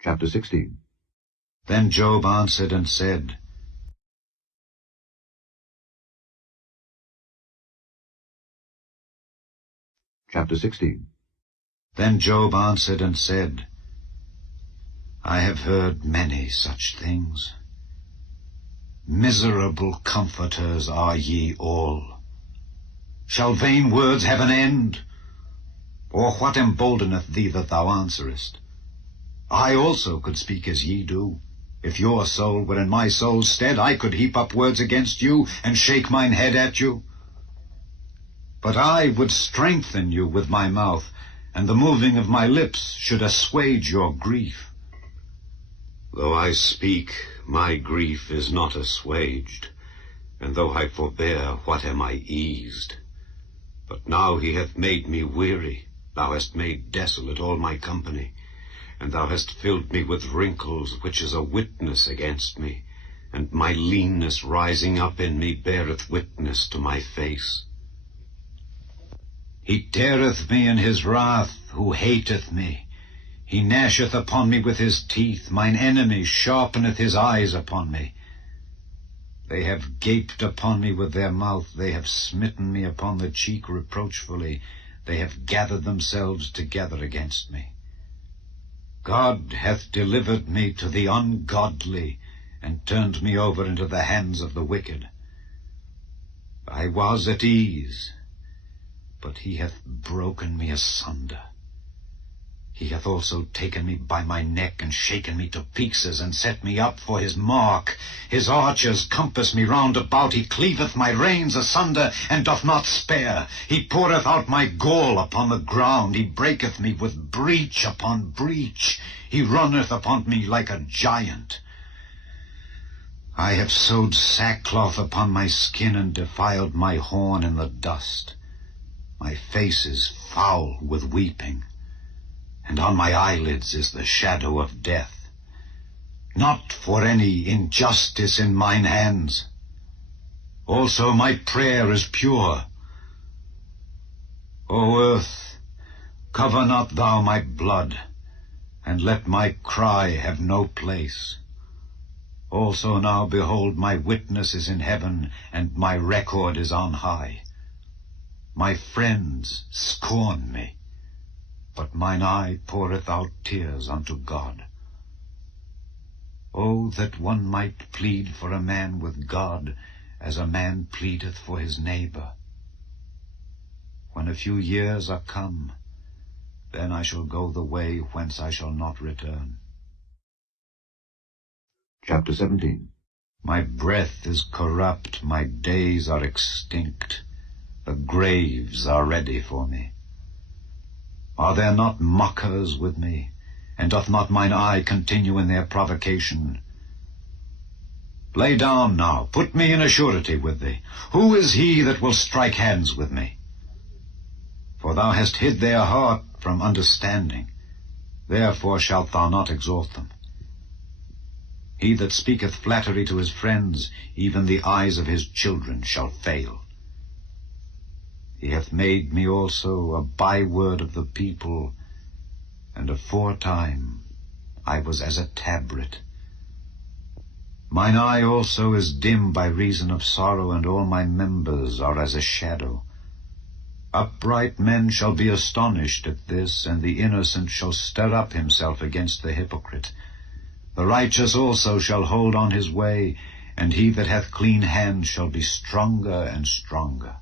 Chapter 16. Then Job answered and said, Chapter 16. Then Job answered and said, I have heard many such things. Miserable comforters are ye all. Shall vain words have an end? Or what emboldeneth thee that thou answerest? I also could speak as ye do. If your soul were in my soul's stead, I could heap up words against you, and shake mine head at you. But I would strengthen you with my mouth, and the moving of my lips should assuage your grief. Though I speak, my grief is not assuaged, and though I forbear, what am I eased? But now he hath made me weary, thou hast made desolate all my company, and thou hast filled me with wrinkles, which is a witness against me, and my leanness rising up in me beareth witness to my face. He teareth me in his wrath, who hateth me. He gnasheth upon me with his teeth. Mine enemy sharpeneth his eyes upon me. They have gaped upon me with their mouth. They have smitten me upon the cheek reproachfully. They have gathered themselves together against me. God hath delivered me to the ungodly, and turned me over into the hands of the wicked. I was at ease, but he hath broken me asunder. He hath also taken me by my neck, and shaken me to pieces, and set me up for his mark. His archers compass me round about. He cleaveth my reins asunder, and doth not spare. He poureth out my gall upon the ground. He breaketh me with breach upon breach. He runneth upon me like a giant. I have sewed sackcloth upon my skin, and defiled my horn in the dust. My face is foul with weeping, and on my eyelids is the shadow of death. Not for any injustice in mine hands. Also my prayer is pure. O earth, cover not thou my blood, and let my cry have no place. Also now, behold, my witness is in heaven, and my record is on high. My friends scorn me, but mine eye poureth out tears unto God. Oh, that one might plead for a man with God, as a man pleadeth for his neighbor. When a few years are come, then I shall go the way whence I shall not return. Chapter 17. My breath is corrupt, my days are extinct. The graves are ready for me. Are there not mockers with me? And doth not mine eye continue in their provocation? Lay down now, put me in a surety with thee. Who is he that will strike hands with me? For thou hast hid their heart from understanding, therefore shalt thou not exalt them. He that speaketh flattery to his friends, even the eyes of his children shall fail. He hath made me also a byword of the people, and aforetime I was as a tabret. Mine eye also is dim by reason of sorrow, and all my members are as a shadow. Upright men shall be astonished at this, and the innocent shall stir up himself against the hypocrite. The righteous also shall hold on his way, and he that hath clean hands shall be stronger and stronger.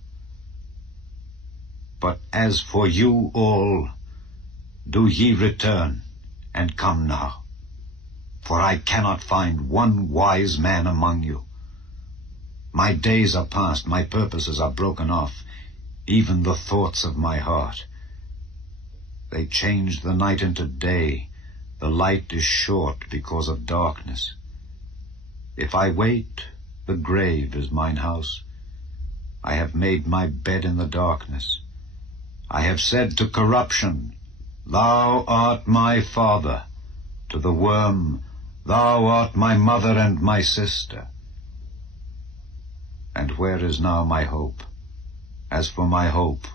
But as for you all, do ye return, and come now. For I cannot find one wise man among you. My days are past, my purposes are broken off, even the thoughts of my heart. They change the night into day, the light is short because of darkness. If I wait, the grave is mine house. I have made my bed in the darkness. I have said to corruption, Thou art my father, to the worm, Thou art my mother and my sister. And where is now my hope? As for my hope,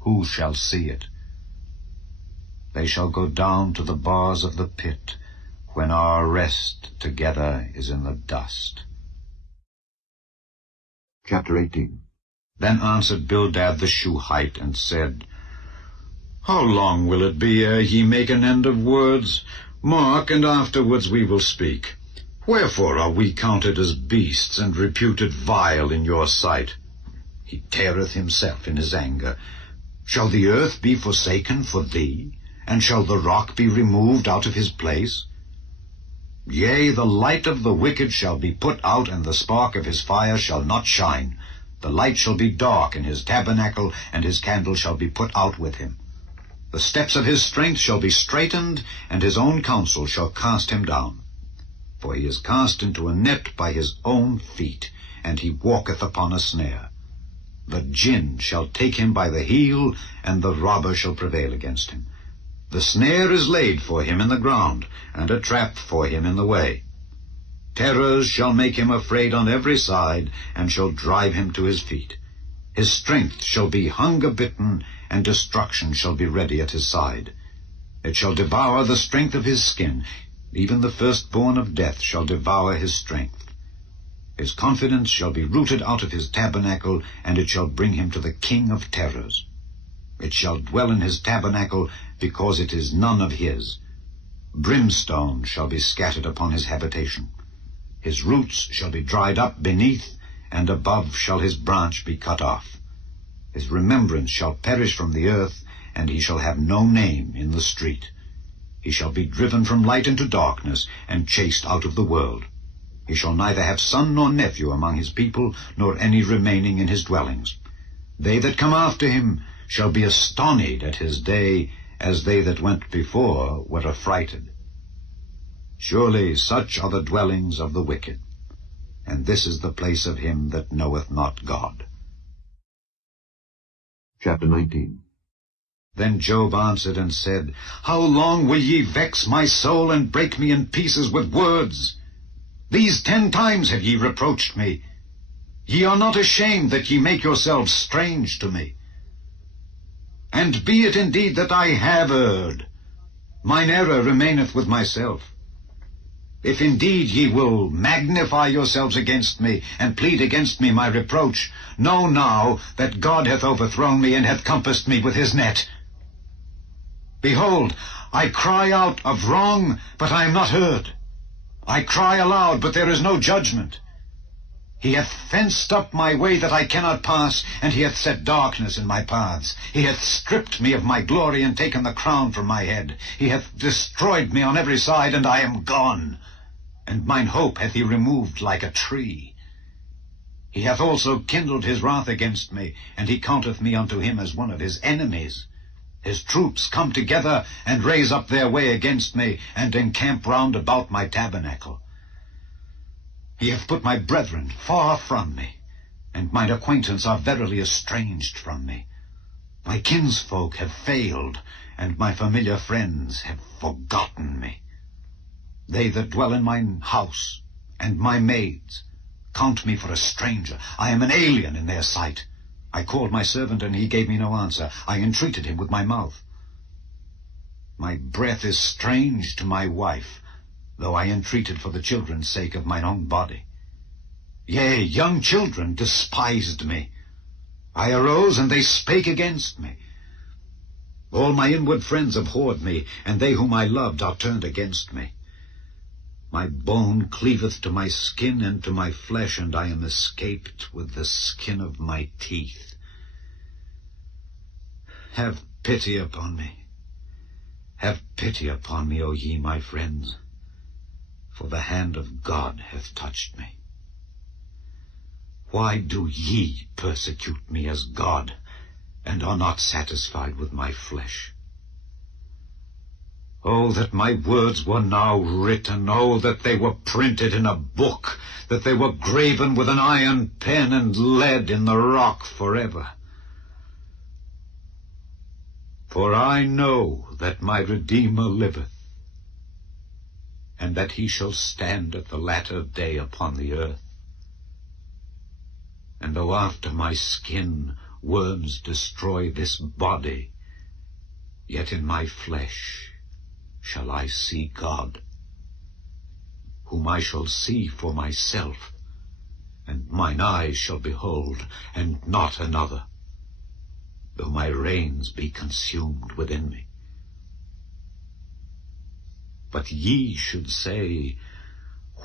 who shall see it? They shall go down to the bars of the pit. when our rest together is in the dust. Chapter 18. Then answered Bildad the Shuhite, and said, How long will it be ere ye make an end of words? Mark, and afterwards we will speak. Wherefore are we counted as beasts, and reputed vile in your sight? He teareth himself in his anger. Shall the earth be forsaken for thee? And shall the rock be removed out of his place? Yea, the light of the wicked shall be put out, and the spark of his fire shall not shine. The light shall be dark in his tabernacle, and his candle shall be put out with him. The steps of his strength shall be straitened, and his own counsel shall cast him down. For he is cast into a net by his own feet, and he walketh upon a snare. The jinn shall take him by the heel, and the robber shall prevail against him. The snare is laid for him in the ground, and a trap for him in the way. Terrors shall make him afraid on every side, and shall drive him to his feet. His strength shall be hunger-bitten, and destruction shall be ready at his side. It shall devour the strength of his skin. Even the firstborn of death shall devour his strength. His confidence shall be rooted out of his tabernacle, and it shall bring him to the king of terrors. It shall dwell in his tabernacle, because it is none of his. Brimstone shall be scattered upon his habitation. His roots shall be dried up beneath, and above shall his branch be cut off. His remembrance shall perish from the earth, and he shall have no name in the street. He shall be driven from light into darkness, and chased out of the world. He shall neither have son nor nephew among his people, nor any remaining in his dwellings. They that come after him shall be astonied at his day, as they that went before were affrighted. Surely such are the dwellings of the wicked, and this is the place of him that knoweth not God. Chapter 19. Then Job answered and said, How long will ye vex my soul, and break me in pieces with words? These 10 times have ye reproached me. Ye are not ashamed that ye make yourselves strange to me. And be it indeed that I have erred, mine error remaineth with myself. If indeed ye will magnify yourselves against me, and plead against me my reproach, know now that God hath overthrown me, and hath compassed me with his net. Behold, I cry out of wrong, but I am not heard. I cry aloud, but there is no judgment. He hath fenced up my way that I cannot pass, and he hath set darkness in my paths. He hath stripped me of my glory, and taken the crown from my head. He hath destroyed me on every side, and I am gone. And mine hope hath he removed like a tree. He hath also kindled his wrath against me, and he counteth me unto him as one of his enemies. His troops come together, and raise up their way against me, and encamp round about my tabernacle. He hath put my brethren far from me, and mine acquaintance are verily estranged from me. My kinsfolk have failed, and my familiar friends have forgotten me. They that dwell in mine house, and my maids, count me for a stranger. I am an alien in their sight. I called my servant, and he gave me no answer. I entreated him with my mouth. My breath is strange to my wife, though I entreated for the children's sake of mine own body. Yea, young children despised me. I arose, and they spake against me. All my inward friends abhorred me, and they whom I loved are turned against me. My bone cleaveth to my skin and to my flesh, and I am escaped with the skin of my teeth. Have pity upon me. Have pity upon me, O ye my friends, for the hand of God hath touched me. Why do ye persecute me as God, and are not satisfied with my flesh? Oh, that my words were now written, oh, that they were printed in a book, that they were graven with an iron pen and lead in the rock forever. For I know that my Redeemer liveth, and that he shall stand at the latter day upon the earth. And though after my skin worms destroy this body, yet in my flesh shall I see God, whom I shall see for myself, and mine eyes shall behold, and not another, though my reins be consumed within me. But ye should say,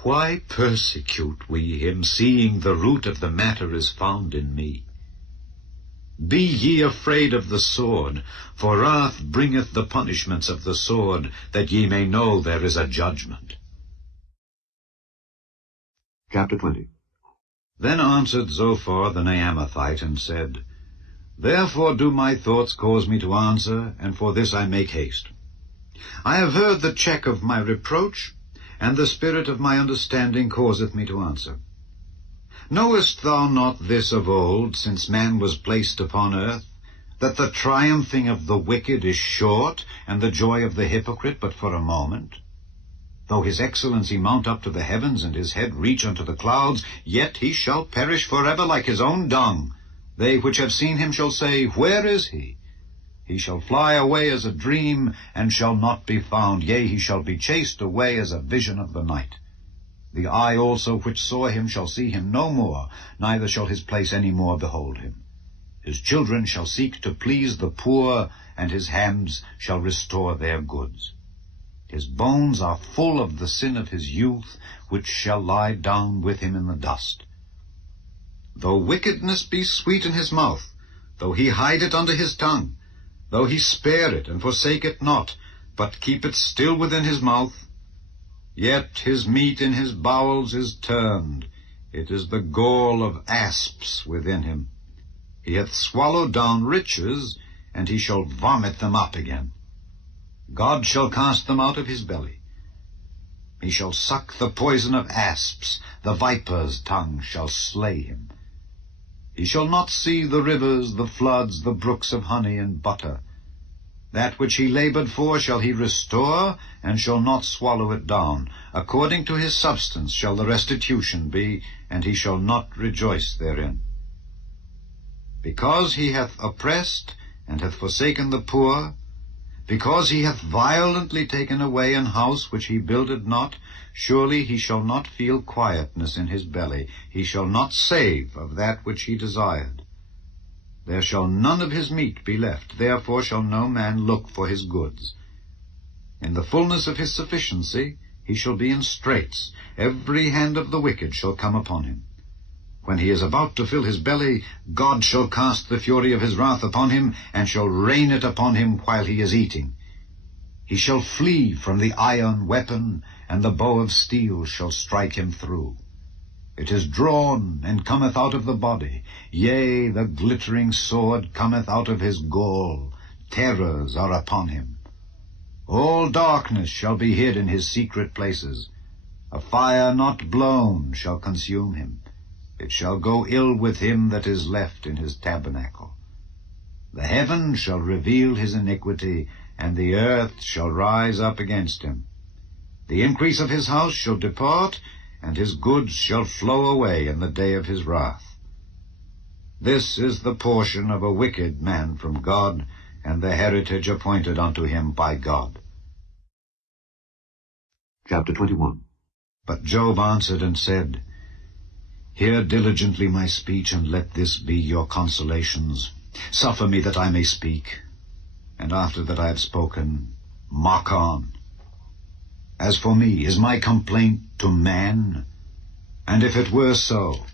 why persecute we him, seeing the root of the matter is found in me? Be ye afraid of the sword, for wrath bringeth the punishments of the sword, that ye may know there is a judgment. Chapter 20. Then answered Zophar the Naamathite, and said, Therefore do my thoughts cause me to answer, and for this I make haste. I have heard the check of my reproach, and the spirit of my understanding causeth me to answer. Knowest thou not this of old, since man was placed upon earth, that the triumphing of the wicked is short, and the joy of the hypocrite but for a moment? Though his excellency mount up to the heavens, and his head reach unto the clouds, yet he shall perish forever like his own dung. They which have seen him shall say, Where is he? He shall fly away as a dream, and shall not be found. Yea, he shall be chased away as a vision of the night. The eye also which saw him shall see him no more, neither shall his place any more behold him. His children shall seek to please the poor, and his hands shall restore their goods. His bones are full of the sin of his youth, which shall lie down with him in the dust. Though wickedness be sweet in his mouth, though he hide it under his tongue, though he spare it and forsake it not, but keep it still within his mouth, yet his meat in his bowels is turned. It is the gall of asps within him. He hath swallowed down riches, and he shall vomit them up again. God shall cast them out of his belly. He shall suck the poison of asps. The viper's tongue shall slay him. He shall not see the rivers, the floods, the brooks of honey and butter. That which he labored for shall he restore, and shall not swallow it down. According to his substance shall the restitution be, and he shall not rejoice therein. Because he hath oppressed, and hath forsaken the poor, because he hath violently taken away an house which he builded not, surely he shall not feel quietness in his belly. He shall not save of that which he desired. There shall none of his meat be left, therefore shall no man look for his goods. In the fullness of his sufficiency he shall be in straits. Every hand of the wicked shall come upon him. When he is about to fill his belly, God shall cast the fury of his wrath upon him, and shall rain it upon him while he is eating. He shall flee from the iron weapon, and the bow of steel shall strike him through. It is drawn, and cometh out of the body. Yea, the glittering sword cometh out of his gall. Terrors are upon him. All darkness shall be hid in his secret places. A fire not blown shall consume him. It shall go ill with him that is left in his tabernacle. The heaven shall reveal his iniquity, and the earth shall rise up against him. The increase of his house shall depart, and his goods shall flow away in the day of his wrath. This is the portion of a wicked man from God, and the heritage appointed unto him by God. Chapter 21. But Job answered and said, Hear diligently my speech, and let this be your consolations. Suffer me that I may speak, and after that I have spoken, mock on. As for me, is my complaint to man? And if it were so,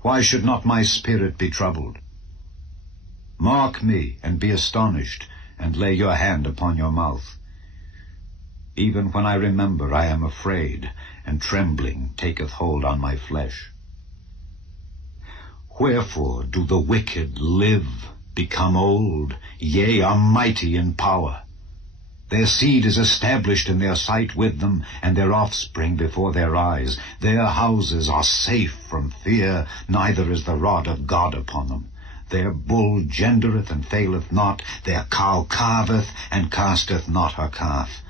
why should not my spirit be troubled? Mark me, and be astonished, and lay your hand upon your mouth. Even when I remember, I am afraid, and trembling taketh hold on my flesh. Wherefore do the wicked live, become old, yea, are mighty in power? Their seed is established in their sight with them, and their offspring before their eyes. Their houses are safe from fear, neither is the rod of God upon them. Their bull gendereth and faileth not, their cow calveth and casteth not her calf.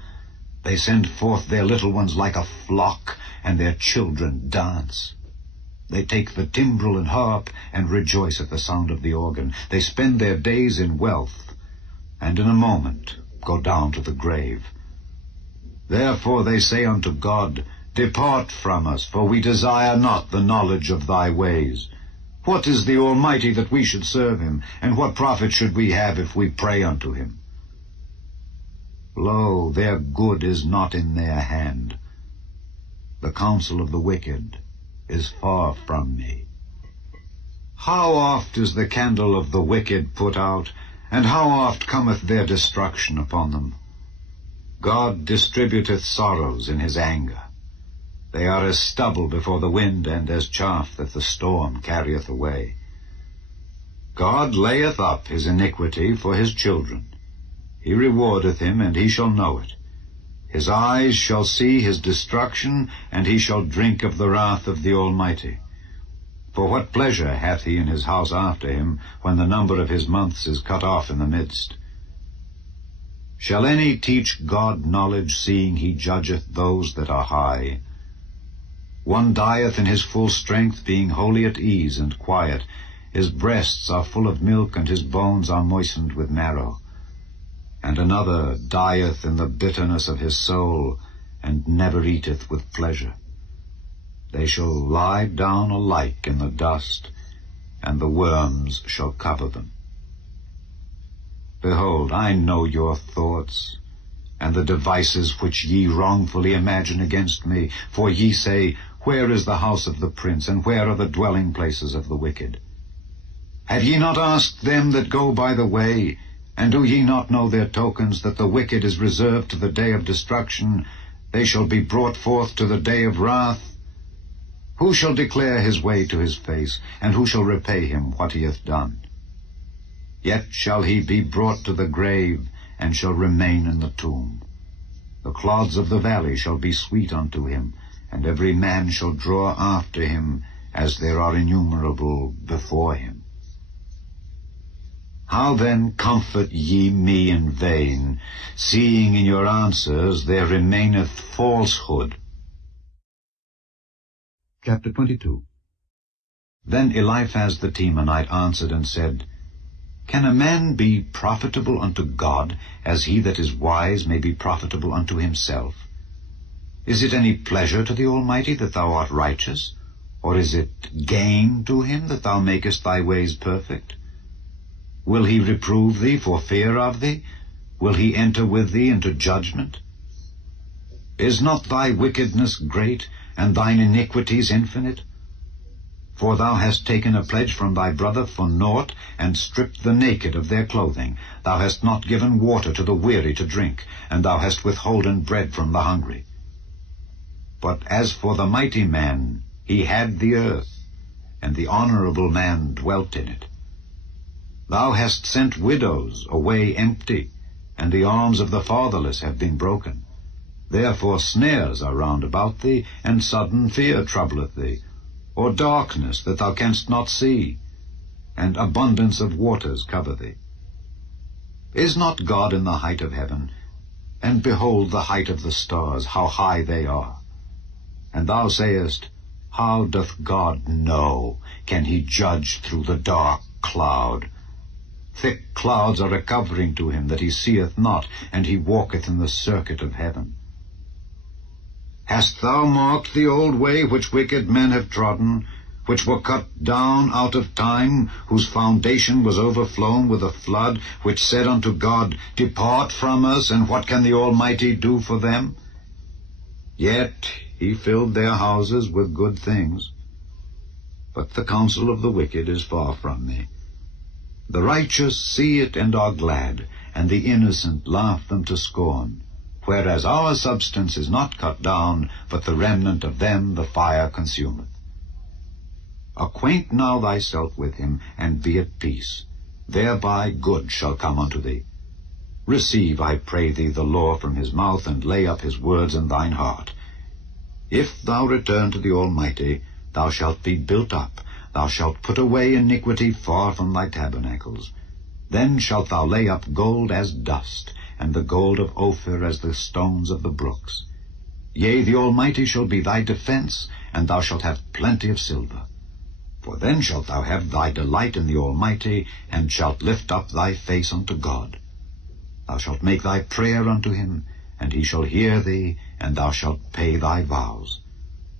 They send forth their little ones like a flock, and their children dance. They take the timbrel and harp, and rejoice at the sound of the organ. They spend their days in wealth, and in a moment go down to the grave. Therefore they say unto God, Depart from us, for we desire not the knowledge of thy ways. What is the Almighty that we should serve him? And what profit should we have if we pray unto him? Lo, their good is not in their hand. The counsel of the wicked is far from me. How oft is the candle of the wicked put out, and how oft cometh their destruction upon them? God distributeth sorrows in his anger. They are as stubble before the wind, and as chaff that the storm carrieth away. God layeth up his iniquity for his children. He rewardeth him, and he shall know it. His eyes shall see his destruction, and he shall drink of the wrath of the Almighty. For what pleasure hath he in his house after him, when the number of his months is cut off in the midst? Shall any teach God knowledge, seeing he judgeth those that are high? One dieth in his full strength, being wholly at ease and quiet. His breasts are full of milk, and his bones are moistened with marrow. And another dieth in the bitterness of his soul, and never eateth with pleasure. They shall lie down alike in the dust, and the worms shall cover them. Behold, I know your thoughts, and the devices which ye wrongfully imagine against me. For ye say, Where is the house of the prince, and where are the dwelling places of the wicked? Have ye not asked them that go by the way, and do ye not know their tokens, that the wicked is reserved to the day of destruction? They shall be brought forth to the day of wrath. Who shall declare his way to his face, and who shall repay him what he hath done? Yet shall he be brought to the grave, and shall remain in the tomb. The clods of the valley shall be sweet unto him, and every man shall draw after him, as there are innumerable before him. How then comfort ye me in vain, seeing in your answers there remaineth falsehood? Chapter 22. Then Eliphaz the Temanite answered and said, Can a man be profitable unto God, as he that is wise may be profitable unto himself? Is it any pleasure to the Almighty that thou art righteous? Or is it gain to him that thou makest thy ways perfect? Will he reprove thee for fear of thee? Will he enter with thee into judgment? Is not thy wickedness great, and thine iniquities infinite? For thou hast taken a pledge from thy brother for naught, and stripped the naked of their clothing. Thou hast not given water to the weary to drink, and thou hast withholden bread from the hungry. But as for the mighty man, he had the earth, and the honorable man dwelt in it. Thou hast sent widows away empty, and the arms of the fatherless have been broken. Therefore snares are round about thee, and sudden fear troubleth thee, or darkness that thou canst not see, and abundance of waters cover thee. Is not God in the height of heaven? And behold the height of the stars, how high they are. And thou sayest, How doth God know? Can he judge through the dark cloud? Thick clouds are a covering to him that he seeth not, and he walketh in the circuit of heaven. Hast thou marked the old way which wicked men have trodden, which were cut down out of time, whose foundation was overflown with a flood, which said unto God, Depart from us, and what can the Almighty do for them? Yet he filled their houses with good things. But the counsel of the wicked is far from me. The righteous see it and are glad, and the innocent laugh them to scorn. Whereas our substance is not cut down, but the remnant of them the fire consumeth. Acquaint now thyself with him, and be at peace. Thereby good shall come unto thee. Receive, I pray thee, the law from his mouth, and lay up his words in thine heart. If thou return to the Almighty, thou shalt be built up. Thou shalt put away iniquity far from thy tabernacles. Then shalt thou lay up gold as dust, and the gold of Ophir as the stones of the brooks. Yea, the Almighty shall be thy defense, and thou shalt have plenty of silver. For then shalt thou have thy delight in the Almighty, and shalt lift up thy face unto God. Thou shalt make thy prayer unto him, and he shall hear thee, and thou shalt pay thy vows.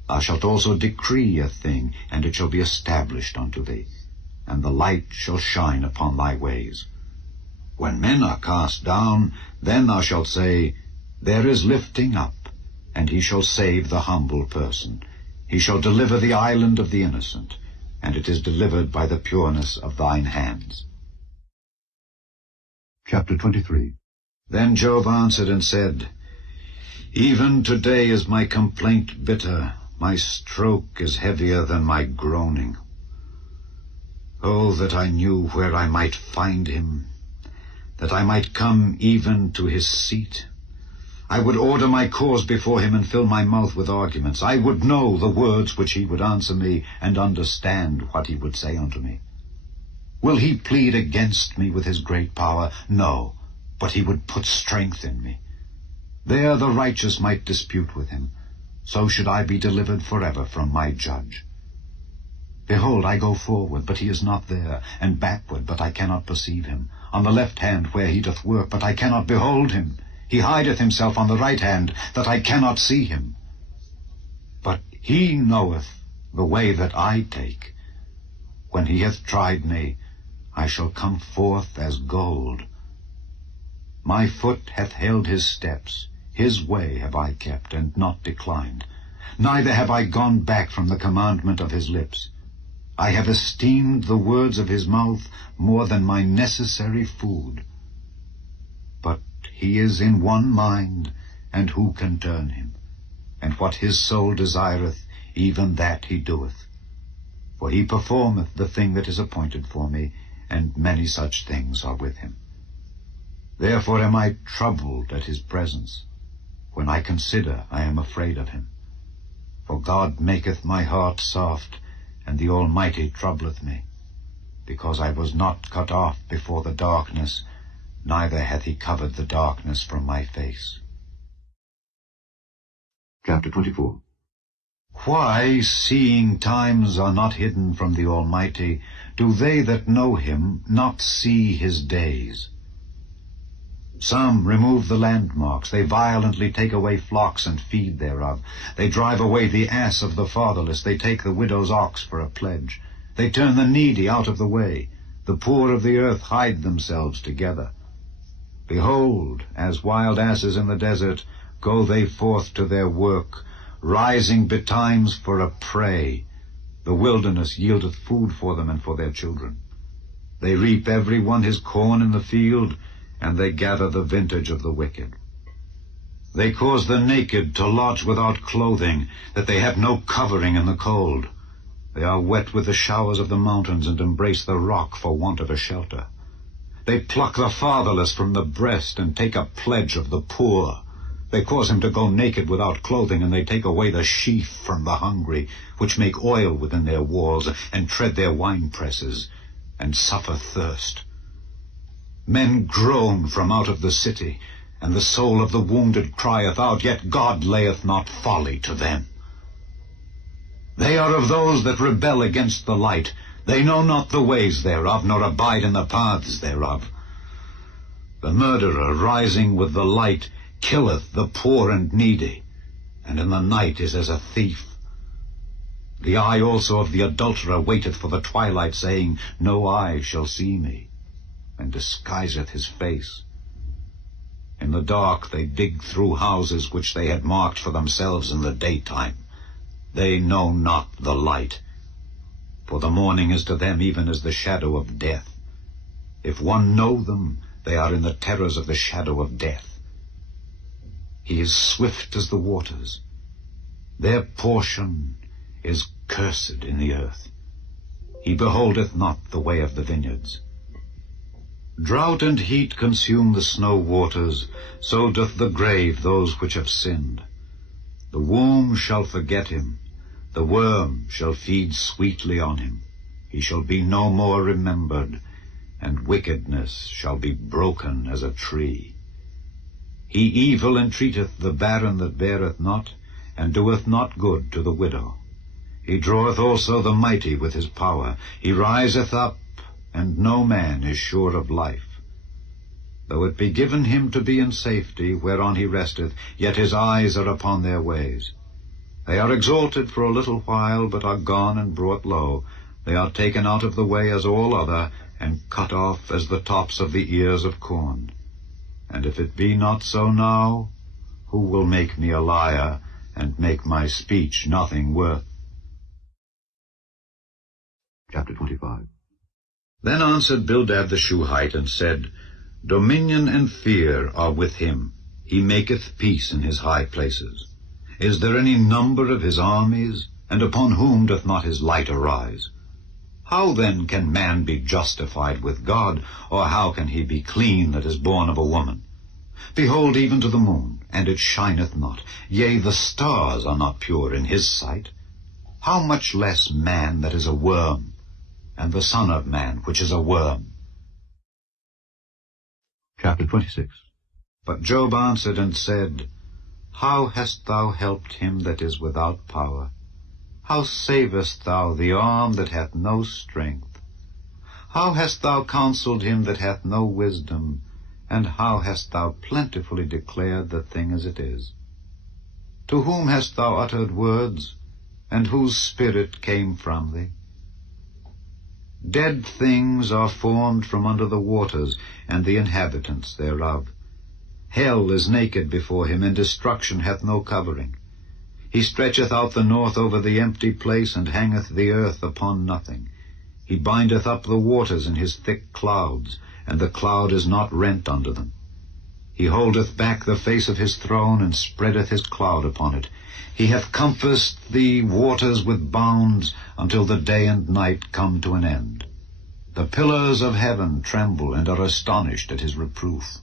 Thou shalt also decree a thing, and it shall be established unto thee, and the light shall shine upon thy ways. When men are cast down, then thou shalt say, There is lifting up, and he shall save the humble person. He shall deliver the island of the innocent, and it is delivered by the pureness of thine hands. Chapter 23. Then Job answered and said, Even today is my complaint bitter, my stroke is heavier than my groaning. Oh, that I knew where I might find him, that I might come even to his seat. I would order my cause before him and fill my mouth with arguments. I would know the words which he would answer me, and understand what he would say unto me. Will he plead against me with his great power? No, but he would put strength in me. There the righteous might dispute with him. So should I be delivered forever from my judge. Behold, I go forward, but he is not there, and backward, but I cannot perceive him. On the left hand where he doth work, but I cannot behold him. He hideth himself on the right hand, that I cannot see him. But he knoweth the way that I take. When he hath tried me, I shall come forth as gold. My foot hath held his steps. His way have I kept, and not declined. Neither have I gone back from the commandment of his lips. I have esteemed the words of his mouth more than my necessary food. But he is in one mind, and who can turn him? And what his soul desireth, even that he doeth. For he performeth the thing that is appointed for me, and many such things are with him. Therefore am I troubled at his presence. When I consider, I am afraid of him. For God maketh my heart soft, and the Almighty troubleth me, because I was not cut off before the darkness, neither hath he covered the darkness from my face. Chapter 24. Why, seeing times are not hidden from the Almighty, do they that know him not see his days? Some remove the landmarks, they violently take away flocks and feed thereof. They drive away the ass of the fatherless, they take the widow's ox for a pledge. They turn the needy out of the way, the poor of the earth hide themselves together. Behold, as wild asses in the desert, go they forth to their work, rising betimes for a prey. The wilderness yieldeth food for them and for their children. They reap every one his corn in the field, and they gather the vintage of the wicked. They cause the naked to lodge without clothing, that they have no covering in the cold. They are wet with the showers of the mountains, and embrace the rock for want of a shelter. They pluck the fatherless from the breast, and take a pledge of the poor. They cause him to go naked without clothing, and they take away the sheaf from the hungry, which make oil within their walls, and tread their winepresses, and suffer thirst. Men groan from out of the city, and the soul of the wounded crieth out, yet God layeth not folly to them. They are of those that rebel against the light. They know not the ways thereof, nor abide in the paths thereof. The murderer rising with the light killeth the poor and needy, and in the night is as a thief. The eye also of the adulterer waiteth for the twilight, saying, No eye shall see me, and disguiseth his face. In the dark they dig through houses which they had marked for themselves in the daytime. They know not the light, for the morning is to them even as the shadow of death. If one know them, they are in the terrors of the shadow of death. He is swift as the waters. Their portion is cursed in the earth. He beholdeth not the way of the vineyards. Drought and heat consume the snow waters, so doth the grave those which have sinned. The womb shall forget him, the worm shall feed sweetly on him. He shall be no more remembered, and wickedness shall be broken as a tree. He evil entreateth the barren that beareth not, and doeth not good to the widow. He draweth also the mighty with his power. He riseth up, and no man is sure of life. Though it be given him to be in safety, whereon he resteth, yet his eyes are upon their ways. They are exalted for a little while, but are gone and brought low. They are taken out of the way as all other, and cut off as the tops of the ears of corn. And if it be not so now, who will make me a liar, and make my speech nothing worth? Chapter 25. Then answered Bildad the Shuhite, and said, Dominion and fear are with him. He maketh peace in his high places. Is there any number of his armies? And upon whom doth not his light arise? How then can man be justified with God, or how can he be clean that is born of a woman? Behold, even to the moon, and it shineth not. Yea, the stars are not pure in his sight. How much less man that is a worm, and the Son of Man, which is a worm? Chapter 26. But Job answered and said, How hast thou helped him that is without power? How savest thou the arm that hath no strength? How hast thou counseled him that hath no wisdom? And how hast thou plentifully declared the thing as it is? To whom hast thou uttered words, and whose spirit came from thee? Dead things are formed from under the waters, and the inhabitants thereof. Hell is naked before him, and destruction hath no covering. He stretcheth out the north over the empty place, and hangeth the earth upon nothing. He bindeth up the waters in his thick clouds, and the cloud is not rent under them. He holdeth back the face of his throne, and spreadeth his cloud upon it. He hath compassed the waters with bounds, until the day and night come to an end. The pillars of heaven tremble, and are astonished at his reproof.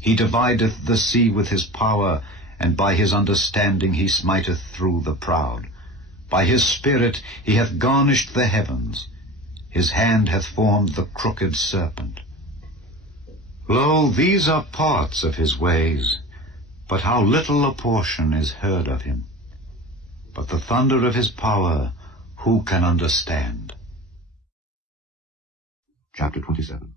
He divideth the sea with his power, and by his understanding he smiteth through the proud. By his spirit he hath garnished the heavens. His hand hath formed the crooked serpent. Lo, these are parts of his ways, but how little a portion is heard of him. But the thunder of his power, who can understand? Chapter 27.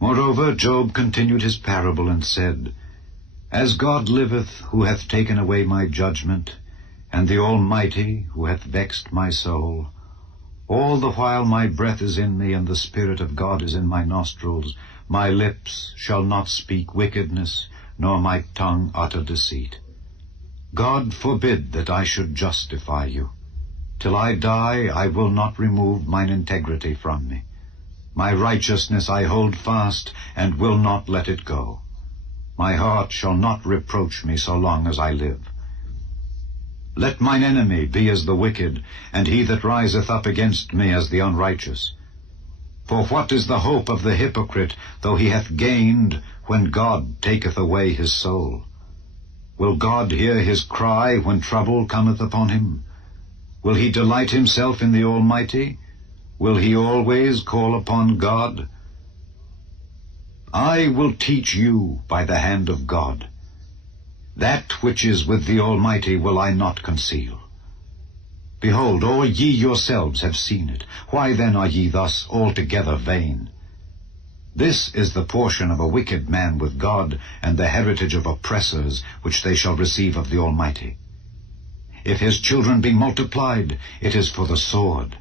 Moreover, Job continued his parable, and said, As God liveth, who hath taken away my judgment, and the Almighty, who hath vexed my soul, all the while my breath is in me, and the Spirit of God is in my nostrils, my lips shall not speak wickedness, nor my tongue utter deceit. God forbid that I should justify you. Till I die, I will not remove mine integrity from me. My righteousness I hold fast, and will not let it go. My heart shall not reproach me so long as I live. Let mine enemy be as the wicked, and he that riseth up against me as the unrighteous. For what is the hope of the hypocrite, though he hath gained, when God taketh away his soul? Will God hear his cry when trouble cometh upon him? Will he delight himself in the Almighty? Will he always call upon God? I will teach you by the hand of God. That which is with the Almighty will I not conceal. Behold, all ye yourselves have seen it. Why then are ye thus altogether vain? This is the portion of a wicked man with God, and the heritage of oppressors, which they shall receive of the Almighty. If his children be multiplied, it is for the sword,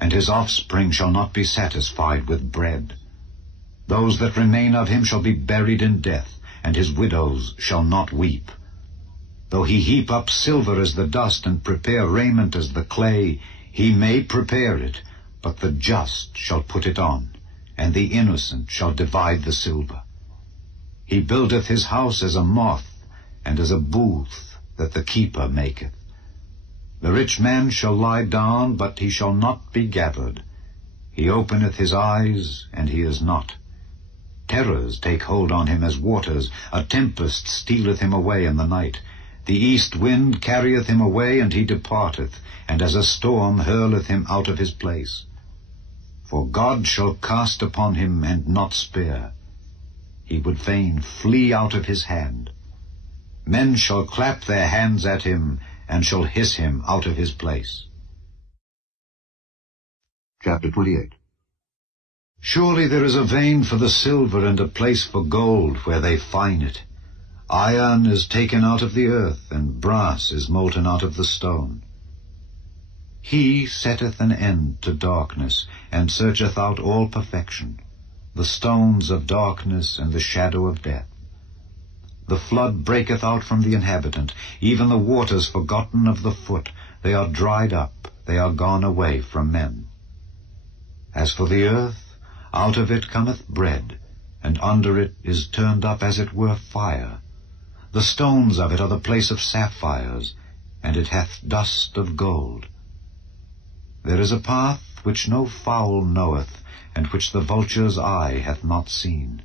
and his offspring shall not be satisfied with bread. Those that remain of him shall be buried in death, and his widows shall not weep. Though he heap up silver as the dust, and prepare raiment as the clay, he may prepare it, but the just shall put it on, and the innocent shall divide the silver. He buildeth his house as a moth, and as a booth that the keeper maketh. The rich man shall lie down, but he shall not be gathered. He openeth his eyes, and he is not. Terrors take hold on him as waters. A tempest stealeth him away in the night. The east wind carrieth him away, and he departeth, and as a storm hurleth him out of his place. For God shall cast upon him, and not spare. He would fain flee out of his hand. Men shall clap their hands at him, and shall hiss him out of his place. Chapter 28. Surely there is a vein for the silver, and a place for gold where they fine it. Iron is taken out of the earth, and brass is molten out of the stone. He setteth an end to darkness, and searcheth out all perfection, the stones of darkness and the shadow of death. The flood breaketh out from the inhabitant, even the waters forgotten of the foot. They are dried up, they are gone away from men. As for the earth, out of it cometh bread, and under it is turned up as it were fire. The stones of it are the place of sapphires, and it hath dust of gold. There is a path which no fowl knoweth, and which the vulture's eye hath not seen.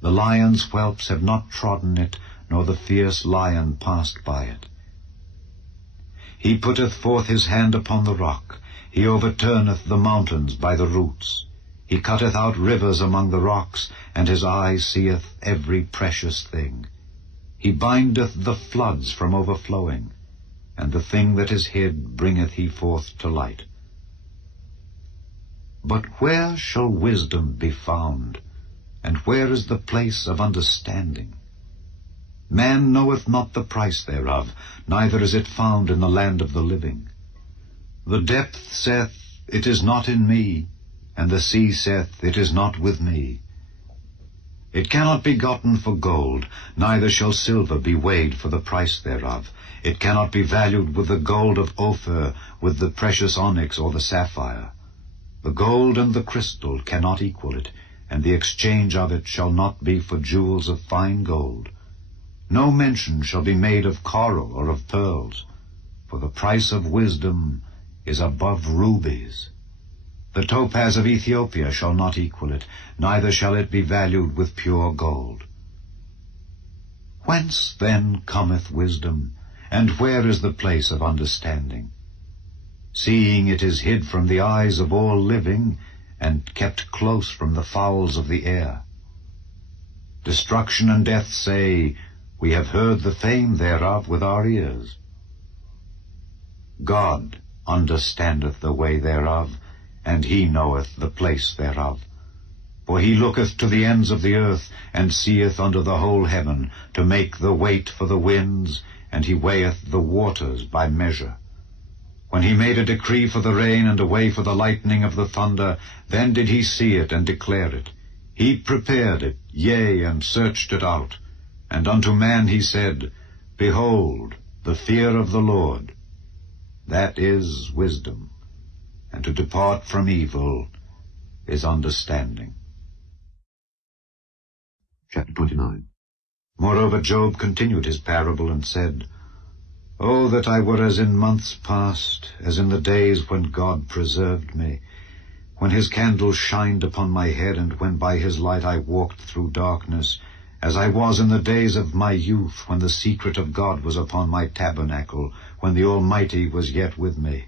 The lion's whelps have not trodden it, nor the fierce lion passed by it. He putteth forth his hand upon the rock. He overturneth the mountains by the roots. He cutteth out rivers among the rocks, and his eye seeth every precious thing. He bindeth the floods from overflowing, and the thing that is hid bringeth he forth to light. But where shall wisdom be found? And where is the place of understanding? Man knoweth not the price thereof, neither is it found in the land of the living. The depth saith, It is not in me, and the sea saith, It is not with me. It cannot be gotten for gold, neither shall silver be weighed for the price thereof. It cannot be valued with the gold of Ophir, with the precious onyx or the sapphire. The gold and the crystal cannot equal it, and the exchange of it shall not be for jewels of fine gold. No mention shall be made of coral or of pearls, for the price of wisdom is above rubies. The topaz of Ethiopia shall not equal it, neither shall it be valued with pure gold. Whence then cometh wisdom, and where is the place of understanding? Seeing it is hid from the eyes of all living, and kept close from the fowls of the air. Destruction and death say, We have heard the fame thereof with our ears. God understandeth the way thereof, and he knoweth the place thereof. For he looketh to the ends of the earth, and seeth under the whole heaven, to make the weight for the winds, and he weigheth the waters by measure. When he made a decree for the rain, and a way for the lightning of the thunder, then did he see it and declare it. He prepared it, yea, and searched it out. And unto man he said, Behold, the fear of the Lord, that is wisdom, and to depart from evil is understanding. Chapter 29. Moreover Job continued his parable and said, Oh, that I were as in months past, as in the days when God preserved me, when his candle shined upon my head, and when by his light I walked through darkness, as I was in the days of my youth, when the secret of God was upon my tabernacle, when the Almighty was yet with me,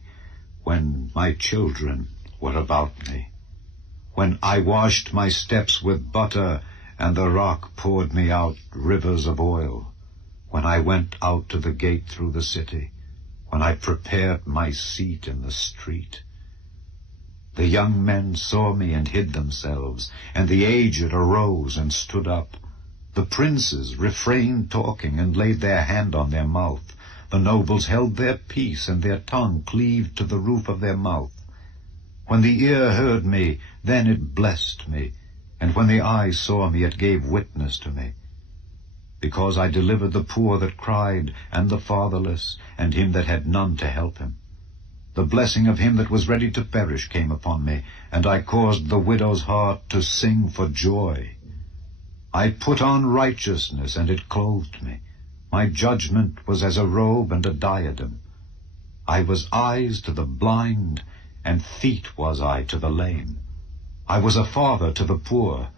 when my children were about me, when I washed my steps with butter, and the rock poured me out rivers of oil, when I went out to the gate through the city, when I prepared my seat in the street. The young men saw me and hid themselves, and the aged arose and stood up. The princes refrained talking, and laid their hand on their mouth. The nobles held their peace, and their tongue cleaved to the roof of their mouth. When the ear heard me, then it blessed me, and when the eye saw me, it gave witness to me. Because I delivered the poor that cried, and the fatherless, and him that had none to help him. The blessing of him that was ready to perish came upon me, and I caused the widow's heart to sing for joy. I put on righteousness, and it clothed me. My judgment was as a robe and a diadem. I was eyes to the blind, and feet was I to the lame. I was a father to the poor,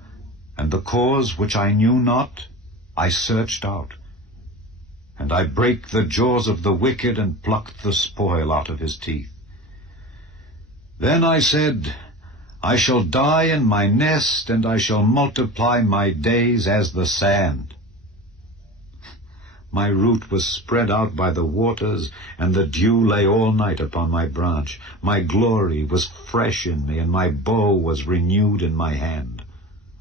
and the cause which I knew not I searched out. And I brake the jaws of the wicked, and plucked the spoil out of his teeth. Then I said, I shall die in my nest, and I shall multiply my days as the sand. My root was spread out by the waters, and the dew lay all night upon my branch. My glory was fresh in me, and my bow was renewed in my hand.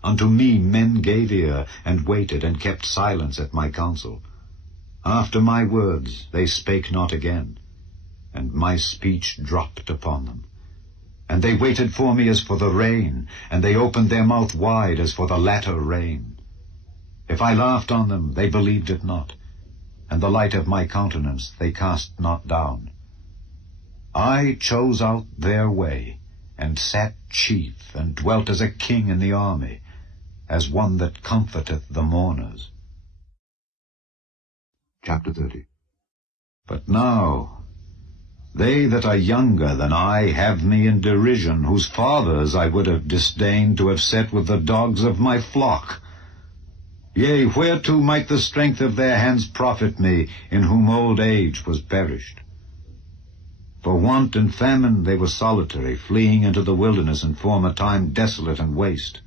Unto me men gave ear, and waited, and kept silence at my counsel. After my words they spake not again, and my speech dropped upon them. And they waited for me as for the rain, and they opened their mouth wide as for the latter rain. If I laughed on them, they believed it not, and the light of my countenance they cast not down. I chose out their way, and sat chief, and dwelt as a king in the army, as one that comforteth the mourners. Chapter 30. But now they that are younger than I have me in derision, whose fathers I would have disdained to have set with the dogs of my flock. Yea, whereto might the strength of their hands profit me, in whom old age was perished? For want and famine they were solitary, fleeing into the wilderness in former time desolate and waste,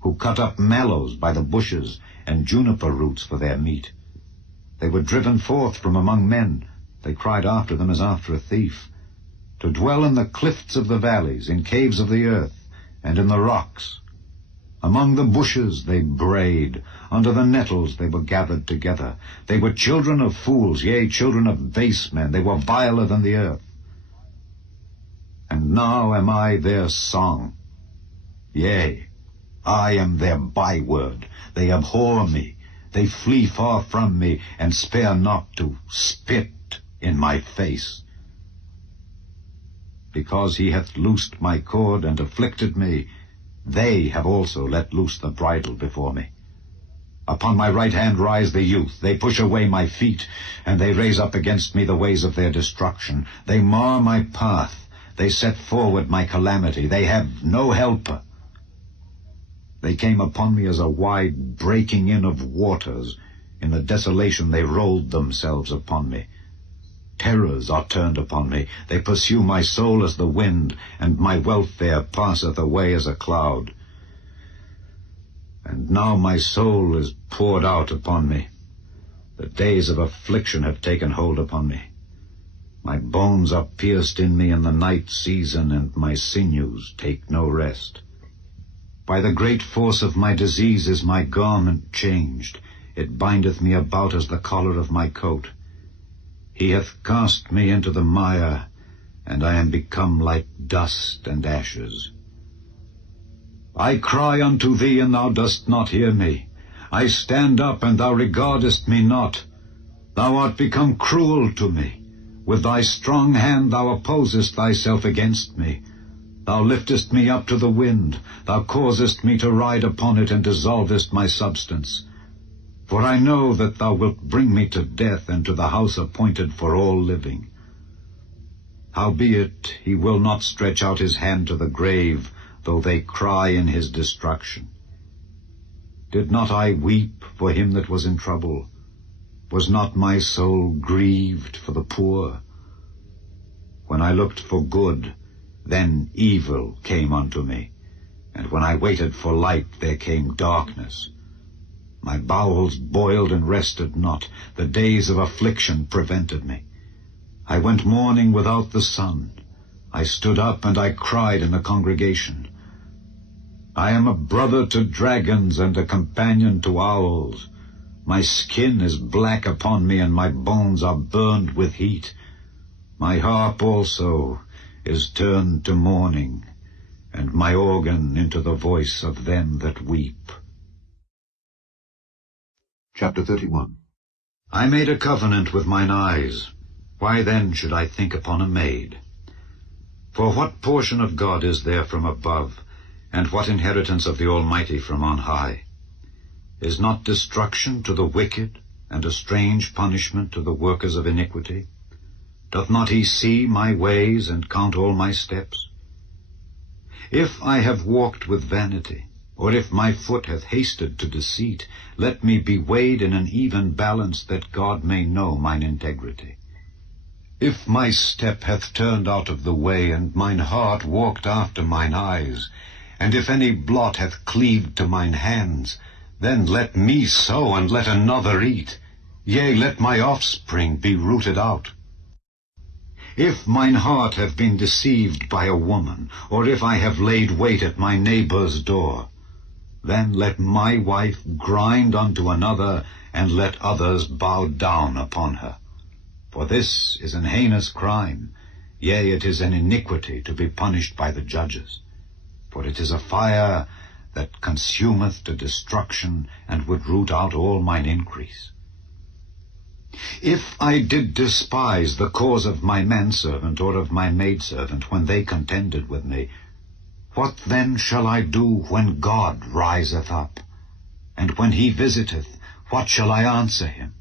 who cut up mallows by the bushes, and juniper roots for their meat. They were driven forth from among men, they cried after them as after a thief, to dwell in the cliffs of the valleys, in caves of the earth, and in the rocks. Among the bushes they brayed, under the nettles they were gathered together. They were children of fools, yea, children of base men, they were viler than the earth. And now am I their song, yea, I am their byword. They abhor me, they flee far from me, and spare not to spit in my face. Because he hath loosed my cord and afflicted me, they have also let loose the bridle before me. Upon my right hand rise the youth, they push away my feet, and they raise up against me the ways of their destruction. They mar my path, they set forward my calamity, they have no helper. They came upon me as a wide breaking in of waters. In the desolation they rolled themselves upon me. Terrors are turned upon me. They pursue my soul as the wind, and my welfare passeth away as a cloud. And now my soul is poured out upon me. The days of affliction have taken hold upon me. My bones are pierced in me in the night season, and my sinews take no rest. By the great force of my disease is my garment changed. It bindeth me about as the collar of my coat. He hath cast me into the mire, and I am become like dust and ashes. I cry unto thee, and thou dost not hear me. I stand up, and thou regardest me not. Thou art become cruel to me. With thy strong hand thou opposest thyself against me. Thou liftest me up to the wind. Thou causest me to ride upon it, and dissolvest my substance. For I know that thou wilt bring me to death, and to the house appointed for all living. Howbeit he will not stretch out his hand to the grave, though they cry in his destruction. Did not I weep for him that was in trouble? Was not my soul grieved for the poor? When I looked for good, then evil came unto me, and when I waited for light, there came darkness. My bowels boiled and rested not. The days of affliction prevented me. I went mourning without the sun. I stood up and I cried in the congregation. I am a brother to dragons and a companion to owls. My skin is black upon me, and my bones are burned with heat. My harp also is turned to mourning, and my organ into the voice of them that weep. Chapter 31. I made a covenant with mine eyes. Why then should I think upon a maid? For what portion of God is there from above, and what inheritance of the Almighty from on high? Is not destruction to the wicked, and a strange punishment to the workers of iniquity? Doth not he see my ways, and count all my steps? If I have walked with vanity, or if my foot hath hasted to deceit, let me be weighed in an even balance, that God may know mine integrity. If my step hath turned out of the way, and mine heart walked after mine eyes, and if any blot hath cleaved to mine hands, then let me sow, and let another eat. Yea, let my offspring be rooted out. If mine heart have been deceived by a woman, or if I have laid wait at my neighbor's door, Then let my wife grind unto another, and let others bow down upon her. For this is an heinous crime, yea, it is an iniquity to be punished by the judges. For it is a fire that consumeth to destruction, and would root out all mine increase. If I did despise the cause of my manservant or of my maidservant when they contended with me, what then shall I do when God riseth up? And when he visiteth, what shall I answer him?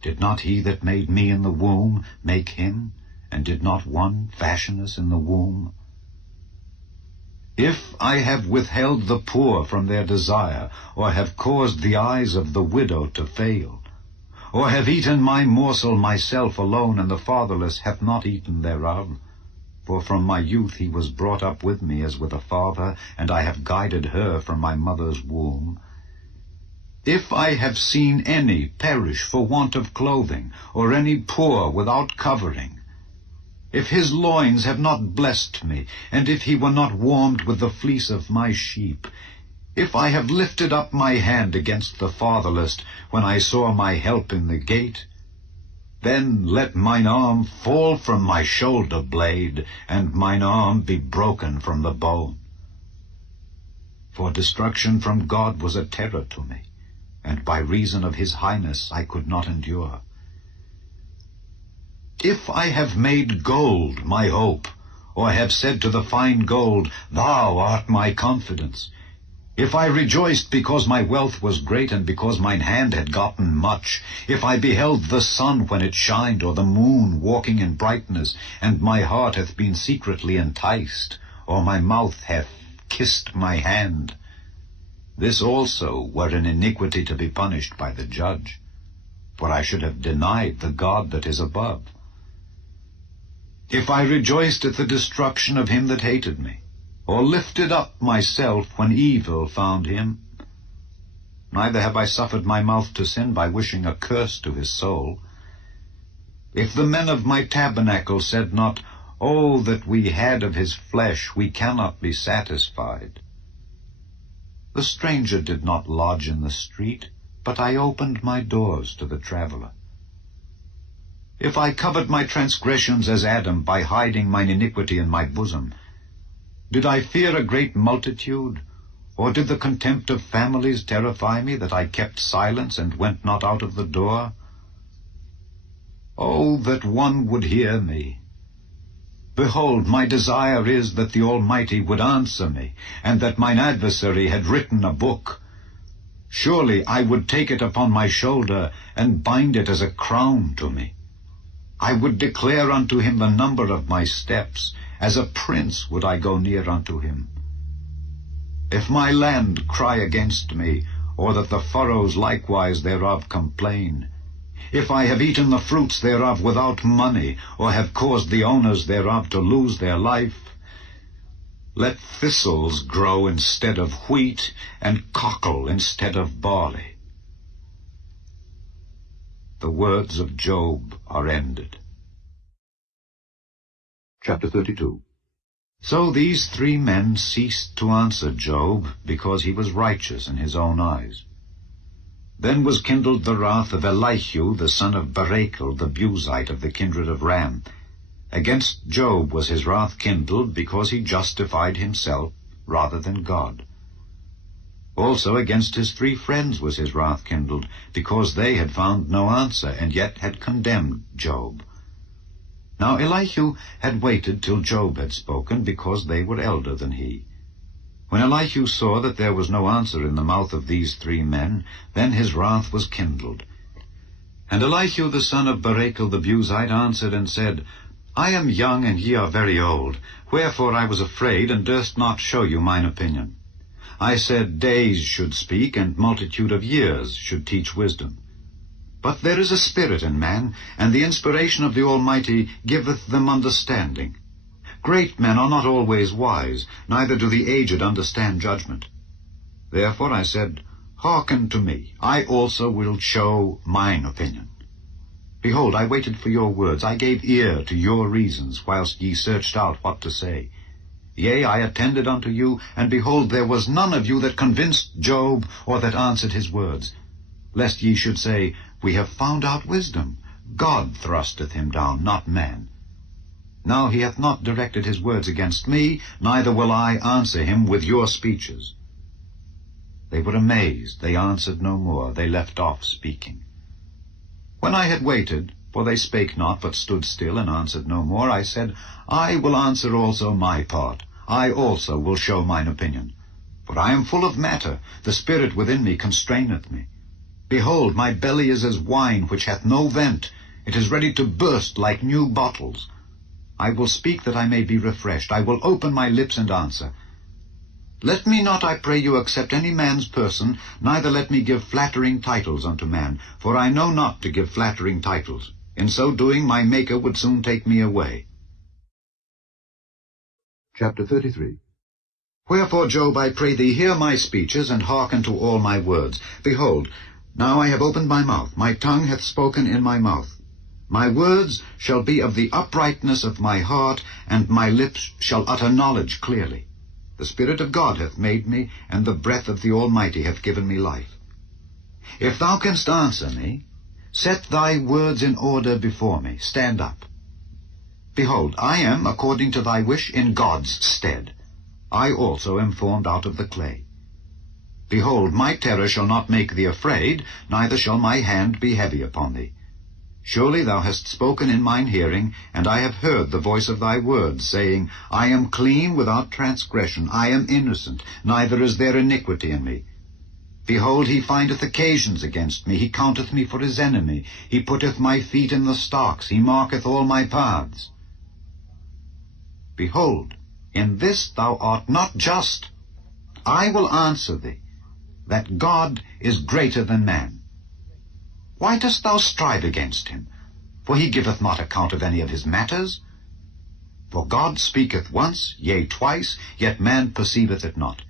Did not he that made me in the womb make him? And did not one fashion us in the womb? If I have withheld the poor from their desire, or have caused the eyes of the widow to fail, or have eaten my morsel myself alone, and the fatherless hath not eaten thereof, for from my youth he was brought up with me as with a father, and I have guided her from my mother's womb. If I have seen any perish for want of clothing, or any poor without covering, if his loins have not blessed me, and if he were not warmed with the fleece of my sheep, if I have lifted up my hand against the fatherless, when I saw my help in the gate, then let mine arm fall from my shoulder blade, and mine arm be broken from the bone. For destruction from God was a terror to me, and by reason of his highness I could not endure. If I have made gold my hope, or have said to the fine gold, Thou art my confidence, if I rejoiced because my wealth was great, and because mine hand had gotten much, if I beheld the sun when it shined, or the moon walking in brightness, and my heart hath been secretly enticed, or my mouth hath kissed my hand, this also were an iniquity to be punished by the judge, for I should have denied the God that is above. If I rejoiced at the destruction of him that hated me, or lifted up myself when evil found him, neither have I suffered my mouth to sin by wishing a curse to his soul. If the men of my tabernacle said not, Oh, that we had of his flesh, we cannot be satisfied. The stranger did not lodge in the street, but I opened my doors to the traveler. If I covered my transgressions as Adam, by hiding mine iniquity in my bosom, did I fear a great multitude, or did the contempt of families terrify me, that I kept silence and went not out of the door? Oh, that one would hear me! Behold, my desire is that the Almighty would answer me, and that mine adversary had written a book. Surely I would take it upon my shoulder, and bind it as a crown to me. I would declare unto him the number of my steps. As a prince would I go near unto him. If my land cry against me, or that the furrows likewise thereof complain, if I have eaten the fruits thereof without money, or have caused the owners thereof to lose their life, let thistles grow instead of wheat, and cockle instead of barley. The words of Job are ended. Chapter 32. So these three men ceased to answer Job, because he was righteous in his own eyes. Then was kindled the wrath of Elihu, the son of Barachel, the Buzite of the kindred of Ram. Against Job was his wrath kindled, because he justified himself rather than God. Also against his three friends was his wrath kindled, because they had found no answer, and yet had condemned Job. Now Elihu had waited till Job had spoken, because they were elder than he. When Elihu saw that there was no answer in the mouth of these three men, then his wrath was kindled. And Elihu the son of Barachel the Buzite answered and said, I am young, and ye are very old. Wherefore I was afraid, and durst not show you mine opinion. I said, days should speak, and multitude of years should teach wisdom. But there is a spirit in man, and the inspiration of the Almighty giveth them understanding. Great men are not always wise, neither do the aged understand judgment. Therefore I said, Hearken to me, I also will show mine opinion. Behold, I waited for your words, I gave ear to your reasons, whilst ye searched out what to say. Yea, I attended unto you, and behold, there was none of you that convinced Job, or that answered his words. Lest ye should say, We have found out wisdom. God thrusteth him down, not man. Now he hath not directed his words against me, neither will I answer him with your speeches. They were amazed, they answered no more, they left off speaking. When I had waited, for they spake not, but stood still, and answered no more, I said, I will answer also my part. I also will show mine opinion. For I am full of matter, the spirit within me constraineth me. Behold, my belly is as wine which hath no vent. It is ready to burst like new bottles. I will speak that I may be refreshed. I will open my lips and answer. Let me not, I pray you, accept any man's person, neither let me give flattering titles unto man, for I know not to give flattering titles. In so doing, my Maker would soon take me away. Chapter 33. Wherefore, Job, I pray thee, hear my speeches, and hearken to all my words. Behold, now I have opened my mouth, my tongue hath spoken in my mouth. My words shall be of the uprightness of my heart, and my lips shall utter knowledge clearly. The Spirit of God hath made me, and the breath of the Almighty hath given me life. If thou canst answer me, set thy words in order before me. Stand up. Behold, I am, according to thy wish, in God's stead. I also am formed out of the clay. Behold, my terror shall not make thee afraid, neither shall my hand be heavy upon thee. Surely thou hast spoken in mine hearing, and I have heard the voice of thy words, saying, I am clean without transgression, I am innocent, neither is there iniquity in me. Behold, he findeth occasions against me, he counteth me for his enemy, he putteth my feet in the stocks, he marketh all my paths. Behold, in this thou art not just. I will answer thee, that God is greater than man. Why dost thou strive against him? For he giveth not account of any of his matters. For God speaketh once, yea, twice, yet man perceiveth it not.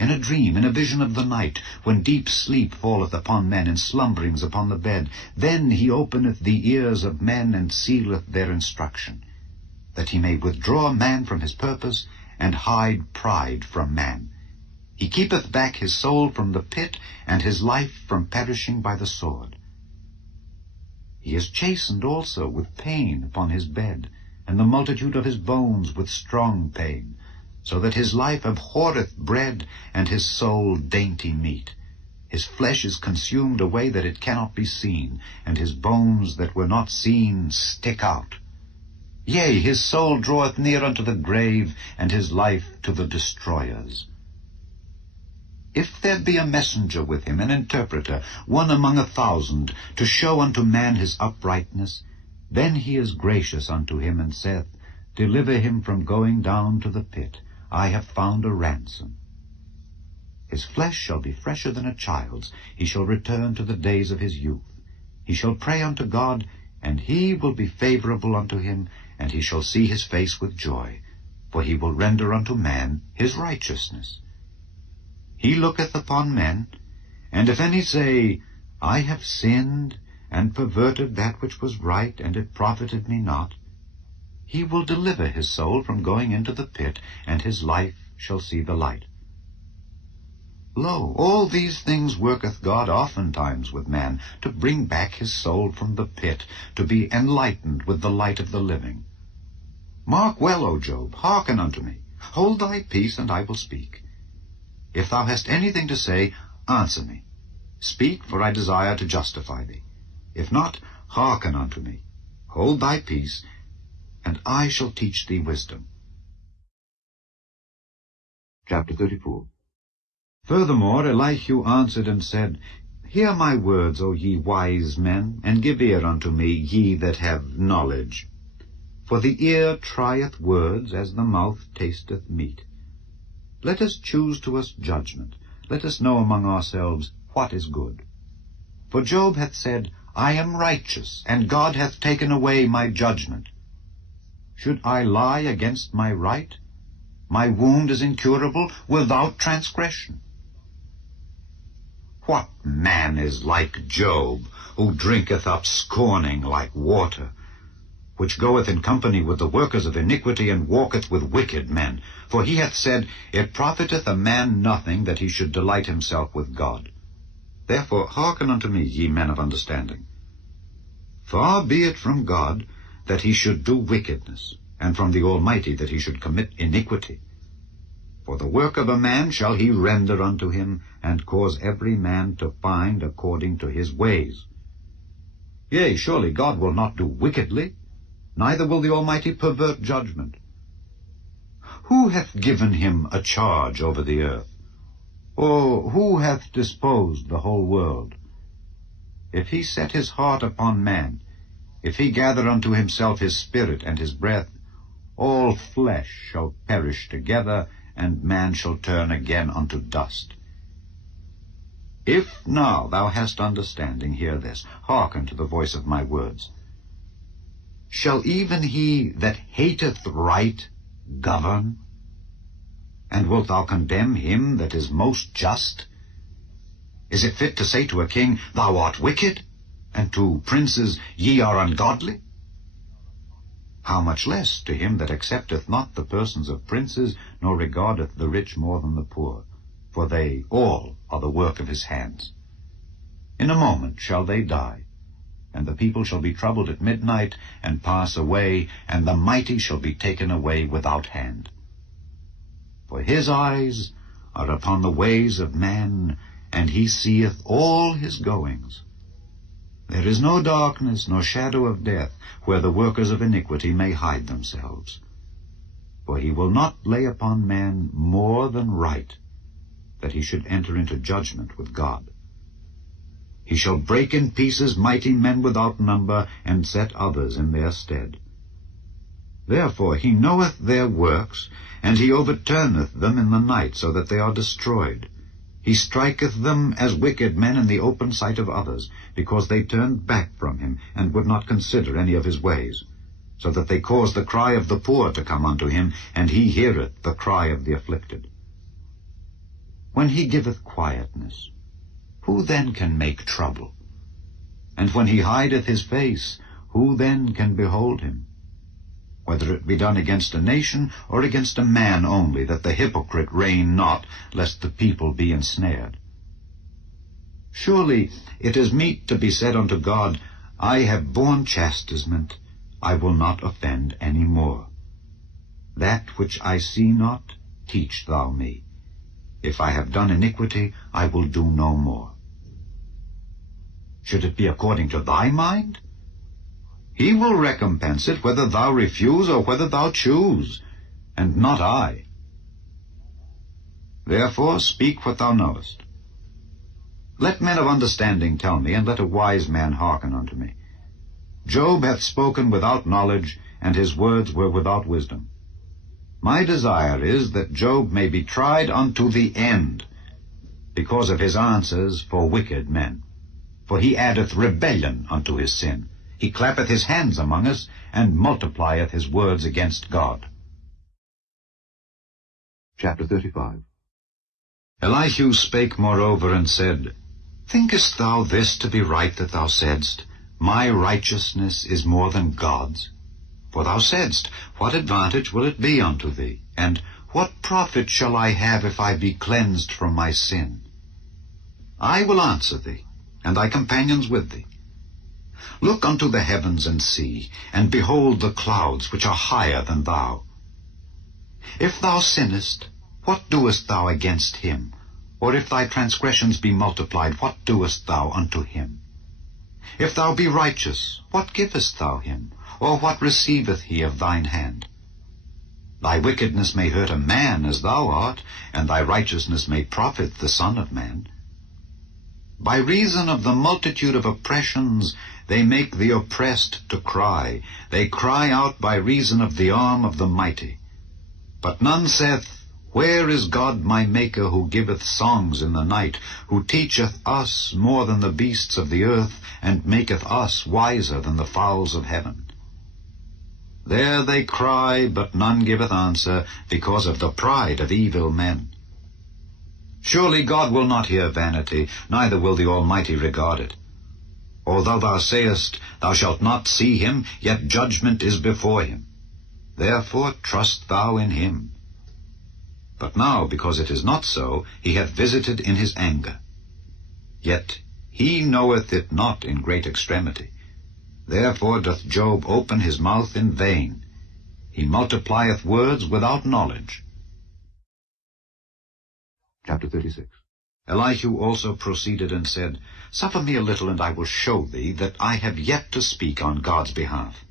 In a dream, in a vision of the night, when deep sleep falleth upon men, and slumberings upon the bed, then he openeth the ears of men, and sealeth their instruction, that he may withdraw man from his purpose, and hide pride from man. He keepeth back his soul from the pit, and his life from perishing by the sword. He is chastened also with pain upon his bed, and the multitude of his bones with strong pain, so that his life abhorreth bread, and his soul dainty meat. His flesh is consumed away that it cannot be seen, and his bones that were not seen stick out. Yea, his soul draweth near unto the grave, and his life to the destroyers. If there be a messenger with him, an interpreter, one among 1,000, to show unto man his uprightness, then he is gracious unto him, and saith, Deliver him from going down to the pit. I have found a ransom. His flesh shall be fresher than a child's. He shall return to the days of his youth. He shall pray unto God, and he will be favorable unto him, and he shall see his face with joy. For he will render unto man his righteousness. He looketh upon men, and if any say, I have sinned, and perverted that which was right, and it profited me not, he will deliver his soul from going into the pit, and his life shall see the light. Lo, all these things worketh God oftentimes with man, to bring back his soul from the pit, to be enlightened with the light of the living. Mark well, O Job, hearken unto me. Hold thy peace, and I will speak. If thou hast anything to say, answer me. Speak, for I desire to justify thee. If not, hearken unto me. Hold thy peace, and I shall teach thee wisdom. Chapter 34. Furthermore, Elihu answered and said, Hear my words, O ye wise men, and give ear unto me, ye that have knowledge. For the ear trieth words, as the mouth tasteth meat. Let us choose to us judgment. Let us know among ourselves what is good. For Job hath said, I am righteous, and God hath taken away my judgment. Should I lie against my right? My wound is incurable without transgression. What man is like Job, who drinketh up scorning like water, which goeth in company with the workers of iniquity, and walketh with wicked men. For he hath said, It profiteth a man nothing that he should delight himself with God. Therefore hearken unto me, ye men of understanding. Far be it from God that he should do wickedness, and from the Almighty that he should commit iniquity. For the work of a man shall he render unto him, and cause every man to find according to his ways. Yea, surely God will not do wickedly, neither will the Almighty pervert judgment. Who hath given him a charge over the earth? Or who hath disposed the whole world? If he set his heart upon man, if he gather unto himself his spirit and his breath, all flesh shall perish together, and man shall turn again unto dust. If now thou hast understanding, hear this, hearken to the voice of my words. Shall even he that hateth right govern? And wilt thou condemn him that is most just? Is it fit to say to a king, Thou art wicked, and to princes, Ye are ungodly? How much less to him that accepteth not the persons of princes, nor regardeth the rich more than the poor, for they all are the work of his hands. In a moment shall they die, and the people shall be troubled at midnight, and pass away, and the mighty shall be taken away without hand. For his eyes are upon the ways of man, and he seeth all his goings. There is no darkness nor shadow of death, where the workers of iniquity may hide themselves. For he will not lay upon man more than right, that he should enter into judgment with God. He shall break in pieces mighty men without number, and set others in their stead. Therefore he knoweth their works, and he overturneth them in the night, so that they are destroyed. He striketh them as wicked men in the open sight of others, because they turned back from him, and would not consider any of his ways, so that they cause the cry of the poor to come unto him, and he heareth the cry of the afflicted. When he giveth quietness, who then can make trouble? And when he hideth his face, who then can behold him? Whether it be done against a nation, or against a man only, that the hypocrite reign not, lest the people be ensnared. Surely it is meet to be said unto God, I have borne chastisement, I will not offend any more. That which I see not, teach thou me. If I have done iniquity, I will do no more. Should it be according to thy mind? He will recompense it, whether thou refuse or whether thou choose, and not I. Therefore speak what thou knowest. Let men of understanding tell me, and let a wise man hearken unto me. Job hath spoken without knowledge, and his words were without wisdom. My desire is that Job may be tried unto the end, because of his answers for wicked men. For he addeth rebellion unto his sin. He clappeth his hands among us, and multiplieth his words against God. Chapter 35. Elihu spake moreover, and said, Thinkest thou this to be right that thou saidst, My righteousness is more than God's? For thou saidst, What advantage will it be unto thee? And what profit shall I have if I be cleansed from my sin? I will answer thee, and thy companions with thee. Look unto the heavens and see, and behold the clouds which are higher than thou. If thou sinnest, what doest thou against him? Or if thy transgressions be multiplied, what doest thou unto him? If thou be righteous, what givest thou him? Or what receiveth he of thine hand? Thy wickedness may hurt a man as thou art, and thy righteousness may profit the Son of Man. By reason of the multitude of oppressions, they make the oppressed to cry. They cry out by reason of the arm of the mighty. But none saith, Where is God my Maker, who giveth songs in the night, who teacheth us more than the beasts of the earth, and maketh us wiser than the fowls of heaven? There they cry, but none giveth answer, because of the pride of evil men. Surely God will not hear vanity, neither will the Almighty regard it. Although thou sayest, Thou shalt not see him, yet judgment is before him. Therefore trust thou in him. But now, because it is not so, he hath visited in his anger. Yet he knoweth it not in great extremity. Therefore doth Job open his mouth in vain. He multiplieth words without knowledge. Chapter 36. Elihu also proceeded and said, Suffer me a little, and I will show thee that I have yet to speak on God's behalf.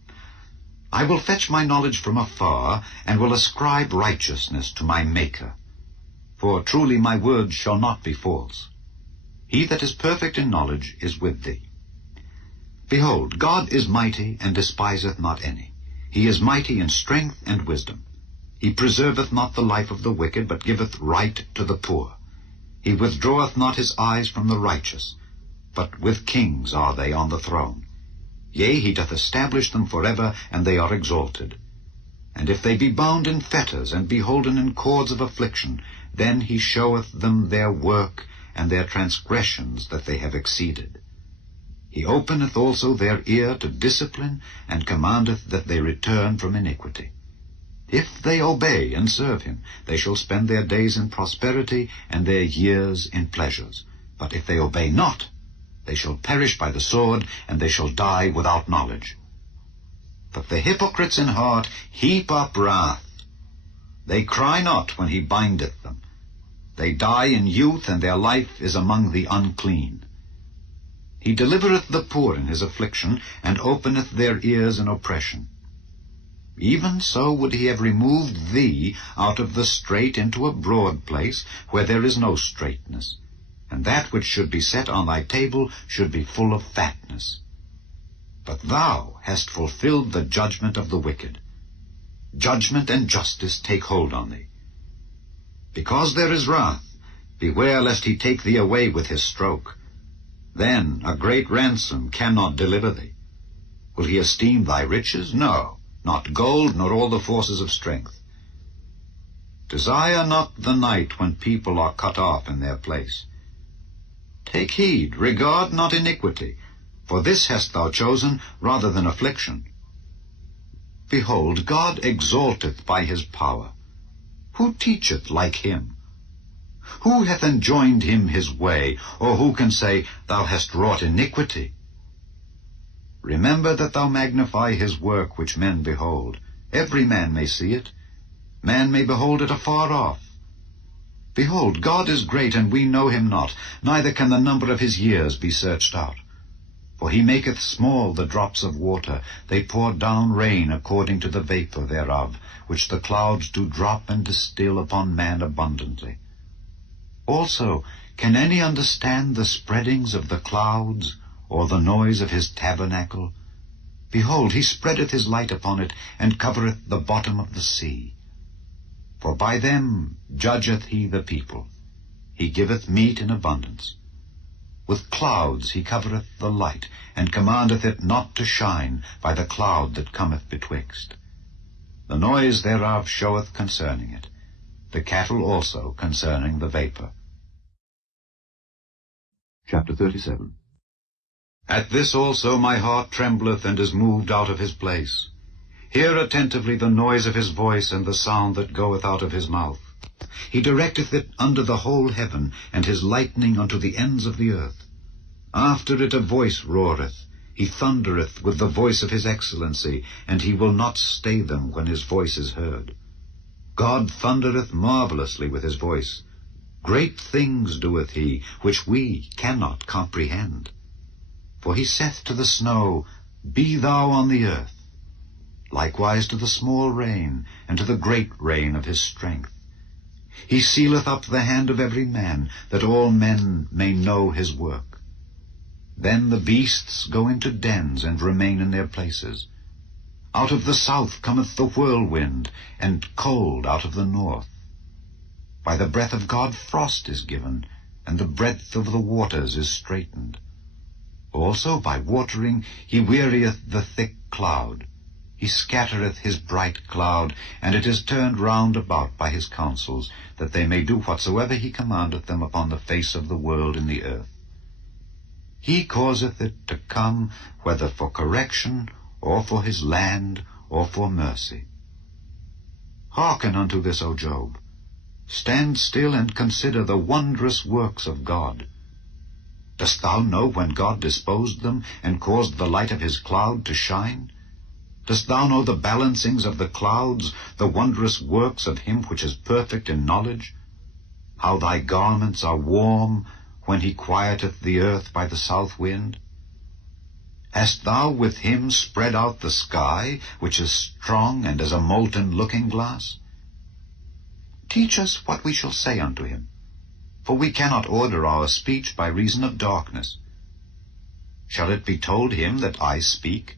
I will fetch my knowledge from afar, and will ascribe righteousness to my Maker. For truly my words shall not be false. He that is perfect in knowledge is with thee. Behold, God is mighty, and despiseth not any. He is mighty in strength and wisdom. He preserveth not the life of the wicked, but giveth right to the poor. He withdraweth not his eyes from the righteous, but with kings are they on the throne. Yea, he doth establish them forever, and they are exalted. And if they be bound in fetters, and be holden in cords of affliction, then he showeth them their work, and their transgressions that they have exceeded. He openeth also their ear to discipline, and commandeth that they return from iniquity. If they obey and serve him, they shall spend their days in prosperity, and their years in pleasures. But if they obey not, they shall perish by the sword, and they shall die without knowledge. But the hypocrites in heart heap up wrath. They cry not when he bindeth them. They die in youth, and their life is among the unclean. He delivereth the poor in his affliction, and openeth their ears in oppression. Even so would he have removed thee out of the strait into a broad place, where there is no straightness, and that which should be set on thy table should be full of fatness. But thou hast fulfilled the judgment of the wicked. Judgment and justice take hold on thee. Because there is wrath, beware lest he take thee away with his stroke. Then a great ransom cannot deliver thee. Will he esteem thy riches? No, not gold, nor all the forces of strength. Desire not the night when people are cut off in their place. Take heed, regard not iniquity, for this hast thou chosen rather than affliction. Behold, God exalteth by his power. Who teacheth like him? Who hath enjoined him his way, or who can say, Thou hast wrought iniquity? Remember that thou magnify his work which men behold. Every man may see it. Man may behold it afar off. Behold, God is great, and we know him not, neither can the number of his years be searched out. For he maketh small the drops of water, they pour down rain according to the vapor thereof, which the clouds do drop and distill upon man abundantly. Also, can any understand the spreadings of the clouds, or the noise of his tabernacle? Behold, he spreadeth his light upon it, and covereth the bottom of the sea. For by them judgeth he the people. He giveth meat in abundance. With clouds he covereth the light, and commandeth it not to shine by the cloud that cometh betwixt. The noise thereof showeth concerning it, the cattle also concerning the vapor. Chapter 37. At this also my heart trembleth, and is moved out of his place. Hear attentively the noise of his voice, and the sound that goeth out of his mouth. He directeth it under the whole heaven, and his lightning unto the ends of the earth. After it a voice roareth. He thundereth with the voice of his excellency, and he will not stay them when his voice is heard. God thundereth marvelously with his voice. Great things doeth he, which we cannot comprehend. For he saith to the snow, Be thou on the earth. Likewise to the small rain, and to the great rain of his strength. He sealeth up the hand of every man, that all men may know his work. Then the beasts go into dens, and remain in their places. Out of the south cometh the whirlwind, and cold out of the north. By the breath of God frost is given, and the breadth of the waters is straitened. Also by watering he wearieth the thick cloud. He scattereth his bright cloud, and it is turned round about by his counsels, that they may do whatsoever he commandeth them upon the face of the world in the earth. He causeth it to come, whether for correction, or for his land, or for mercy. Hearken unto this, O Job. Stand still and consider the wondrous works of God. Dost thou know when God disposed them, and caused the light of his cloud to shine? Dost thou know the balancings of the clouds, the wondrous works of him which is perfect in knowledge? How thy garments are warm, when he quieteth the earth by the south wind? Hast thou with him spread out the sky, which is strong and as a molten looking-glass? Teach us what we shall say unto him, for we cannot order our speech by reason of darkness. Shall it be told him that I speak?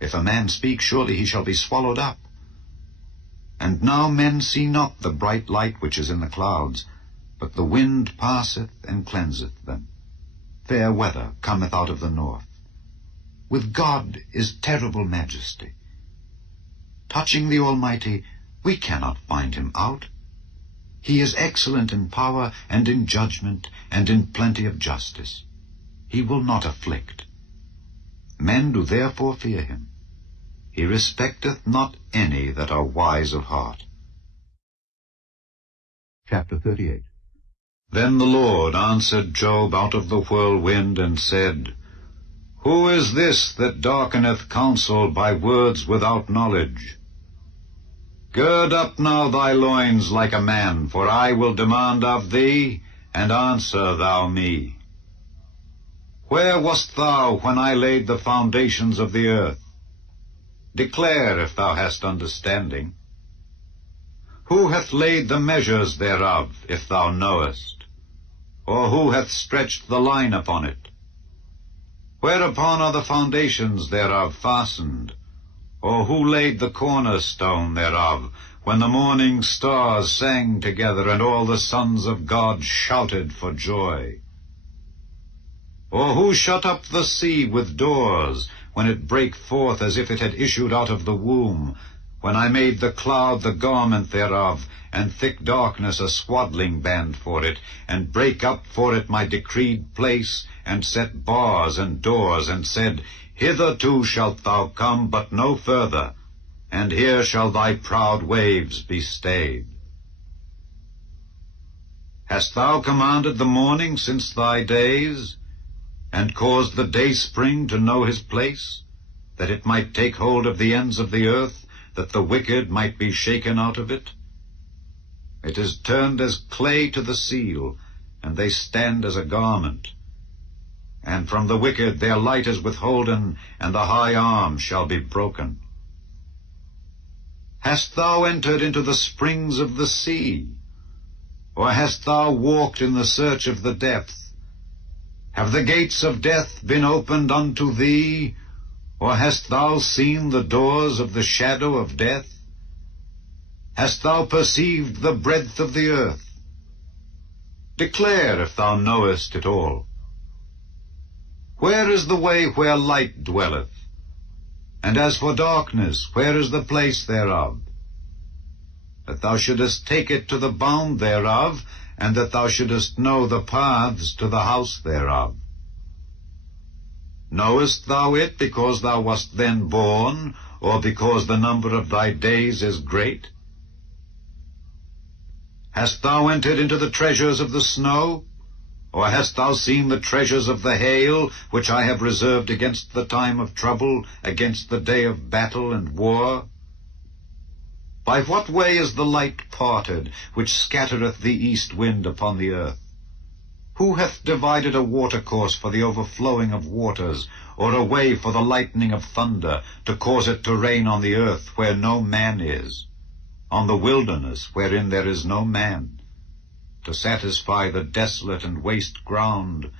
If a man speak, surely he shall be swallowed up. And now men see not the bright light which is in the clouds, but the wind passeth and cleanseth them. Fair weather cometh out of the north. With God is terrible majesty. Touching the Almighty, we cannot find him out. He is excellent in power and in judgment and in plenty of justice. He will not afflict. Men do therefore fear him. He respecteth not any that are wise of heart. Chapter 38. Then the Lord answered Job out of the whirlwind, and said, Who is this that darkeneth counsel by words without knowledge? Gird up now thy loins like a man, for I will demand of thee, and answer thou me. Where wast thou when I laid the foundations of the earth? Declare if thou hast understanding. Who hath laid the measures thereof, if thou knowest? Or who hath stretched the line upon it? Whereupon are the foundations thereof fastened? Or who laid the cornerstone thereof, when the morning stars sang together, and all the sons of God shouted for joy? Or who shut up the sea with doors, when it brake forth as if it had issued out of the womb, when I made the cloud the garment thereof, and thick darkness a swaddling band for it, and brake up for it my decreed place, and set bars and doors, and said, Hitherto shalt thou come, but no further, and here shall thy proud waves be stayed. Hast thou commanded the morning since thy days, and caused the dayspring to know his place, that it might take hold of the ends of the earth, that the wicked might be shaken out of it? It is turned as clay to the seal, and they stand as a garment. And from the wicked their light is withholden, and the high arm shall be broken. Hast thou entered into the springs of the sea? Or hast thou walked in the search of the depth? Have the gates of death been opened unto thee? Or hast thou seen the doors of the shadow of death? Hast thou perceived the breadth of the earth? Declare if thou knowest it all. Where is the way where light dwelleth? And as for darkness, where is the place thereof? That thou shouldest take it to the bound thereof, and that thou shouldest know the paths to the house thereof. Knowest thou it because thou wast then born, or because the number of thy days is great? Hast thou entered into the treasures of the snow? Or hast thou seen the treasures of the hail, which I have reserved against the time of trouble, against the day of battle and war? By what way is the light parted, which scattereth the east wind upon the earth? Who hath divided a watercourse for the overflowing of waters, or a way for the lightning of thunder, to cause it to rain on the earth where no man is, on the wilderness wherein there is no man, to satisfy the desolate and waste ground,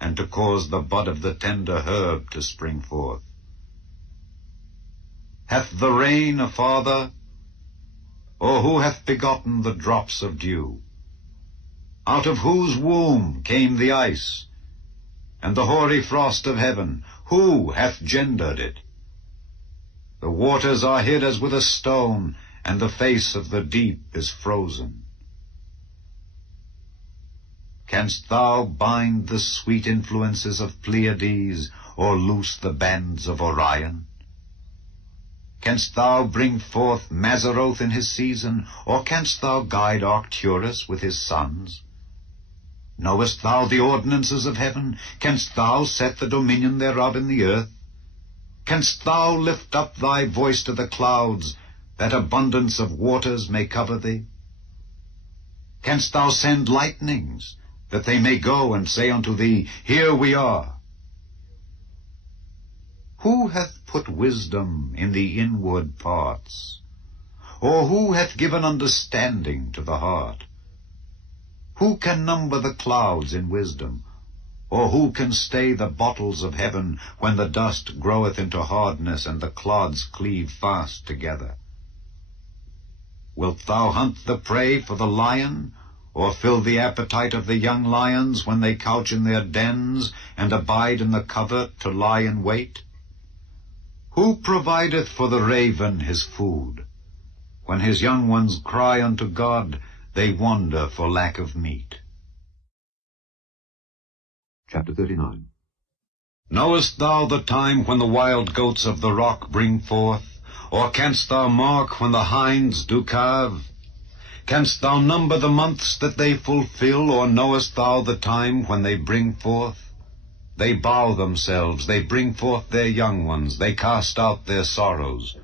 and to cause the bud of the tender herb to spring forth? Hath the rain a father? Or who hath begotten the drops of dew? Out of whose womb came the ice, and the hoary frost of heaven? Who hath gendered it? The waters are hid as with a stone, and the face of the deep is frozen. Canst thou bind the sweet influences of Pleiades, or loose the bands of Orion? Canst thou bring forth Mazzaroth in his season, or canst thou guide Arcturus with his sons? Knowest thou the ordinances of heaven? Canst thou set the dominion thereof in the earth? Canst thou lift up thy voice to the clouds, that abundance of waters may cover thee? Canst thou send lightnings, that they may go and say unto thee, Here we are? Who hath put wisdom in the inward parts? Or who hath given understanding to the heart? Who can number the clouds in wisdom? Or who can stay the bottles of heaven, when the dust groweth into hardness, and the clods cleave fast together? Wilt thou hunt the prey for the lion, or fill the appetite of the young lions when they couch in their dens, and abide in the covert to lie in wait? Who provideth for the raven his food? When his young ones cry unto God, they wander for lack of meat. Chapter 39. Knowest thou the time when the wild goats of the rock bring forth? Or canst thou mark when the hinds do calve? Canst thou number the months that they fulfill, or knowest thou the time when they bring forth? They bow themselves, they bring forth their young ones, they cast out their sorrows.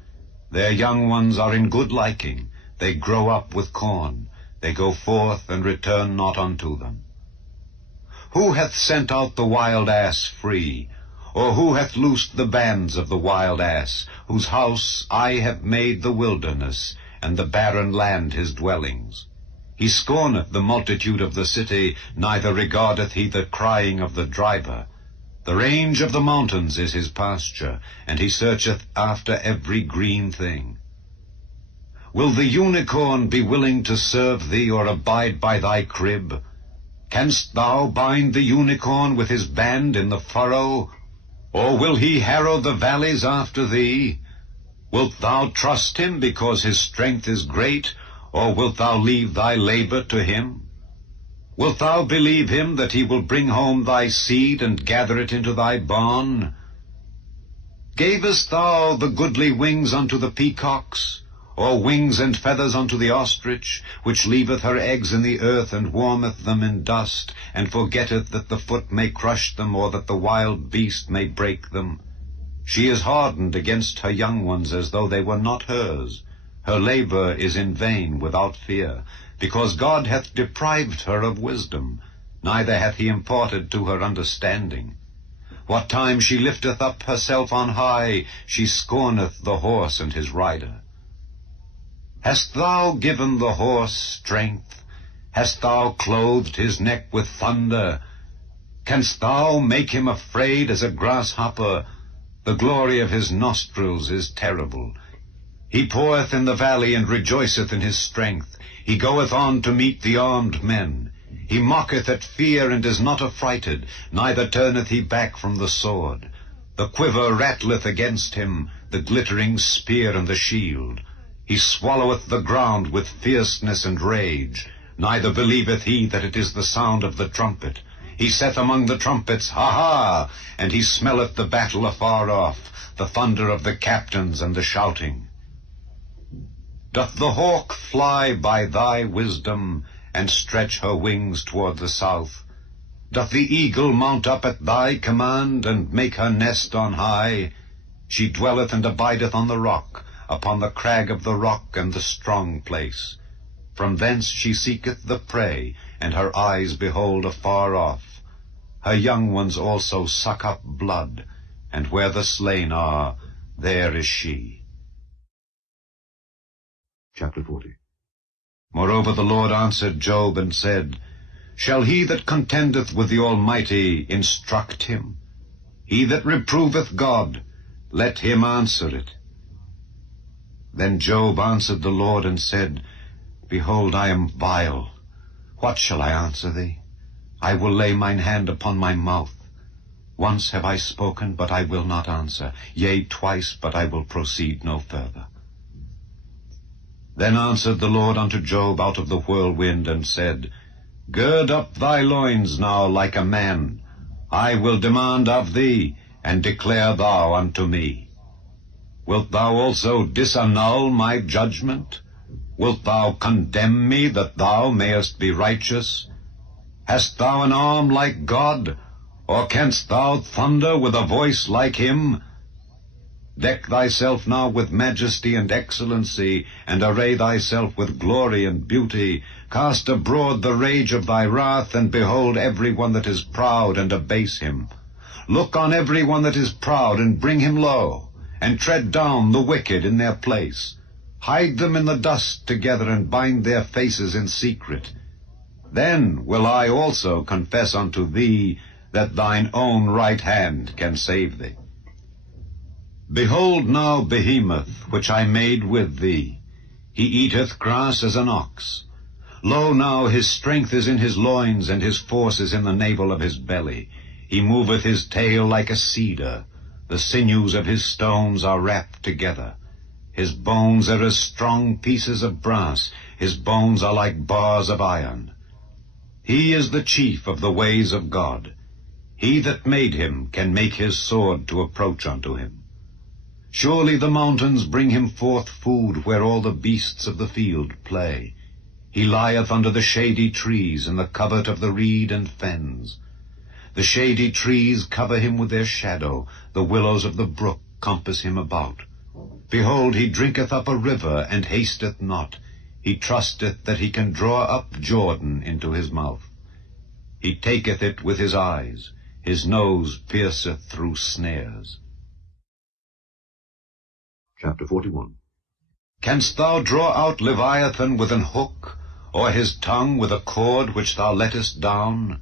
Their young ones are in good liking, they grow up with corn, they go forth and return not unto them. Who hath sent out the wild ass free? Or who hath loosed the bands of the wild ass, whose house I have made the wilderness, and the barren land his dwellings? He scorneth the multitude of the city, neither regardeth he the crying of the driver. The range of the mountains is his pasture, and he searcheth after every green thing. Will the unicorn be willing to serve thee, or abide by thy crib? Canst thou bind the unicorn with his band in the furrow? Or will he harrow the valleys after thee? Wilt thou trust him because his strength is great, or wilt thou leave thy labor to him? Wilt thou believe him that he will bring home thy seed and gather it into thy barn? Gavest thou the goodly wings unto the peacocks, or wings and feathers unto the ostrich, which leaveth her eggs in the earth, and warmeth them in dust, and forgetteth that the foot may crush them, or that the wild beast may break them? She is hardened against her young ones, as though they were not hers. Her labor is in vain without fear, because God hath deprived her of wisdom, neither hath he imparted to her understanding. What time she lifteth up herself on high, she scorneth the horse and his rider. Hast thou given the horse strength? Hast thou clothed his neck with thunder? Canst thou make him afraid as a grasshopper? The glory of his nostrils is terrible. He poureth in the valley, and rejoiceth in his strength. He goeth on to meet the armed men. He mocketh at fear, and is not affrighted, neither turneth he back from the sword. The quiver rattleth against him, the glittering spear and the shield. He swalloweth the ground with fierceness and rage, neither believeth he that it is the sound of the trumpet. He saith among the trumpets, Ha ha! And he smelleth the battle afar off, the thunder of the captains and the shouting. Doth the hawk fly by thy wisdom, and stretch her wings toward the south? Doth the eagle mount up at thy command, and make her nest on high? She dwelleth and abideth on the rock, upon the crag of the rock and the strong place. From thence she seeketh the prey, and her eyes behold afar off. Her young ones also suck up blood, and where the slain are, there is she. Chapter 40. Moreover the Lord answered Job and said, Shall he that contendeth with the Almighty instruct him? He that reproveth God, let him answer it. Then Job answered the Lord and said, Behold, I am vile. What shall I answer thee? I will lay mine hand upon my mouth. Once have I spoken, but I will not answer. Yea, twice, but I will proceed no further. Then answered the Lord unto Job out of the whirlwind, and said, Gird up thy loins now like a man. I will demand of thee, and declare thou unto me. Wilt thou also disannul my judgment? Wilt thou condemn me, that thou mayest be righteous? Hast thou an arm like God, or canst thou thunder with a voice like him? Deck thyself now with majesty and excellency, and array thyself with glory and beauty. Cast abroad the rage of thy wrath, and behold every one that is proud, and abase him. Look on every one that is proud, and bring him low, and tread down the wicked in their place. Hide them in the dust together, and bind their faces in secret. Then will I also confess unto thee, that thine own right hand can save thee. Behold now Behemoth, which I made with thee. He eateth grass as an ox. Lo now, his strength is in his loins, and his force is in the navel of his belly. He moveth his tail like a cedar. The sinews of his stones are wrapped together. His bones are as strong pieces of brass. His bones are like bars of iron. He is the chief of the ways of God. He that made him can make his sword to approach unto him. Surely the mountains bring him forth food, where all the beasts of the field play. He lieth under the shady trees, in the covert of the reed and fens. The shady trees cover him with their shadow. The willows of the brook compass him about. Behold, he drinketh up a river, and hasteth not. He trusteth that he can draw up Jordan into his mouth. He taketh it with his eyes. His nose pierceth through snares. Chapter 41. Canst thou draw out Leviathan with an hook, or his tongue with a cord which thou lettest down?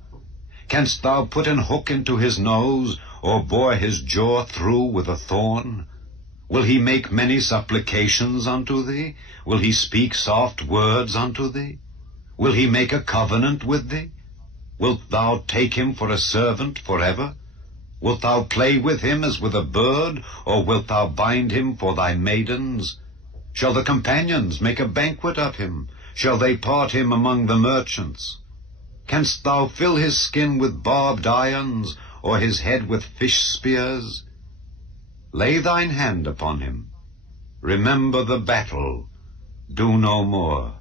Canst thou put an hook into his nose, or bore his jaw through with a thorn? Will he make many supplications unto thee? Will he speak soft words unto thee? Will he make a covenant with thee? Wilt thou take him for a servant forever? Wilt thou play with him as with a bird, or wilt thou bind him for thy maidens? Shall the companions make a banquet of him? Shall they part him among the merchants? Canst thou fill his skin with barbed irons, or his head with fish spears? Lay thine hand upon him. Remember the battle. Do no more.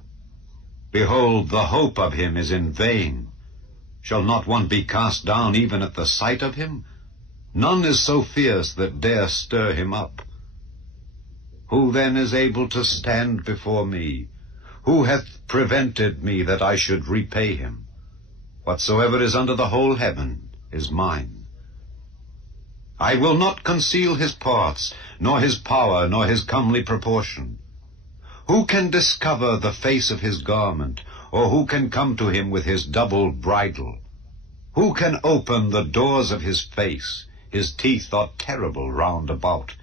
Behold, the hope of him is in vain. Shall not one be cast down even at the sight of him? None is so fierce that dare stir him up. Who then is able to stand before me? Who hath prevented me that I should repay him? Whatsoever is under the whole heaven is mine. I will not conceal his parts, nor his power, nor his comely proportion. Who can discover the face of his garment, or who can come to him with his double bridle? Who can open the doors of his face? His teeth are terrible round about.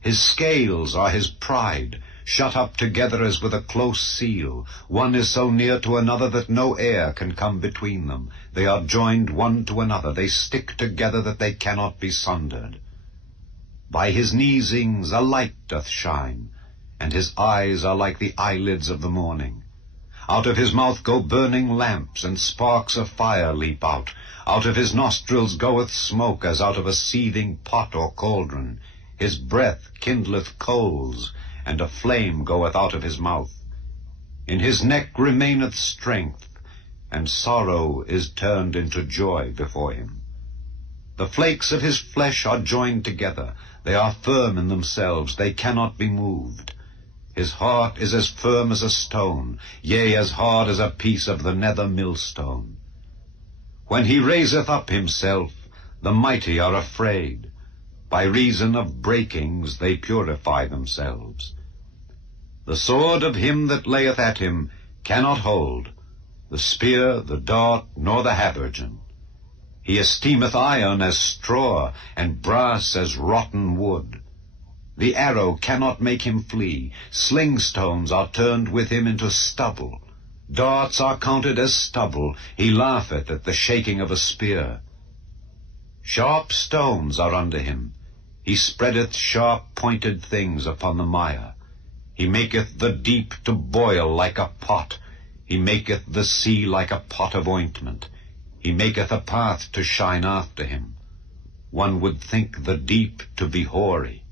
His scales are his pride, shut up together as with a close seal. One is so near to another that no air can come between them. They are joined one to another. They stick together that they cannot be sundered. By his neesings a light doth shine, and his eyes are like the eyelids of the morning. Out of his mouth go burning lamps, and sparks of fire leap out. Out of his nostrils goeth smoke, as out of a seething pot or cauldron. His breath kindleth coals, and a flame goeth out of his mouth. In his neck remaineth strength, and sorrow is turned into joy before him. The flakes of his flesh are joined together. They are firm in themselves. They cannot be moved. His heart is as firm as a stone, yea, as hard as a piece of the nether millstone. When he raiseth up himself, the mighty are afraid. By reason of breakings they purify themselves. The sword of him that layeth at him cannot hold, the spear, the dart, nor the habergeon. He esteemeth iron as straw, and brass as rotten wood. The arrow cannot make him flee. Sling stones are turned with him into stubble. Darts are counted as stubble. He laugheth at the shaking of a spear. Sharp stones are under him. He spreadeth sharp-pointed things upon the mire. He maketh the deep to boil like a pot. He maketh the sea like a pot of ointment. He maketh a path to shine after him. One would think the deep to be hoary.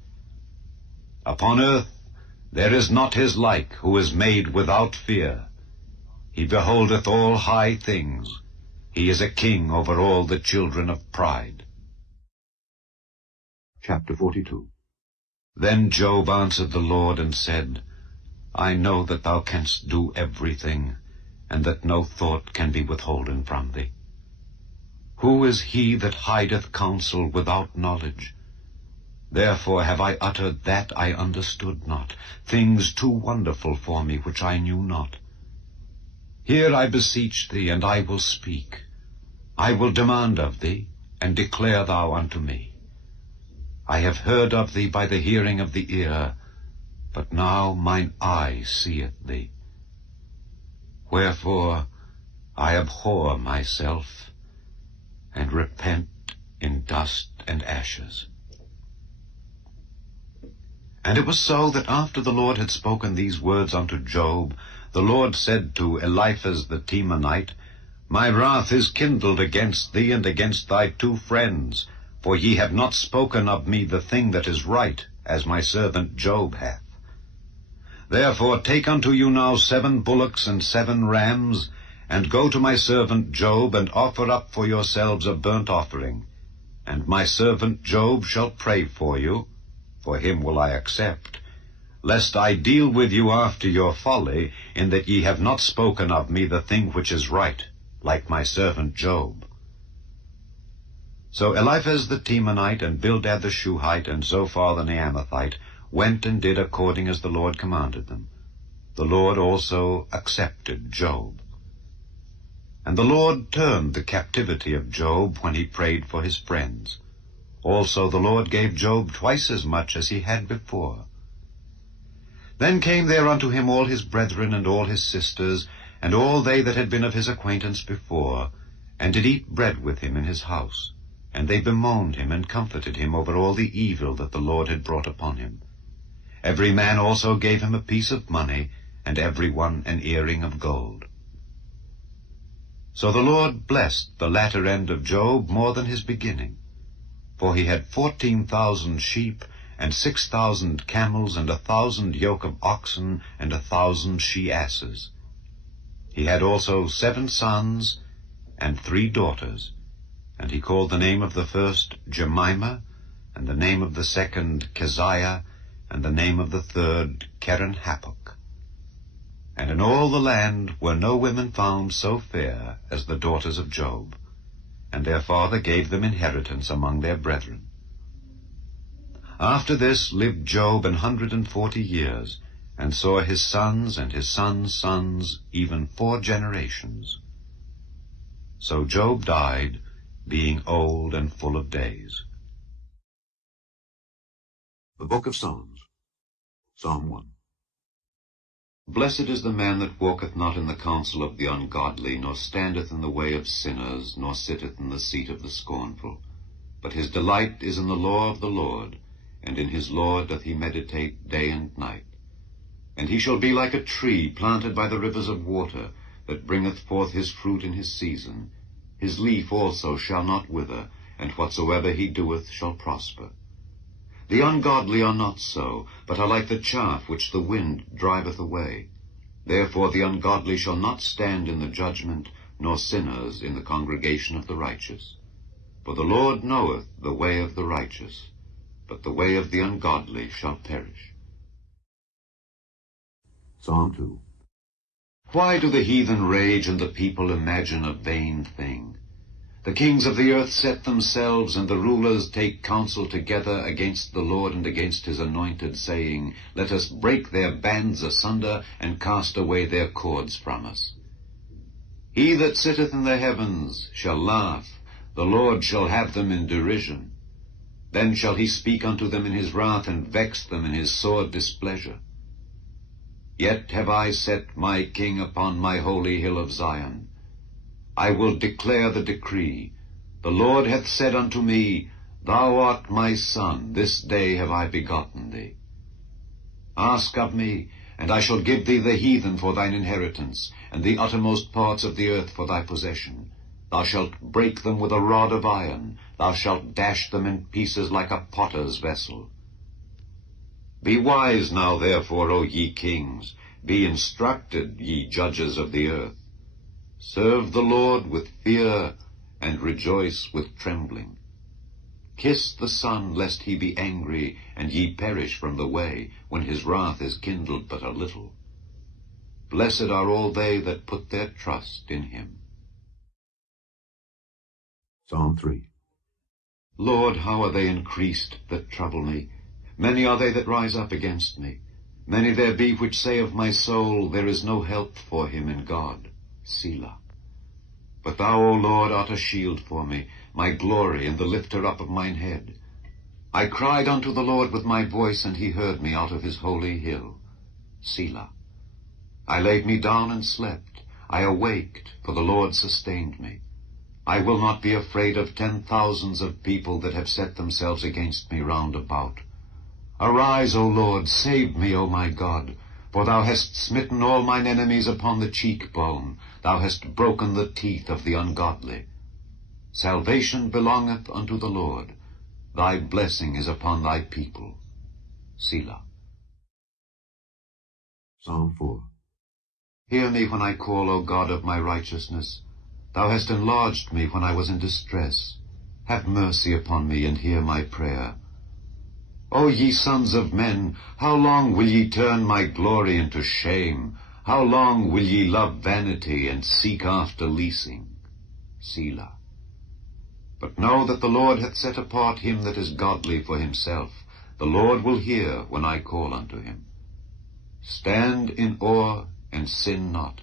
Upon earth there is not his like, who is made without fear. He beholdeth all high things. He is a king over all the children of pride. Chapter 42. Then Job answered the Lord and said, I know that thou canst do everything, and that no thought can be withholden from thee. Who is he that hideth counsel without knowledge? Therefore have I uttered that I understood not, things too wonderful for me which I knew not. Hear, I beseech thee, and I will speak. I will demand of thee, and declare thou unto me. I have heard of thee by the hearing of the ear, but now mine eye seeth thee. Wherefore I abhor myself, and repent in dust and ashes. And it was so that after the Lord had spoken these words unto Job, the Lord said to Eliphaz the Temanite, My wrath is kindled against thee and against thy 2 friends, for ye have not spoken of me the thing that is right, as my servant Job hath. Therefore take unto you now 7 bullocks and 7 rams, and go to my servant Job, and offer up for yourselves a burnt offering. And my servant Job shall pray for you, for him will I accept, lest I deal with you after your folly, in that ye have not spoken of me the thing which is right, like my servant Job. So Eliphaz the Temanite, and Bildad the Shuhite, and Zophar the Naamathite went and did according as the Lord commanded them. The Lord also accepted Job. And the Lord turned the captivity of Job when he prayed for his friends. Also the Lord gave Job twice as much as he had before. Then came there unto him all his brethren and all his sisters, and all they that had been of his acquaintance before, and did eat bread with him in his house. And they bemoaned him and comforted him over all the evil that the Lord had brought upon him. Every man also gave him a piece of money, and every one an earring of gold. So the Lord blessed the latter end of Job more than his beginning. For he had 14,000 sheep, and 6,000 camels, and 1,000 yoke of oxen, and 1,000 she-asses. He had also 7 sons, and 3 daughters. And he called the name of the first Jemimah, and the name of the second Keziah, and the name of the third Keren-Happuch. And in all the land were no women found so fair as the daughters of Job, and their father gave them inheritance among their brethren. After this lived Job 140 years, and saw his sons and his sons' sons, even 4 generations. So Job died, being old and full of days. The Book of Psalms. Psalm 1. Blessed is the man that walketh not in the counsel of the ungodly, nor standeth in the way of sinners, nor sitteth in the seat of the scornful. But his delight is in the law of the Lord, and in his law doth he meditate day and night. And he shall be like a tree planted by the rivers of water, that bringeth forth his fruit in his season. His leaf also shall not wither, and whatsoever he doeth shall prosper. The ungodly are not so, but are like the chaff which the wind driveth away. Therefore the ungodly shall not stand in the judgment, nor sinners in the congregation of the righteous. For the Lord knoweth the way of the righteous, but the way of the ungodly shall perish. Psalm 2. Why do the heathen rage, and the people imagine a vain thing? The kings of the earth set themselves, and the rulers take counsel together against the Lord and against his anointed, saying, Let us break their bands asunder, and cast away their cords from us. He that sitteth in the heavens shall laugh, the Lord shall have them in derision. Then shall he speak unto them in his wrath, and vex them in his sore displeasure. Yet have I set my king upon my holy hill of Zion. I will declare the decree. The Lord hath said unto me, Thou art my son, this day have I begotten thee. Ask of me, And I shall give thee the heathen for thine inheritance, and the uttermost parts of the earth for thy possession. Thou shalt break them with a rod of iron, thou shalt dash them in pieces like a potter's vessel. Be wise now, therefore, O ye kings, be instructed, ye judges of the earth. Serve the Lord with fear, and rejoice with trembling. Kiss the Son, lest he be angry, and ye perish from the way, when his wrath is kindled but a little. Blessed are all they that put their trust in him. Psalm 3. Lord, how are they increased that trouble me? Many are they that rise up against me. Many there be which say of my soul, there is no help for him in God. Selah. But thou, O Lord, art a shield for me, my glory, and the lifter up of mine head. I cried unto the Lord with my voice, and he heard me out of his holy hill. Selah. I laid me down and slept. I awaked, for the Lord sustained me. I will not be afraid of 10,000s of people that have set themselves against me round about. Arise, O Lord, save me, O my God, for thou hast smitten all mine enemies upon the cheekbone, thou hast broken the teeth of the ungodly. Salvation belongeth unto the Lord, thy blessing is upon thy people. Selah. Psalm 4. Hear me when I call, O God of my righteousness. Thou hast enlarged me when I was in distress. Have mercy upon me, and hear my prayer. O ye sons of men, how long will ye turn my glory into shame? How long will ye love vanity, and seek after leasing? Selah. But know that the Lord hath set apart him that is godly for himself. The Lord will hear when I call unto him. Stand in awe, and sin not.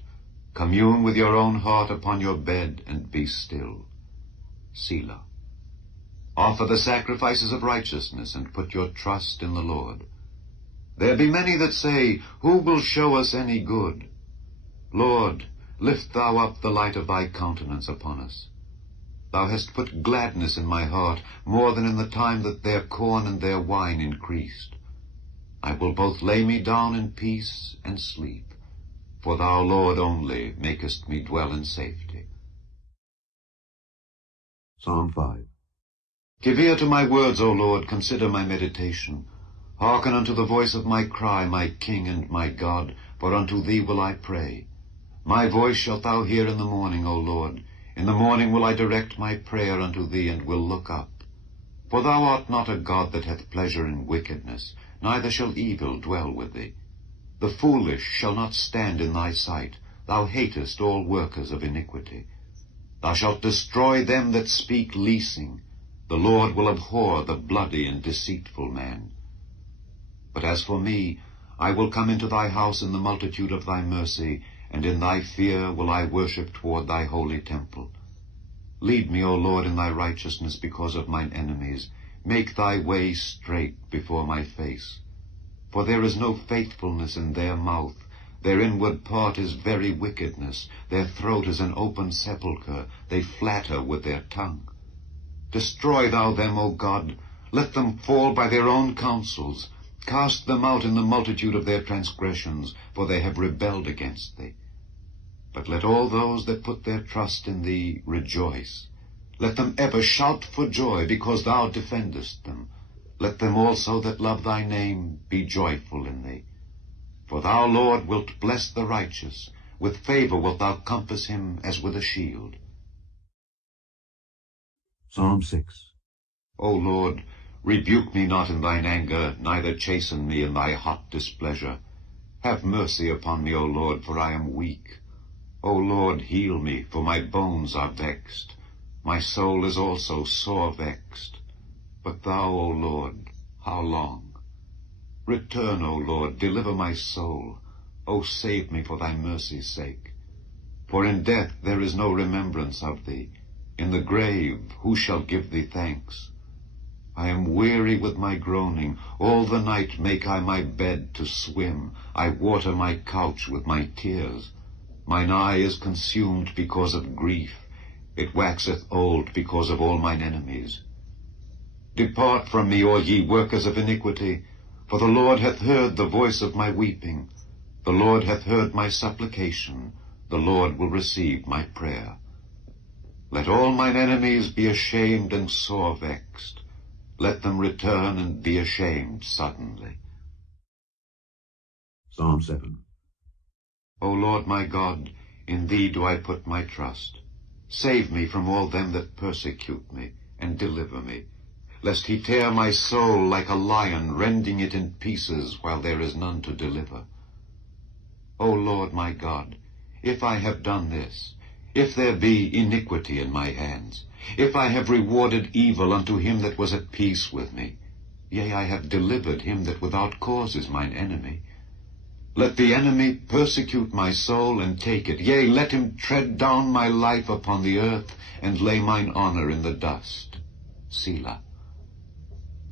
Commune with your own heart upon your bed, and be still. Selah. Offer the sacrifices of righteousness, and put your trust in the Lord. There be many that say, who will show us any good? Lord, lift thou up the light of thy countenance upon us. Thou hast put gladness in my heart, more than in the time that their corn and their wine increased. I will both lay me down in peace and sleep, for thou, Lord, only makest me dwell in safety. Psalm 5. Give ear to my words, O Lord, consider my meditation. Hearken unto the voice of my cry, my King and my God, for unto thee will I pray. My voice shalt thou hear in the morning, O Lord. In the morning will I direct my prayer unto thee, and will look up. For thou art not a God that hath pleasure in wickedness, neither shall evil dwell with thee. The foolish shall not stand in thy sight. Thou hatest all workers of iniquity. Thou shalt destroy them that speak leasing. The Lord will abhor the bloody and deceitful man. But as for me, I will come into thy house in the multitude of thy mercy, and in thy fear will I worship toward thy holy temple. Lead me, O Lord, in thy righteousness because of mine enemies. Make thy way straight before my face. For there is no faithfulness in their mouth. Their inward part is very wickedness. Their throat is an open sepulchre. They flatter with their tongue. Destroy thou them, O God. Let them fall by their own counsels. Cast them out in the multitude of their transgressions, for they have rebelled against thee. But let all those that put their trust in thee rejoice. Let them ever shout for joy, because thou defendest them. Let them also that love thy name be joyful in thee. For thou, Lord, wilt bless the righteous. With favor wilt thou compass him as with a shield. Psalm 6. O Lord, rebuke me not in thine anger, neither chasten me in thy hot displeasure. Have mercy upon me, O Lord, for I am weak. O Lord, heal me, for my bones are vexed. My soul is also sore vexed. But thou, O Lord, how long? Return, O Lord, deliver my soul. O save me for thy mercy's sake. For in death there is no remembrance of thee. In the grave who shall give thee thanks? I am weary with my groaning. All the night make I my bed to swim. I water my couch with my tears. Mine eye is consumed because of grief. It waxeth old because of all mine enemies. Depart from me, all ye workers of iniquity, for the Lord hath heard the voice of my weeping. The Lord hath heard my supplication, the Lord will receive my prayer. Let all mine enemies be ashamed and sore vexed. Let them return and be ashamed suddenly. Psalm 7. O Lord my God, in thee do I put my trust. Save me from all them that persecute me, and deliver me, lest he tear my soul like a lion, rending it in pieces while there is none to deliver. O Lord my God, if I have done this, if there be iniquity in my hands, if I have rewarded evil unto him that was at peace with me, yea, I have delivered him that without cause is mine enemy. Let the enemy persecute my soul and take it. Yea, let him tread down my life upon the earth, and lay mine honor in the dust. Selah.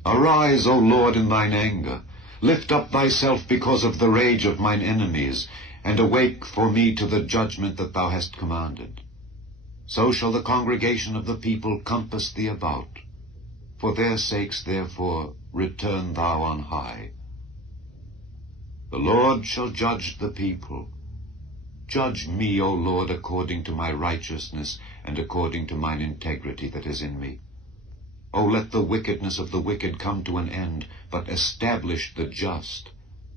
Arise, O Lord, in thine anger. Lift up thyself because of the rage of mine enemies, and awake for me to the judgment that thou hast commanded. So shall the congregation of the people compass thee about. For their sakes, therefore, return thou on high. The Lord shall judge the people. Judge me, O Lord, according to my righteousness, and according to mine integrity that is in me. O let the wickedness of the wicked come to an end, but establish the just.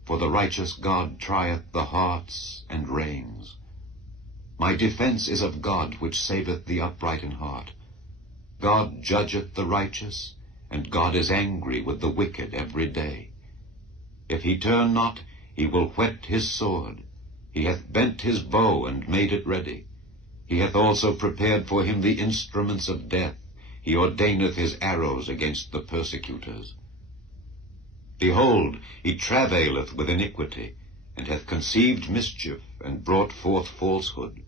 For the righteous God trieth the hearts and reins. My defense is of God, which saveth the upright in heart. God judgeth the righteous, and God is angry with the wicked every day. If he turn not, he will whet his sword. He hath bent his bow and made it ready. He hath also prepared for him the instruments of death. He ordaineth his arrows against the persecutors. Behold, he travaileth with iniquity, and hath conceived mischief, and brought forth falsehood.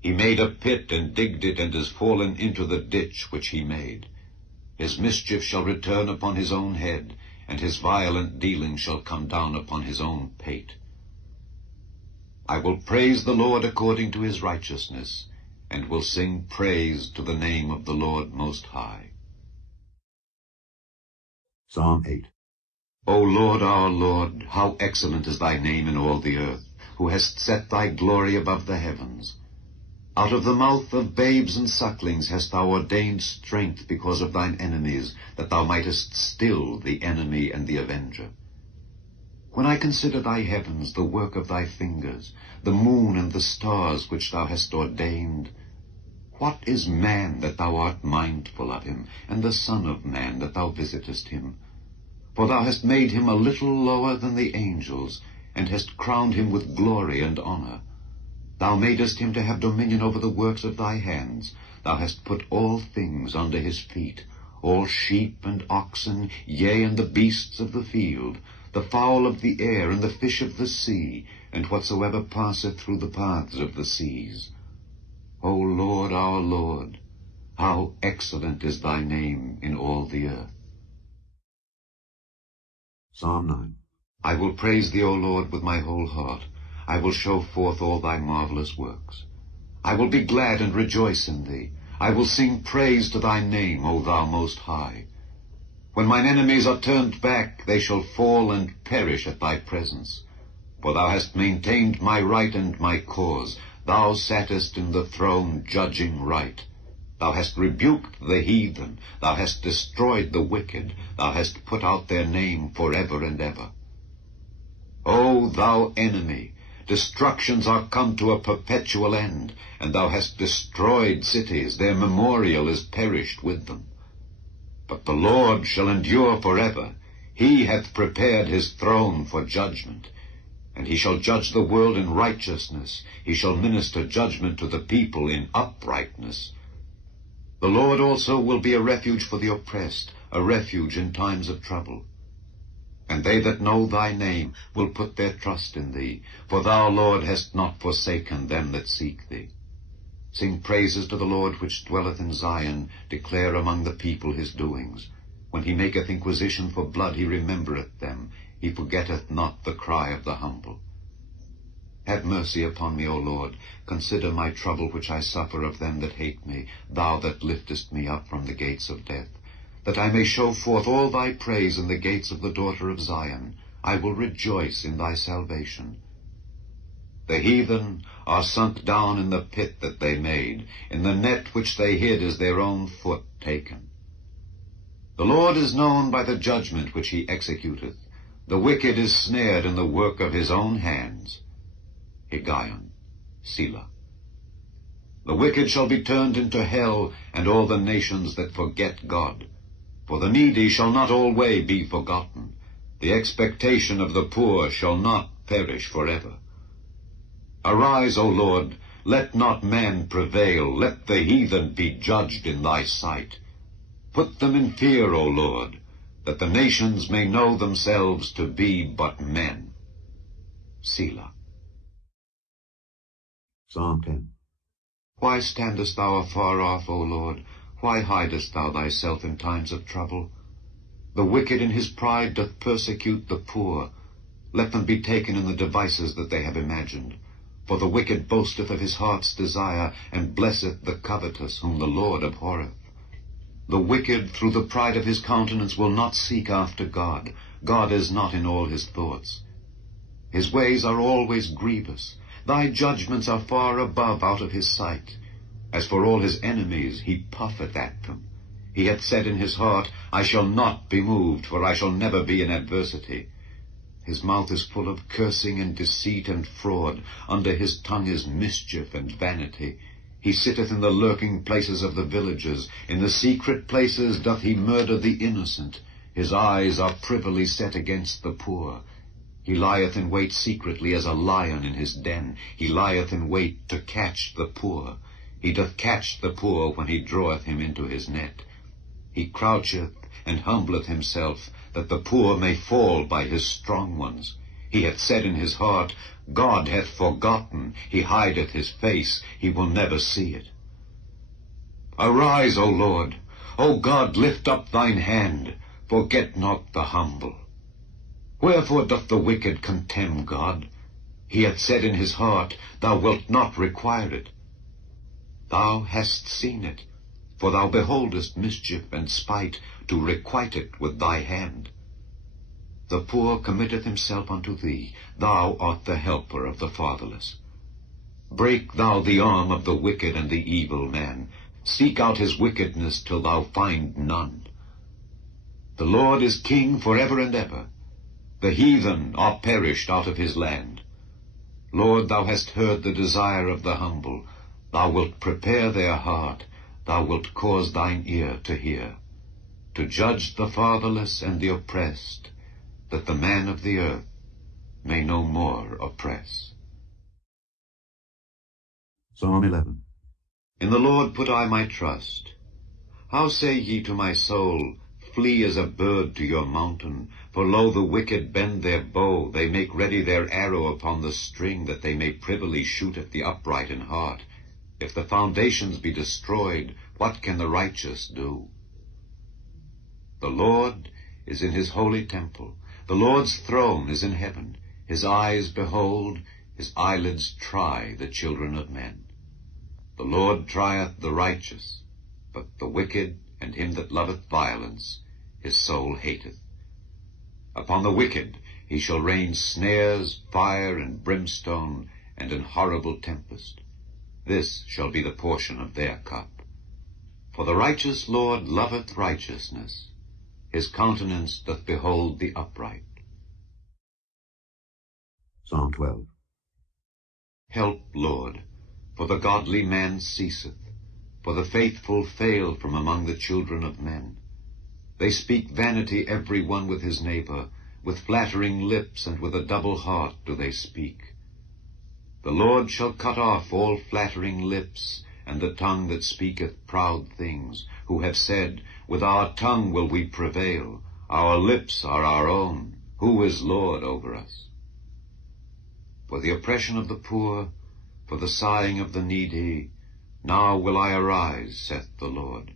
He made a pit, and digged it, and is fallen into the ditch which he made. His mischief shall return upon his own head, and his violent dealing shall come down upon his own pate. I will praise the Lord according to his righteousness, and will sing praise to the name of the Lord Most High. Psalm 8. O Lord, our Lord, how excellent is thy name in all the earth, who hast set thy glory above the heavens. Out of the mouth of babes and sucklings hast thou ordained strength because of thine enemies, that thou mightest still the enemy and the avenger. When I consider thy heavens, the work of thy fingers, the moon and the stars which thou hast ordained, what is man that thou art mindful of him, and the son of man that thou visitest him? For thou hast made him a little lower than the angels, and hast crowned him with glory and honor. Thou madest him to have dominion over the works of thy hands. Thou hast put all things under his feet, all sheep and oxen, yea, and the beasts of the field, the fowl of the air, and the fish of the sea, and whatsoever passeth through the paths of the seas. O Lord, our Lord, how excellent is thy name in all the earth. Psalm 9. I will praise thee, O Lord, with my whole heart. I will show forth all thy marvelous works. I will be glad and rejoice in thee. I will sing praise to thy name, O thou Most High. When mine enemies are turned back, they shall fall and perish at thy presence. For thou hast maintained my right and my cause. Thou sattest in the throne judging right. Thou hast rebuked the heathen. Thou hast destroyed the wicked. Thou hast put out their name forever and ever. O thou enemy, destructions are come to a perpetual end, and thou hast destroyed cities. Their memorial is perished with them. But the Lord shall endure forever. He hath prepared his throne for judgment, and he shall judge the world in righteousness. He shall minister judgment to the people in uprightness. The Lord also will be a refuge for the oppressed, a refuge in times of trouble. And they that know thy name will put their trust in thee, for thou, Lord, hast not forsaken them that seek thee. Sing praises to the Lord which dwelleth in Zion, declare among the people his doings. When he maketh inquisition for blood, he remembereth them. He forgetteth not the cry of the humble. Have mercy upon me, O Lord. Consider my trouble which I suffer of them that hate me, thou that liftest me up from the gates of death. That I may show forth all thy praise in the gates of the daughter of Zion. I will rejoice in thy salvation. The heathen are sunk down in the pit that they made. In the net which they hid is their own foot taken. The Lord is known by the judgment which he executeth. The wicked is snared in the work of his own hands. Higgaion, Selah. The wicked shall be turned into hell, and all the nations that forget God. For the needy shall not alway be forgotten. The expectation of the poor shall not perish forever. Arise, O Lord, let not man prevail, let the heathen be judged in thy sight. Put them in fear, O Lord, that the nations may know themselves to be but men. Selah. Psalm 10. Why standest thou afar off, O Lord? Why hidest thou thyself in times of trouble? The wicked in his pride doth persecute the poor. Let them be taken in the devices that they have imagined. For the wicked boasteth of his heart's desire, and blesseth the covetous, whom the Lord abhorreth. The wicked through the pride of his countenance will not seek after God. God is not in all his thoughts. His ways are always grievous. Thy judgments are far above out of his sight. As for all his enemies, he puffeth at them. He hath said in his heart, I shall not be moved, for I shall never be in adversity. His mouth is full of cursing and deceit and fraud. Under his tongue is mischief and vanity. He sitteth in the lurking places of the villages. In the secret places doth he murder the innocent. His eyes are privily set against the poor. He lieth in wait secretly as a lion in his den. He lieth in wait to catch the poor. He doth catch the poor when he draweth him into his net. He croucheth and humbleth himself, that the poor may fall by his strong ones. He hath said in his heart, God hath forgotten. He hideth his face. He will never see it. Arise, O Lord. O God, lift up thine hand. Forget not the humble. Wherefore doth the wicked contemn God? He hath said in his heart, Thou wilt not require it. Thou hast seen it, for thou beholdest mischief and spite, to requite it with thy hand. The poor committeth himself unto thee. Thou art the helper of the fatherless. Break thou the arm of the wicked and the evil man. Seek out his wickedness till thou find none. The Lord is king forever and ever. The heathen are perished out of his land. Lord, thou hast heard the desire of the humble. Thou wilt prepare their heart. Thou wilt cause thine ear to hear, to judge the fatherless and the oppressed, that the man of the earth may no more oppress. Psalm 11. In the Lord put I my trust. How say ye to my soul, Flee as a bird to your mountain? For lo, the wicked bend their bow, they make ready their arrow upon the string, that they may privily shoot at the upright in heart. If the foundations be destroyed, what can the righteous do? The Lord is in his holy temple. The Lord's throne is in heaven. His eyes behold, his eyelids try the children of men. The Lord trieth the righteous, but the wicked and him that loveth violence his soul hateth. Upon the wicked he shall rain snares, fire, and brimstone, and an horrible tempest. This shall be the portion of their cup. For the righteous Lord loveth righteousness. His countenance doth behold the upright. Psalm 12. Help, Lord, for the godly man ceaseth, for the faithful fail from among the children of men. They speak vanity every one with his neighbor, with flattering lips and with a double heart do they speak. The Lord shall cut off all flattering lips, and the tongue that speaketh proud things, who have said, With our tongue will we prevail, our lips are our own, who is Lord over us? For the oppression of the poor, for the sighing of the needy, now will I arise, saith the Lord.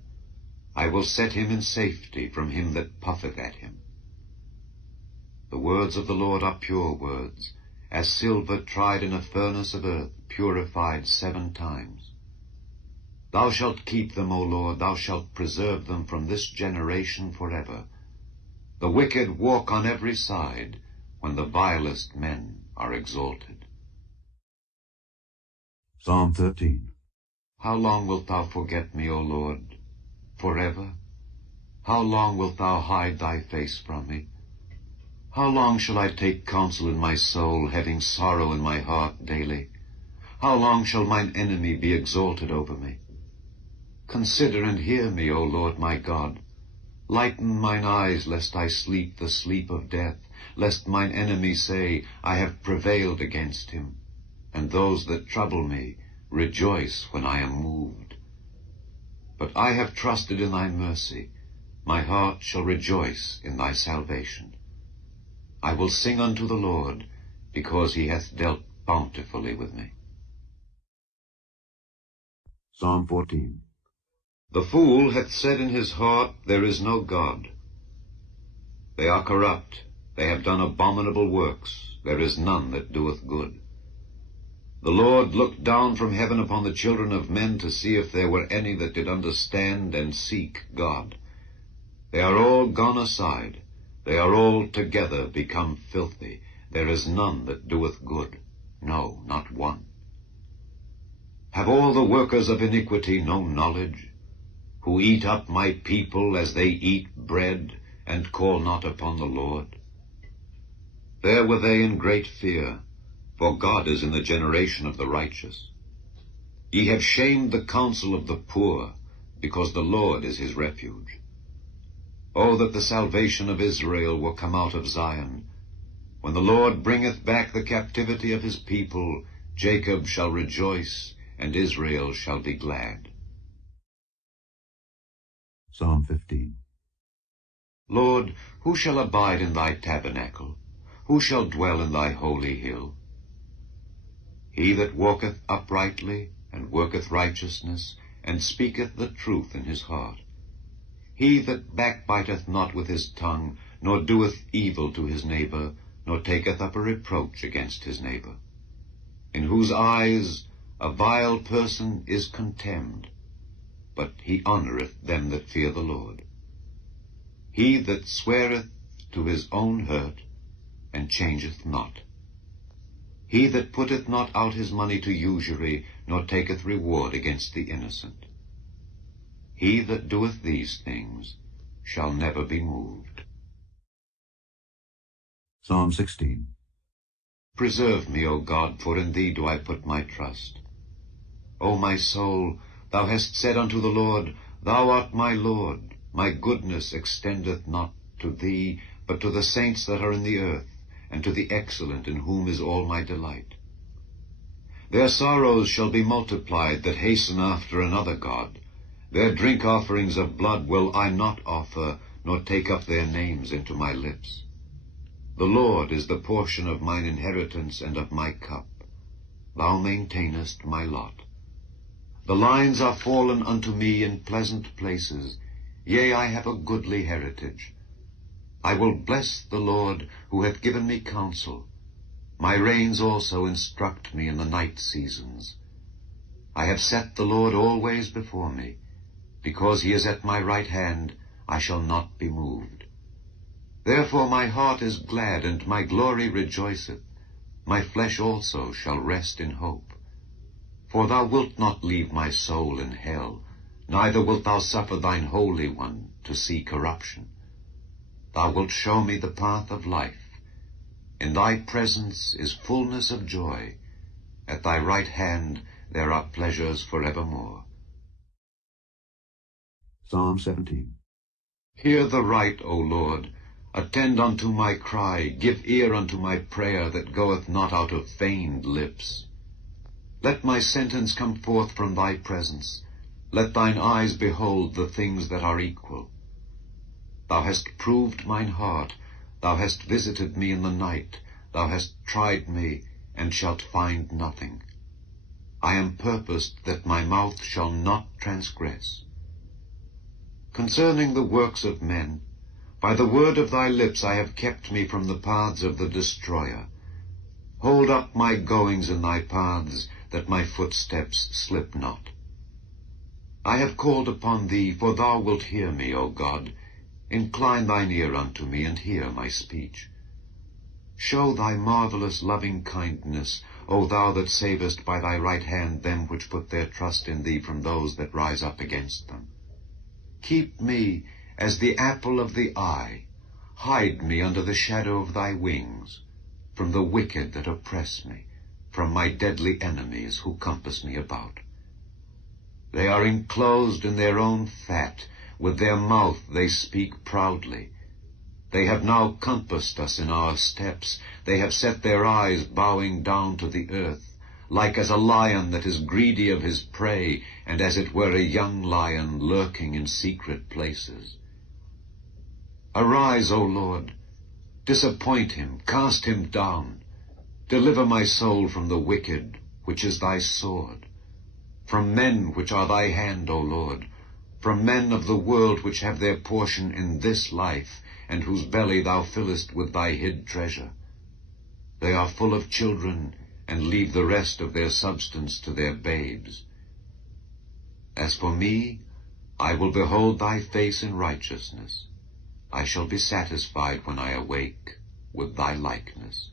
I will set him in safety from him that puffeth at him. The words of the Lord are pure words, as silver tried in a furnace of earth, purified 7 times. Thou shalt keep them, O Lord, thou shalt preserve them from this generation forever. The wicked walk on every side, when the vilest men are exalted. Psalm 13. How long wilt thou forget me, O Lord? Forever? How long wilt thou hide thy face from me? How long shall I take counsel in my soul, having sorrow in my heart daily? How long shall mine enemy be exalted over me? Consider and hear me, O Lord my God. Lighten mine eyes, lest I sleep the sleep of death, lest mine enemy say, I have prevailed against him. And those that trouble me rejoice when I am moved. But I have trusted in thy mercy. My heart shall rejoice in thy salvation. I will sing unto the Lord, because he hath dealt bountifully with me. Psalm 14. The fool hath said in his heart, There is no God. They are corrupt, they have done abominable works, there is none that doeth good. The Lord looked down from heaven upon the children of men to see if there were any that did understand and seek God. They are all gone aside, they are all together become filthy. There is none that doeth good, no, not one. Have all the workers of iniquity no knowledge, who eat up my people as they eat bread, and call not upon the Lord? There were they in great fear, for God is in the generation of the righteous. Ye have shamed the counsel of the poor, because the Lord is his refuge. Oh, that the salvation of Israel were come out of Zion. When the Lord bringeth back the captivity of his people, Jacob shall rejoice, and Israel shall be glad. Psalm 15. Lord, who shall abide in thy tabernacle? Who shall dwell in thy holy hill? He that walketh uprightly, and worketh righteousness, and speaketh the truth in his heart. He that backbiteth not with his tongue, nor doeth evil to his neighbor, nor taketh up a reproach against his neighbor. In whose eyes a vile person is contemned, but he honoureth them that fear the Lord. He that sweareth to his own hurt, and changeth not. He that putteth not out his money to usury, nor taketh reward against the innocent. He that doeth these things shall never be moved. Psalm 16. Preserve me, O God, for in thee do I put my trust. O my soul, thou hast said unto the Lord, Thou art my Lord. My goodness extendeth not to thee, but to the saints that are in the earth, and to the excellent, in whom is all my delight. Their sorrows shall be multiplied that hasten after another god. Their drink offerings of blood will I not offer, nor take up their names into my lips. The Lord is the portion of mine inheritance and of my cup. Thou maintainest my lot. The lines are fallen unto me in pleasant places. Yea, I have a goodly heritage. I will bless the Lord, who hath given me counsel. My reins also instruct me in the night seasons. I have set the Lord always before me. Because he is at my right hand, I shall not be moved. Therefore my heart is glad, and my glory rejoiceth. My flesh also shall rest in hope. For thou wilt not leave my soul in hell, neither wilt thou suffer thine Holy One to see corruption. Thou wilt show me the path of life. In thy presence is fullness of joy. At thy right hand there are pleasures forevermore. Psalm 17. Hear the right, O Lord. Attend unto my cry. Give ear unto my prayer that goeth not out of feigned lips. Let my sentence come forth from thy presence. Let thine eyes behold the things that are equal. Thou hast proved mine heart. Thou hast visited me in the night. Thou hast tried me, and shalt find nothing. I am purposed that my mouth shall not transgress. Concerning the works of men, by the word of thy lips I have kept me from the paths of the destroyer. Hold up my goings in thy paths, that my footsteps slip not. I have called upon thee, for thou wilt hear me, O God. Incline thine ear unto me, and hear my speech. Show thy marvelous loving kindness, O thou that savest by thy right hand them which put their trust in thee from those that rise up against them. Keep me as the apple of the eye. Hide me under the shadow of thy wings, from the wicked that oppress me, from my deadly enemies who compass me about. They are enclosed in their own fat, with their mouth they speak proudly. They have now compassed us in our steps. They have set their eyes bowing down to the earth, like as a lion that is greedy of his prey, and as it were a young lion lurking in secret places. Arise, O Lord, disappoint him, cast him down. Deliver my soul from the wicked, which is thy sword, from men which are thy hand, O Lord, from men of the world which have their portion in this life, and whose belly thou fillest with thy hid treasure. They are full of children, and leave the rest of their substance to their babes. As for me, I will behold thy face in righteousness. I shall be satisfied when I awake with thy likeness.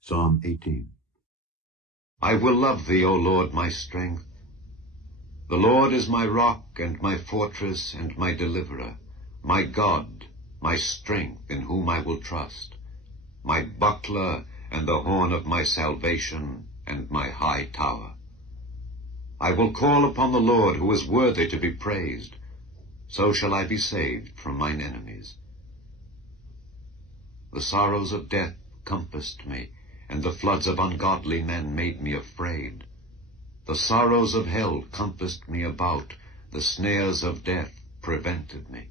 Psalm 18. I will love thee, O Lord, my strength. The Lord is my rock and my fortress and my deliverer, my God, my strength, in whom I will trust, my buckler and the horn of my salvation and my high tower. I will call upon the Lord, who is worthy to be praised. So shall I be saved from mine enemies. The sorrows of death compassed me, and the floods of ungodly men made me afraid. The sorrows of hell compassed me about, the snares of death prevented me.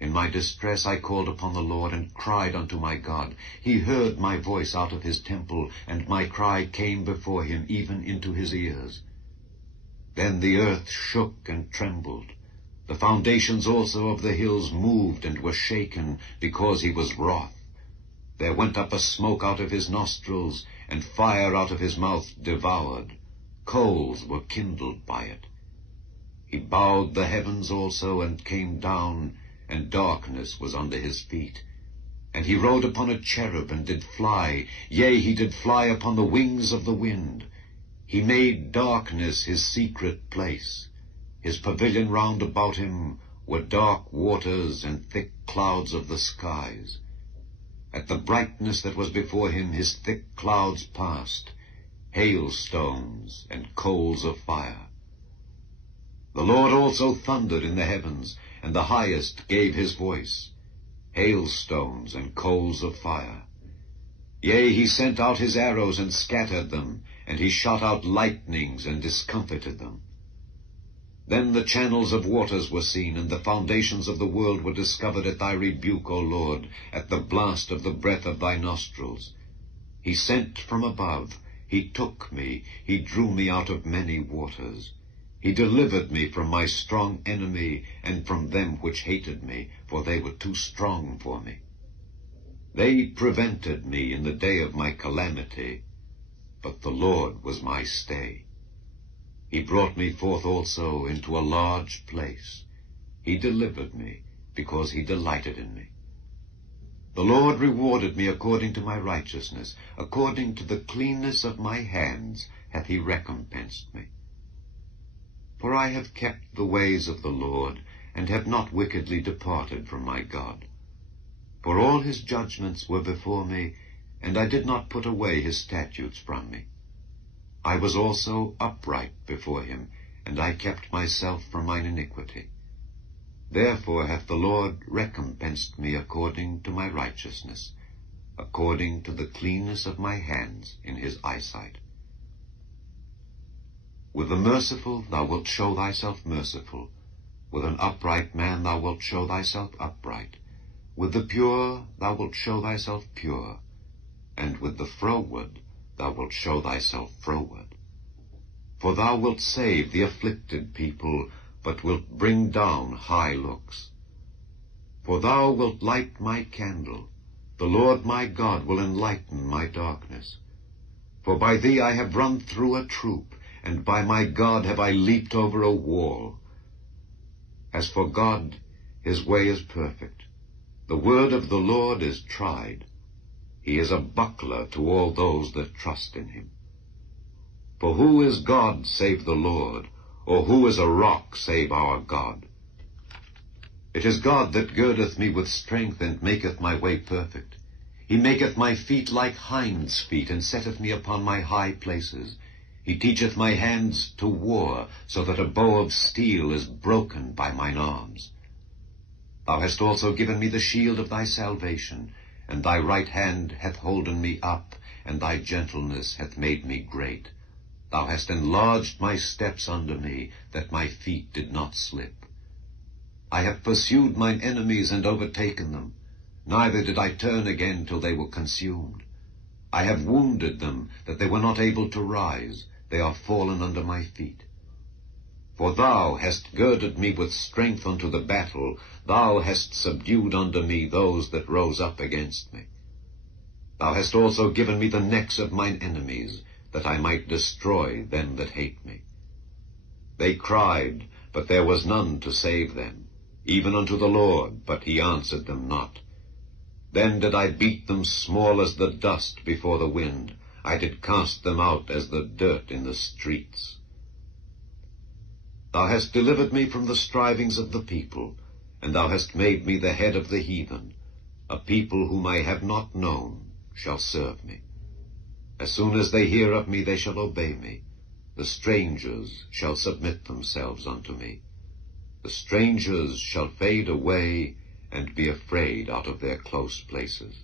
In my distress I called upon the Lord, and cried unto my God. He heard my voice out of his temple, and my cry came before him even into his ears. Then the earth shook and trembled. The foundations also of the hills moved and were shaken, because he was wroth. There went up a smoke out of his nostrils, and fire out of his mouth devoured. Coals were kindled by it. He bowed the heavens also, and came down, and darkness was under his feet. And he rode upon a cherub, and did fly, yea, he did fly upon the wings of the wind. He made darkness his secret place. His pavilion round about him were dark waters and thick clouds of the skies. At the brightness that was before him his thick clouds passed, hailstones and coals of fire. The Lord also thundered in the heavens, and the highest gave his voice, hailstones and coals of fire. Yea, he sent out his arrows and scattered them, and he shot out lightnings and discomfited them. Then the channels of waters were seen, and the foundations of the world were discovered at thy rebuke, O Lord, at the blast of the breath of thy nostrils. He sent from above, he took me, he drew me out of many waters. He delivered me from my strong enemy, and from them which hated me, for they were too strong for me. They prevented me in the day of my calamity, but the Lord was my stay. He brought me forth also into a large place. He delivered me, because he delighted in me. The Lord rewarded me according to my righteousness. According to the cleanness of my hands hath he recompensed me. For I have kept the ways of the Lord, and have not wickedly departed from my God. For all his judgments were before me, and I did not put away his statutes from me. I was also upright before him, and I kept myself from mine iniquity. Therefore hath the Lord recompensed me according to my righteousness, according to the cleanness of my hands in his eyesight. With the merciful thou wilt show thyself merciful. With an upright man thou wilt show thyself upright. With the pure thou wilt show thyself pure. And with the froward thou wilt show thyself froward. For thou wilt save the afflicted people, but wilt bring down high looks. For thou wilt light my candle. The Lord my God will enlighten my darkness. For by thee I have run through a troop, and by my God have I leaped over a wall. As for God, his way is perfect. The word of the Lord is tried. He is a buckler to all those that trust in him. For who is God save the Lord? Or who is a rock save our God? It is God that girdeth me with strength, and maketh my way perfect. He maketh my feet like hinds' feet, and setteth me upon my high places. He teacheth my hands to war, so that a bow of steel is broken by mine arms. Thou hast also given me the shield of thy salvation, and thy right hand hath holden me up, and thy gentleness hath made me great. Thou hast enlarged my steps under me, that my feet did not slip. I have pursued mine enemies and overtaken them, neither did I turn again till they were consumed. I have wounded them, that they were not able to rise. They are fallen under my feet. For thou hast girded me with strength unto the battle. Thou hast subdued under me those that rose up against me. Thou hast also given me the necks of mine enemies, that I might destroy them that hate me. They cried, but there was none to save them, even unto the Lord, but he answered them not. Then did I beat them small as the dust before the wind. I did cast them out as the dirt in the streets. Thou hast delivered me from the strivings of the people, and thou hast made me the head of the heathen. A people whom I have not known shall serve me. As soon as they hear of me, they shall obey me. The strangers shall submit themselves unto me. The strangers shall fade away, and be afraid out of their close places.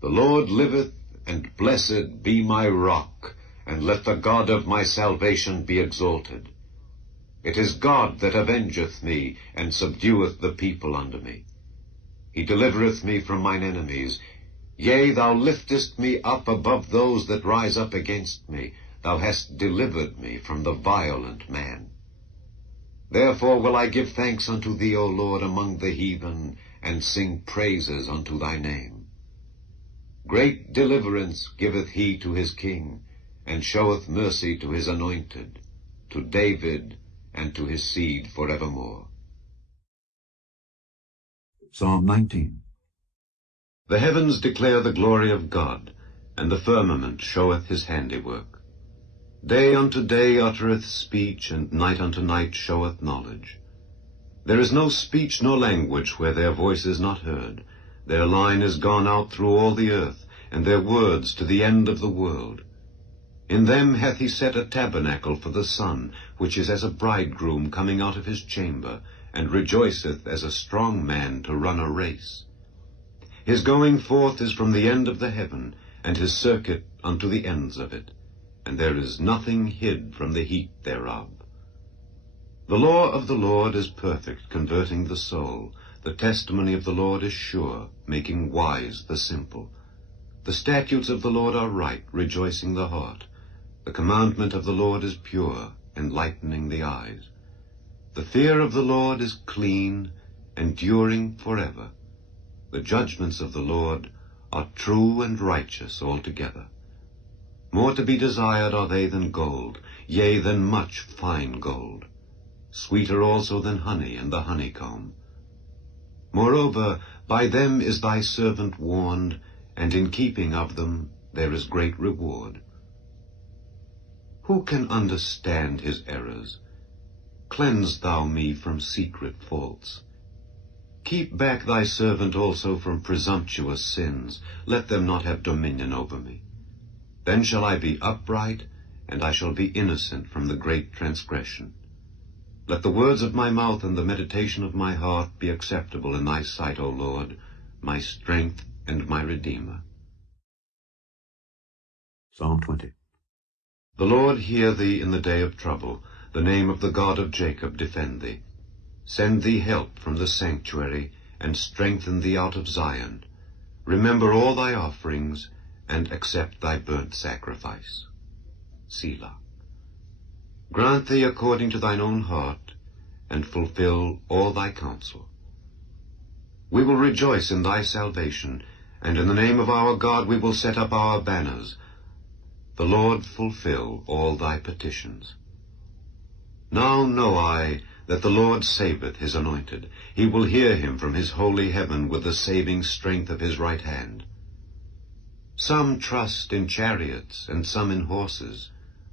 The Lord liveth, and blessed be my rock, and let the God of my salvation be exalted. It is God that avengeth me, and subdueth the people under me. He delivereth me from mine enemies. Yea, thou liftest me up above those that rise up against me. Thou hast delivered me from the violent man. Therefore will I give thanks unto thee, O Lord, among the heathen, and sing praises unto thy name. Great deliverance giveth he to his king, and showeth mercy to his anointed, to David, and to his seed forevermore. Psalm 19. The heavens declare the glory of God, and the firmament showeth his handiwork. Day unto day uttereth speech, and night unto night showeth knowledge. There is no speech nor language where their voice is not heard. Their line is gone out through all the earth, and their words to the end of the world. In them hath he set a tabernacle for the sun, which is as a bridegroom coming out of his chamber, and rejoiceth as a strong man to run a race. His going forth is from the end of the heaven, and his circuit unto the ends of it, and there is nothing hid from the heat thereof. The law of the Lord is perfect, converting the soul. The testimony of the Lord is sure, making wise the simple. The statutes of the Lord are right, rejoicing the heart. The commandment of the Lord is pure, enlightening the eyes. The fear of the Lord is clean, enduring forever. The judgments of the Lord are true and righteous altogether. More to be desired are they than gold, yea, than much fine gold. Sweeter also than honey and the honeycomb. Moreover, by them is thy servant warned, and in keeping of them there is great reward. Who can understand his errors? Cleanse thou me from secret faults. Keep back thy servant also from presumptuous sins. Let them not have dominion over me. Then shall I be upright, and I shall be innocent from the great transgression. Let the words of my mouth and the meditation of my heart be acceptable in thy sight, O Lord, my strength and my Redeemer. Psalm 20. The Lord hear thee in the day of trouble. The name of the God of Jacob defend thee. Send thee help from the sanctuary, and strengthen thee out of Zion. Remember all thy offerings, and accept thy burnt sacrifice. Selah. Grant thee according to thine own heart, and fulfill all thy counsel. We will rejoice in thy salvation, and in the name of our God we will set up our banners. The Lord fulfill all thy petitions. Now know I that the Lord saveth his anointed. He will hear him from his holy heaven with the saving strength of his right hand. Some trust in chariots and some in horses,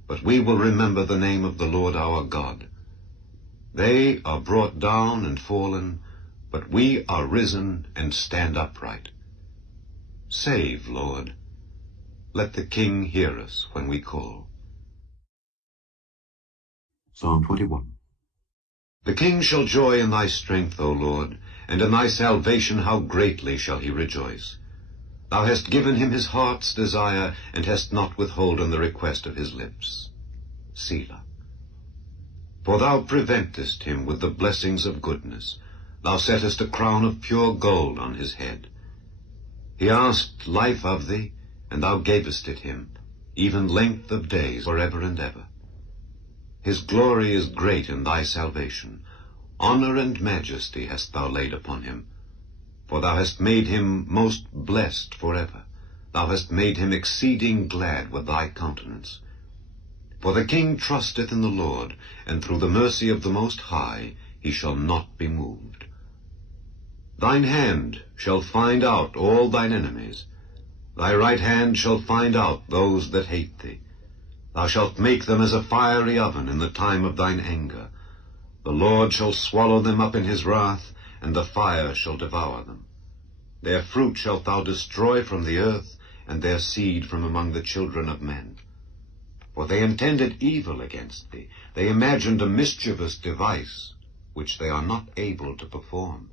but we will remember the name of the Lord our God. They are brought down and fallen, but we are risen and stand upright. Save, Lord. Let the King hear us when we call. Psalm 21. The King shall joy in thy strength, O Lord, and in thy salvation how greatly shall he rejoice. Thou hast given him his heart's desire, and hast not withholden the request of his lips. Selah. For thou preventest him with the blessings of goodness. Thou settest a crown of pure gold on his head. He asked life of thee, and thou gavest it him, even length of days forever and ever. His glory is great in thy salvation. Honor and majesty hast thou laid upon him. For thou hast made him most blessed forever. Thou hast made him exceeding glad with thy countenance. For the King trusteth in the Lord, and through the mercy of the Most High he shall not be moved. Thine hand shall find out all thine enemies. Thy right hand shall find out those that hate thee. Thou shalt make them as a fiery oven in the time of thine anger. The Lord shall swallow them up in his wrath, and the fire shall devour them. Their fruit shalt thou destroy from the earth, and their seed from among the children of men. For they intended evil against thee. They imagined a mischievous device, which they are not able to perform.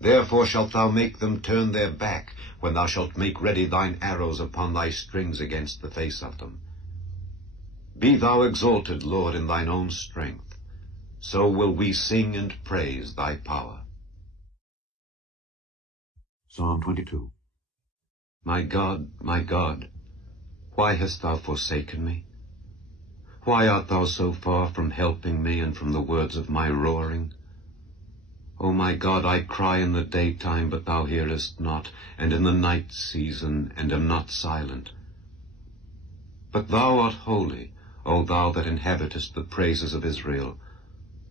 Therefore shalt thou make them turn their back, when thou shalt make ready thine arrows upon thy strings against the face of them. Be thou exalted, Lord, in thine own strength. So will we sing and praise thy power. Psalm 22. My God, why hast thou forsaken me? Why art thou so far from helping me and from the words of my roaring? O my God, I cry in the daytime, but thou hearest not, and in the night season, and am not silent. But thou art holy, O thou that inhabitest the praises of Israel.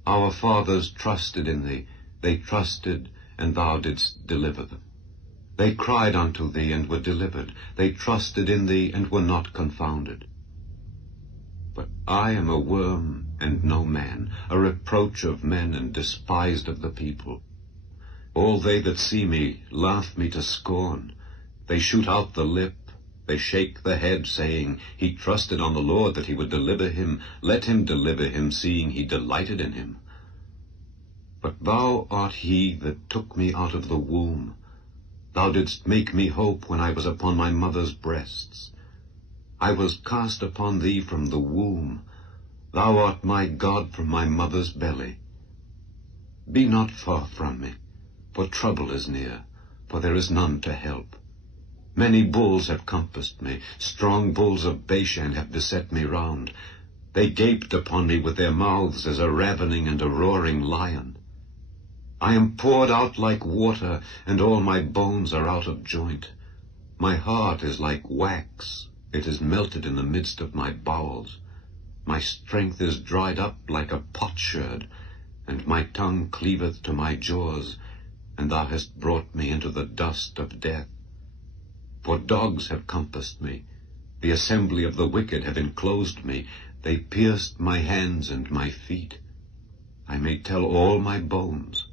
Our fathers trusted in thee, they trusted, and thou didst deliver them. They cried unto thee, and were delivered. They trusted in thee, and were not confounded. But I am a worm, and no man, a reproach of men, and despised of the people. All they that see me laugh me to scorn. They shoot out the lip, they shake the head, saying, He trusted on the Lord that he would deliver him. Let him deliver him, seeing he delighted in him. But thou art he that took me out of the womb. Thou didst make me hope when I was upon my mother's breasts. I was cast upon thee from the womb. Thou art my God from my mother's belly. Be not far from me, for trouble is near, for there is none to help. Many bulls have compassed me, strong bulls of Bashan have beset me round. They gaped upon me with their mouths as a ravening and a roaring lion. I am poured out like water, and all my bones are out of joint. My heart is like wax, it is melted in the midst of my bowels. My strength is dried up like a potsherd, and my tongue cleaveth to my jaws, and thou hast brought me into the dust of death. For dogs have compassed me, the assembly of the wicked have enclosed me, they pierced my hands and my feet. I may tell all my bones.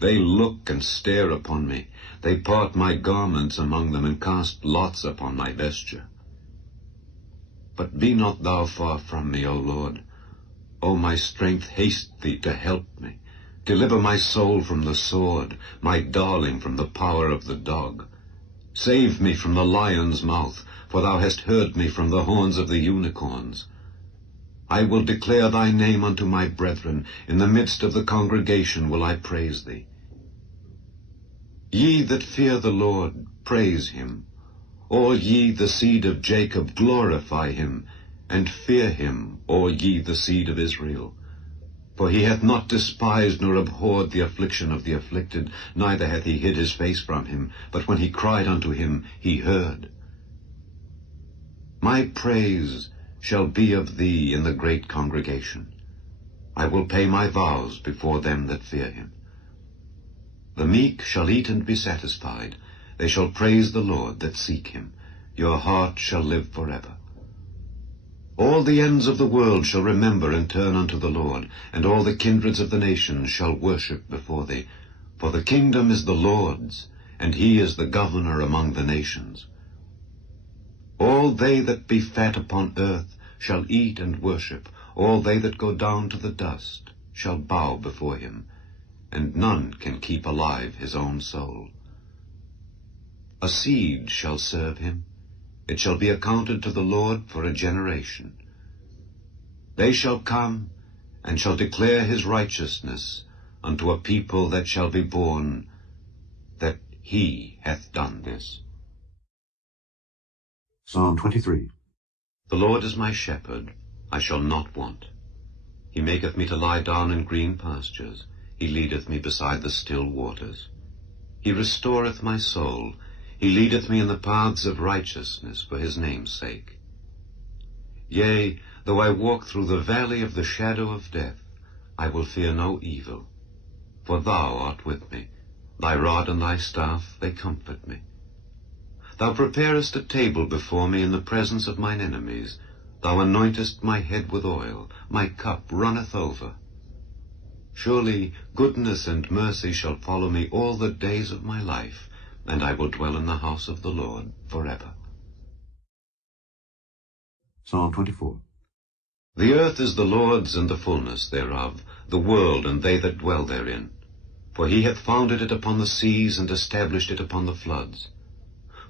They look and stare upon me. They part my garments among them, and cast lots upon my vesture. But be not thou far from me, O Lord. O my strength, haste thee to help me. Deliver my soul from the sword, my darling from the power of the dog. Save me from the lion's mouth, for thou hast heard me from the horns of the unicorns. I will declare thy name unto my brethren. In the midst of the congregation will I praise thee. Ye that fear the Lord, praise him. All ye the seed of Jacob, glorify him, and fear him, all ye the seed of Israel. For he hath not despised nor abhorred the affliction of the afflicted, neither hath he hid his face from him, but when he cried unto him, he heard. My praise shall be of thee in the great congregation. I will pay my vows before them that fear him. The meek shall eat and be satisfied. They shall praise the Lord that seek him. Your heart shall live forever. All the ends of the world shall remember and turn unto the Lord, and all the kindreds of the nations shall worship before thee. For the kingdom is the Lord's, and he is the governor among the nations. All they that be fat upon earth shall eat and worship. All they that go down to the dust shall bow before him, and none can keep alive his own soul. A seed shall serve him. It shall be accounted to the Lord for a generation. They shall come and shall declare his righteousness unto a people that shall be born, that he hath done this. Psalm 23. The Lord is my shepherd, I shall not want. He maketh me to lie down in green pastures. He leadeth me beside the still waters. He restoreth my soul. He leadeth me in the paths of righteousness for his name's sake. Yea, though I walk through the valley of the shadow of death, I will fear no evil. For thou art with me. Thy rod and thy staff, they comfort me. Thou preparest a table before me in the presence of mine enemies. Thou anointest my head with oil. My cup runneth over. Surely goodness and mercy shall follow me all the days of my life, and I will dwell in the house of the Lord forever. Psalm 24. The earth is the Lord's and the fullness thereof, the world and they that dwell therein. For he hath founded it upon the seas and established it upon the floods.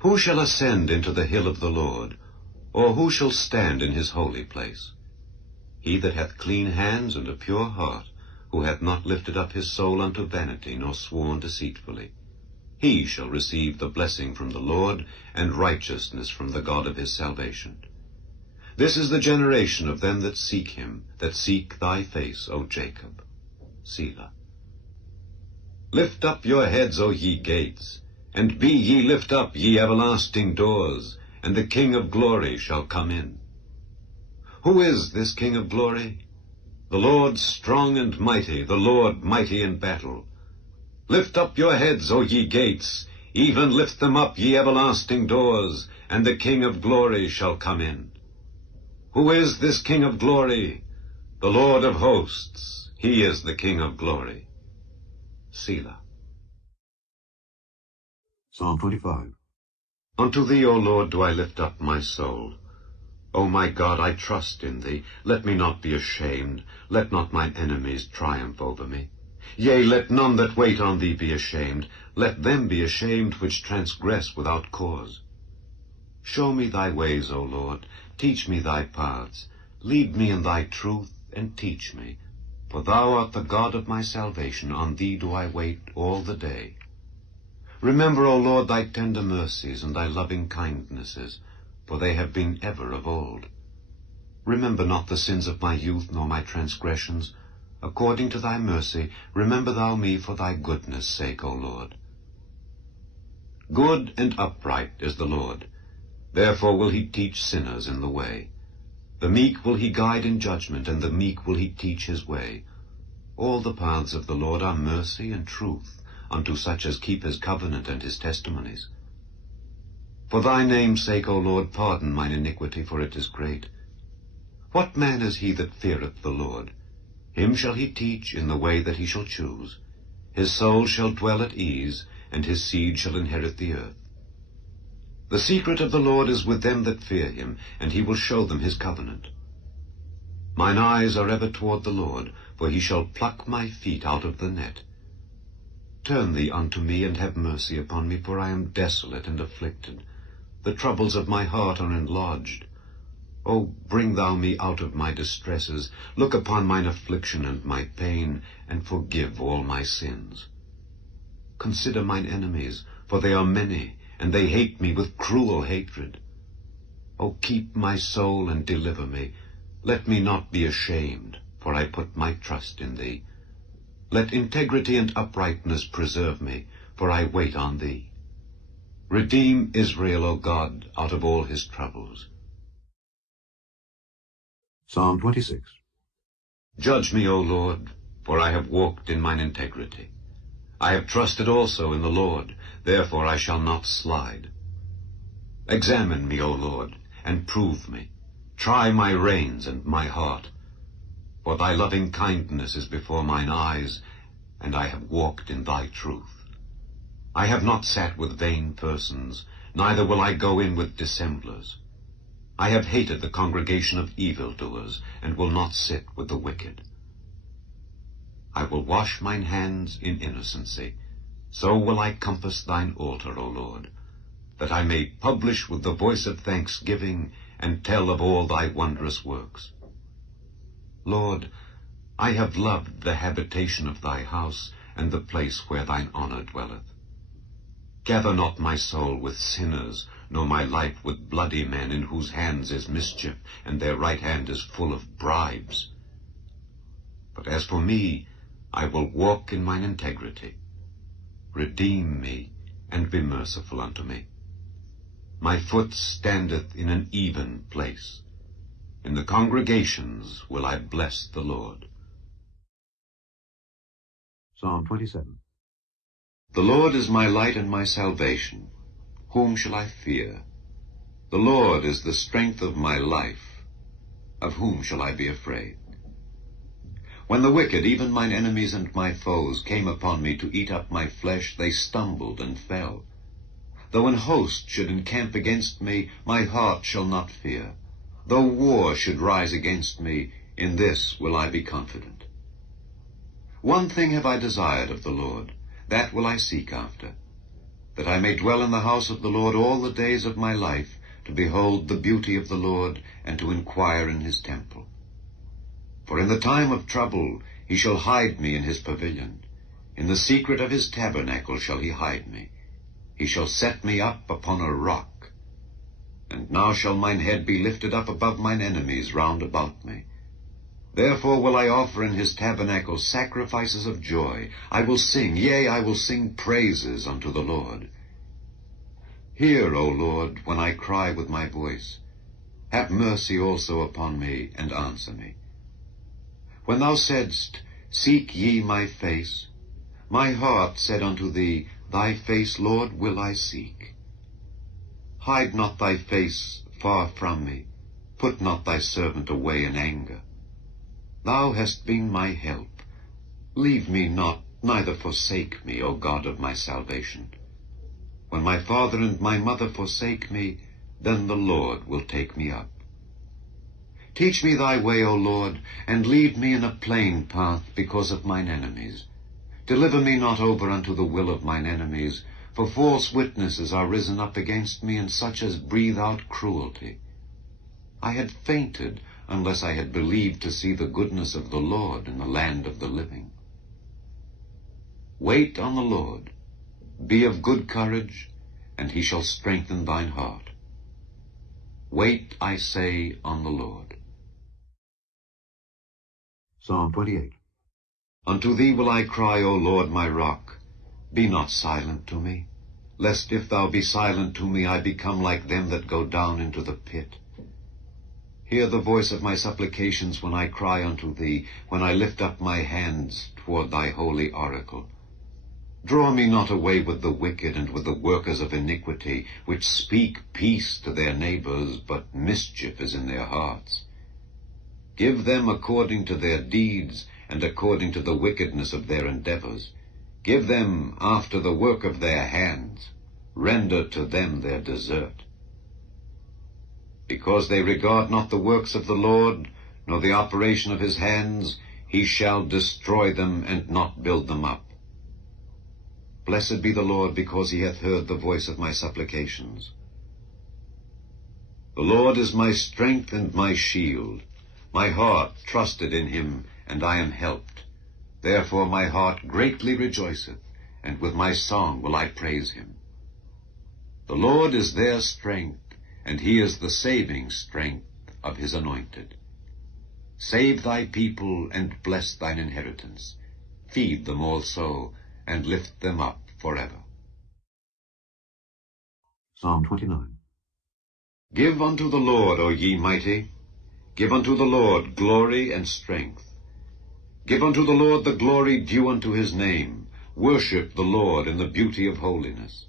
Who shall ascend into the hill of the Lord, or who shall stand in his holy place? He that hath clean hands and a pure heart, who hath not lifted up his soul unto vanity, nor sworn deceitfully. He shall receive the blessing from the Lord, and righteousness from the God of his salvation. This is the generation of them that seek him, that seek thy face, O Jacob. Selah. Lift up your heads, O ye gates, and be ye lift up, ye everlasting doors, and the King of glory shall come in. Who is this King of glory? The Lord strong and mighty, the Lord mighty in battle. Lift up your heads, O ye gates, even lift them up, ye everlasting doors, and the King of glory shall come in. Who is this King of glory? The Lord of hosts, he is the King of glory. Selah. Psalm 25. Unto thee, O Lord, do I lift up my soul. O my God, I trust in thee. Let me not be ashamed. Let not mine enemies triumph over me. Yea, let none that wait on thee be ashamed. Let them be ashamed which transgress without cause. Show me thy ways, O Lord. Teach me thy paths. Lead me in thy truth, and teach me. For thou art the God of my salvation. On thee do I wait all the day. Remember, O Lord, thy tender mercies and thy loving kindnesses, for they have been ever of old. Remember not the sins of my youth, nor my transgressions. According to thy mercy, remember thou me for thy goodness' sake, O Lord. Good and upright is the Lord. Therefore will he teach sinners in the way. The meek will he guide in judgment, and the meek will he teach his way. All the paths of the Lord are mercy and truth, unto such as keep his covenant and his testimonies. For thy name's sake, O Lord, pardon mine iniquity, for it is great. What man is he that feareth the Lord? Him shall he teach in the way that he shall choose. His soul shall dwell at ease, and his seed shall inherit the earth. The secret of the Lord is with them that fear him, and he will show them his covenant. Mine eyes are ever toward the Lord, for he shall pluck my feet out of the net. Turn thee unto me, and have mercy upon me, for I am desolate and afflicted. The troubles of my heart are enlarged. O bring thou me out of my distresses. Look upon mine affliction and my pain, and forgive all my sins. Consider mine enemies, for they are many, and they hate me with cruel hatred. O keep my soul and deliver me. Let me not be ashamed, for I put my trust in thee. Let integrity and uprightness preserve me, for I wait on thee. Redeem Israel, O God, out of all his troubles. Psalm 26. Judge me, O Lord, for I have walked in mine integrity. I have trusted also in the Lord, therefore I shall not slide. Examine me, O Lord, and prove me. Try my reins and my heart. For thy loving kindness is before mine eyes, and I have walked in thy truth. I have not sat with vain persons, neither will I go in with dissemblers. I have hated the congregation of evildoers, and will not sit with the wicked. I will wash mine hands in innocency. So will I compass thine altar, O Lord, that I may publish with the voice of thanksgiving, and tell of all thy wondrous works. Lord, I have loved the habitation of thy house, and the place where thine honor dwelleth. Gather not my soul with sinners, nor my life with bloody men, in whose hands is mischief, and their right hand is full of bribes. But as for me, I will walk in mine integrity. Redeem me, and be merciful unto me. My foot standeth in an even place. In the congregations will I bless the Lord. Psalm 27. The Lord is my light and my salvation. Whom shall I fear? The Lord is the strength of my life. Of whom shall I be afraid? When the wicked, even mine enemies and my foes, came upon me to eat up my flesh, they stumbled and fell. Though an host should encamp against me, my heart shall not fear. Though war should rise against me, in this will I be confident. One thing have I desired of the Lord, that will I seek after, that I may dwell in the house of the Lord all the days of my life, to behold the beauty of the Lord, and to inquire in his temple. For in the time of trouble he shall hide me in his pavilion. In the secret of his tabernacle shall he hide me. He shall set me up upon a rock. And now shall mine head be lifted up above mine enemies round about me. Therefore will I offer in his tabernacle sacrifices of joy. I will sing, yea, I will sing praises unto the Lord. Hear, O Lord, when I cry with my voice. Have mercy also upon me, and answer me. When thou saidst, Seek ye my face, my heart said unto thee, Thy face, Lord, will I seek. Hide not thy face far from me. Put not thy servant away in anger. Thou hast been my help. Leave me not, neither forsake me, O God of my salvation. When my father and my mother forsake me, then the Lord will take me up. Teach me thy way, O Lord, and lead me in a plain path because of mine enemies. Deliver me not over unto the will of mine enemies, for false witnesses are risen up against me, and such as breathe out cruelty. I had fainted, unless I had believed to see the goodness of the Lord in the land of the living. Wait on the Lord. Be of good courage, and he shall strengthen thine heart. Wait, I say, on the Lord. Psalm 28. Unto thee will I cry, O Lord, my rock. Be not silent to me, lest if thou be silent to me, I become like them that go down into the pit. Hear the voice of my supplications when I cry unto thee, when I lift up my hands toward thy holy oracle. Draw me not away with the wicked and with the workers of iniquity, which speak peace to their neighbors, but mischief is in their hearts. Give them according to their deeds, and according to the wickedness of their endeavors. Give them after the work of their hands. Render to them their desert. Because they regard not the works of the Lord, nor the operation of his hands, he shall destroy them and not build them up. Blessed be the Lord, because he hath heard the voice of my supplications. The Lord is my strength and my shield. My heart trusted in him, and I am helped. Therefore my heart greatly rejoiceth, and with my song will I praise him. The Lord is their strength, and he is the saving strength of his anointed. Save thy people, and bless thine inheritance. Feed them also, and lift them up forever. Psalm 29. Give unto the Lord, O ye mighty. Give unto the Lord glory and strength. Give unto the Lord the glory due unto his name. Worship the Lord in the beauty of holiness.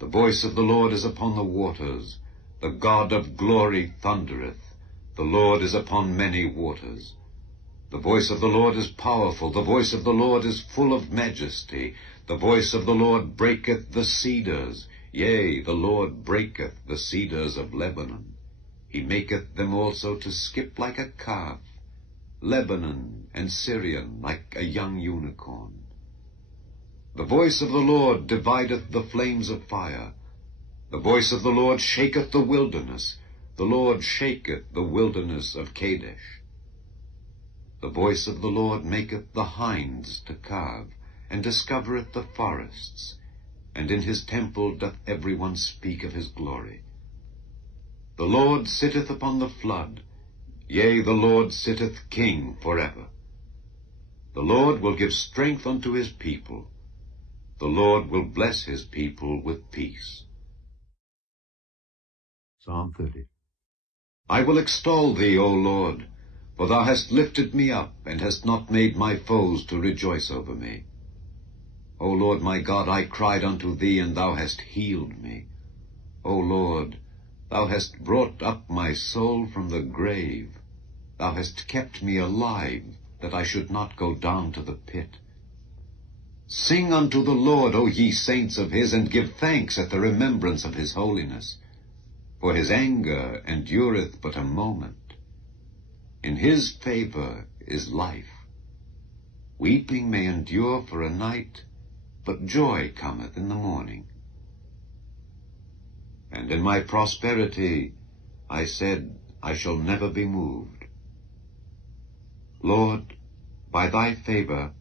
The voice of the Lord is upon the waters. The God of glory thundereth. The Lord is upon many waters. The voice of the Lord is powerful. The voice of the Lord is full of majesty. The voice of the Lord breaketh the cedars. Yea, the Lord breaketh the cedars of Lebanon. He maketh them also to skip like a calf, Lebanon and Syrian like a young unicorn. The voice of the Lord divideth the flames of fire. The voice of the Lord shaketh the wilderness. The Lord shaketh the wilderness of Kadesh. The voice of the Lord maketh the hinds to calve, and discovereth the forests. And in his temple doth every one speak of his glory. The Lord sitteth upon the flood. Yea, the Lord sitteth king forever. The Lord will give strength unto his people. The Lord will bless his people with peace. Psalm 30. I will extol thee, O Lord, for thou hast lifted me up, and hast not made my foes to rejoice over me. O Lord my God, I cried unto thee, and thou hast healed me. O Lord, thou hast brought up my soul from the grave. Thou hast kept me alive, that I should not go down to the pit. Sing unto the Lord, O ye saints of his, and give thanks at the remembrance of his holiness. For his anger endureth but a moment. In his favor is life. Weeping may endure for a night, but joy cometh in the morning. And in my prosperity I said, I shall never be moved. Lord, by thy favor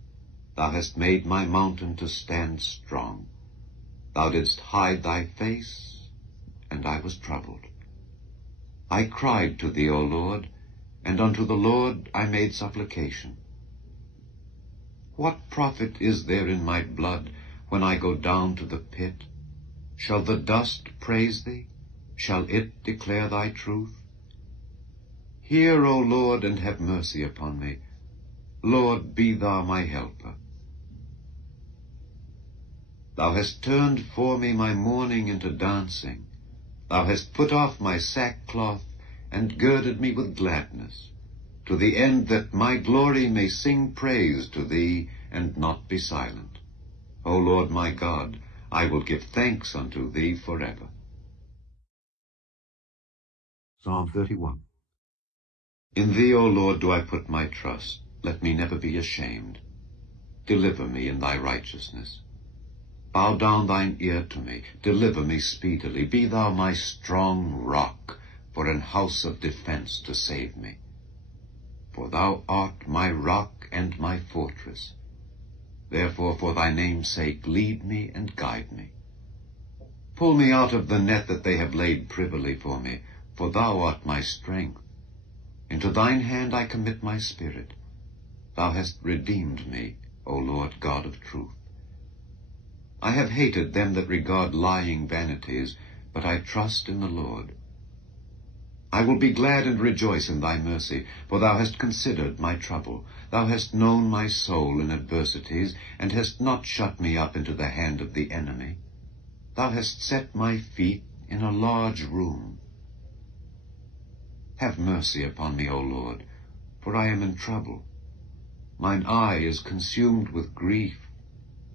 thou hast made my mountain to stand strong. Thou didst hide thy face, and I was troubled. I cried to thee, O Lord, and unto the Lord I made supplication. What profit is there in my blood when I go down to the pit? Shall the dust praise thee? Shall it declare thy truth? Hear, O Lord, and have mercy upon me. Lord, be thou my helper. Thou hast turned for me my mourning into dancing. Thou hast put off my sackcloth, and girded me with gladness, to the end that my glory may sing praise to thee, and not be silent. O Lord my God, I will give thanks unto thee forever. Psalm 31. In thee, O Lord, do I put my trust. Let me never be ashamed. Deliver me in thy righteousness. Bow down thine ear to me. Deliver me speedily. Be thou my strong rock, for an house of defense to save me. For thou art my rock and my fortress. Therefore, for thy name's sake, lead me and guide me. Pull me out of the net that they have laid privily for me, for thou art my strength. Into thine hand I commit my spirit. Thou hast redeemed me, O Lord God of truth. I have hated them that regard lying vanities, but I trust in the Lord. I will be glad and rejoice in thy mercy, for thou hast considered my trouble. Thou hast known my soul in adversities, and hast not shut me up into the hand of the enemy. Thou hast set my feet in a large room. Have mercy upon me, O Lord, for I am in trouble. Mine eye is consumed with grief,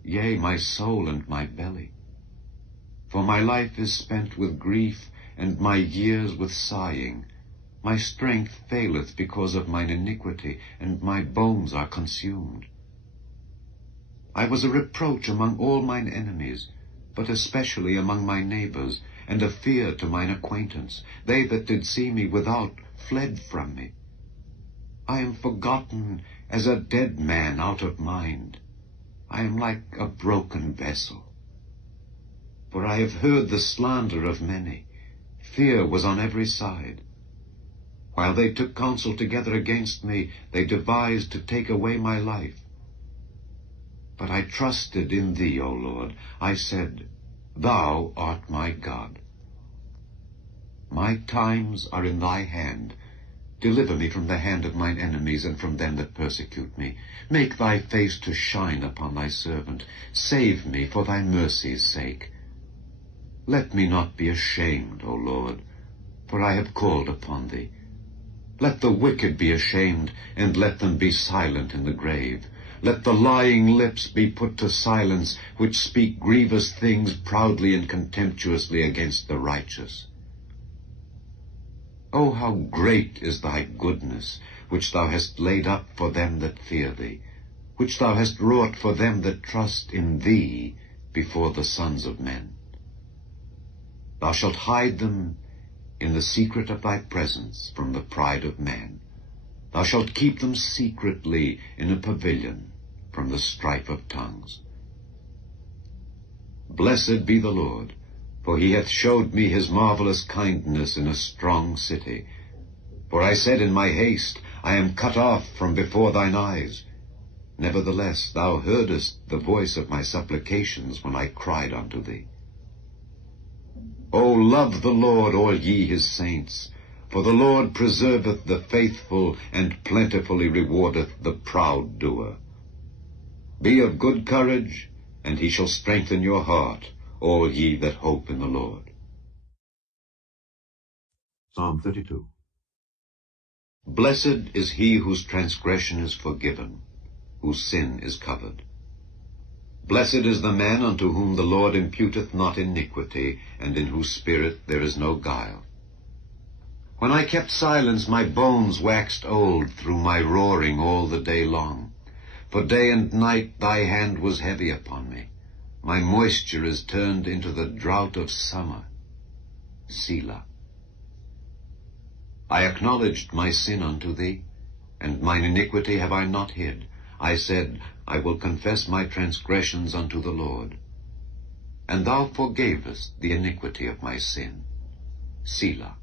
yea, my soul and my belly. For my life is spent with grief, and my years with sighing. My strength faileth because of mine iniquity, and my bones are consumed. I was a reproach among all mine enemies, but especially among my neighbors, and a fear to mine acquaintance. They that did see me without fled from me. I am forgotten as a dead man out of mind. I am like a broken vessel. For I have heard the slander of many. Fear was on every side. While they took counsel together against me, they devised to take away my life. But I trusted in thee, O Lord. I said, Thou art my God. My times are in thy hand. Deliver me from the hand of mine enemies, and from them that persecute me. Make thy face to shine upon thy servant. Save me for thy mercy's sake. Let me not be ashamed, O Lord, for I have called upon thee. Let the wicked be ashamed, and let them be silent in the grave. Let the lying lips be put to silence, which speak grievous things proudly and contemptuously against the righteous. O how great is thy goodness, which thou hast laid up for them that fear thee, which thou hast wrought for them that trust in thee before the sons of men. Thou shalt hide them in the secret of thy presence from the pride of man. Thou shalt keep them secretly in a pavilion from the strife of tongues. Blessed be the Lord, for he hath showed me his marvelous kindness in a strong city. For I said in my haste, I am cut off from before thine eyes. Nevertheless thou heardest the voice of my supplications when I cried unto thee. O love the Lord, all ye his saints, for the Lord preserveth the faithful, and plentifully rewardeth the proud doer. Be of good courage, and he shall strengthen your heart, all ye that hope in the Lord. Psalm 32. Blessed is he whose transgression is forgiven, whose sin is covered. Blessed is the man unto whom the Lord imputeth not iniquity, and in whose spirit there is no guile. When I kept silence, my bones waxed old through my roaring all the day long. For day and night thy hand was heavy upon me. My moisture is turned into the drought of summer. Selah. I acknowledged my sin unto thee, and mine iniquity have I not hid. I said, I will confess my transgressions unto the Lord. And thou forgavest the iniquity of my sin. Selah.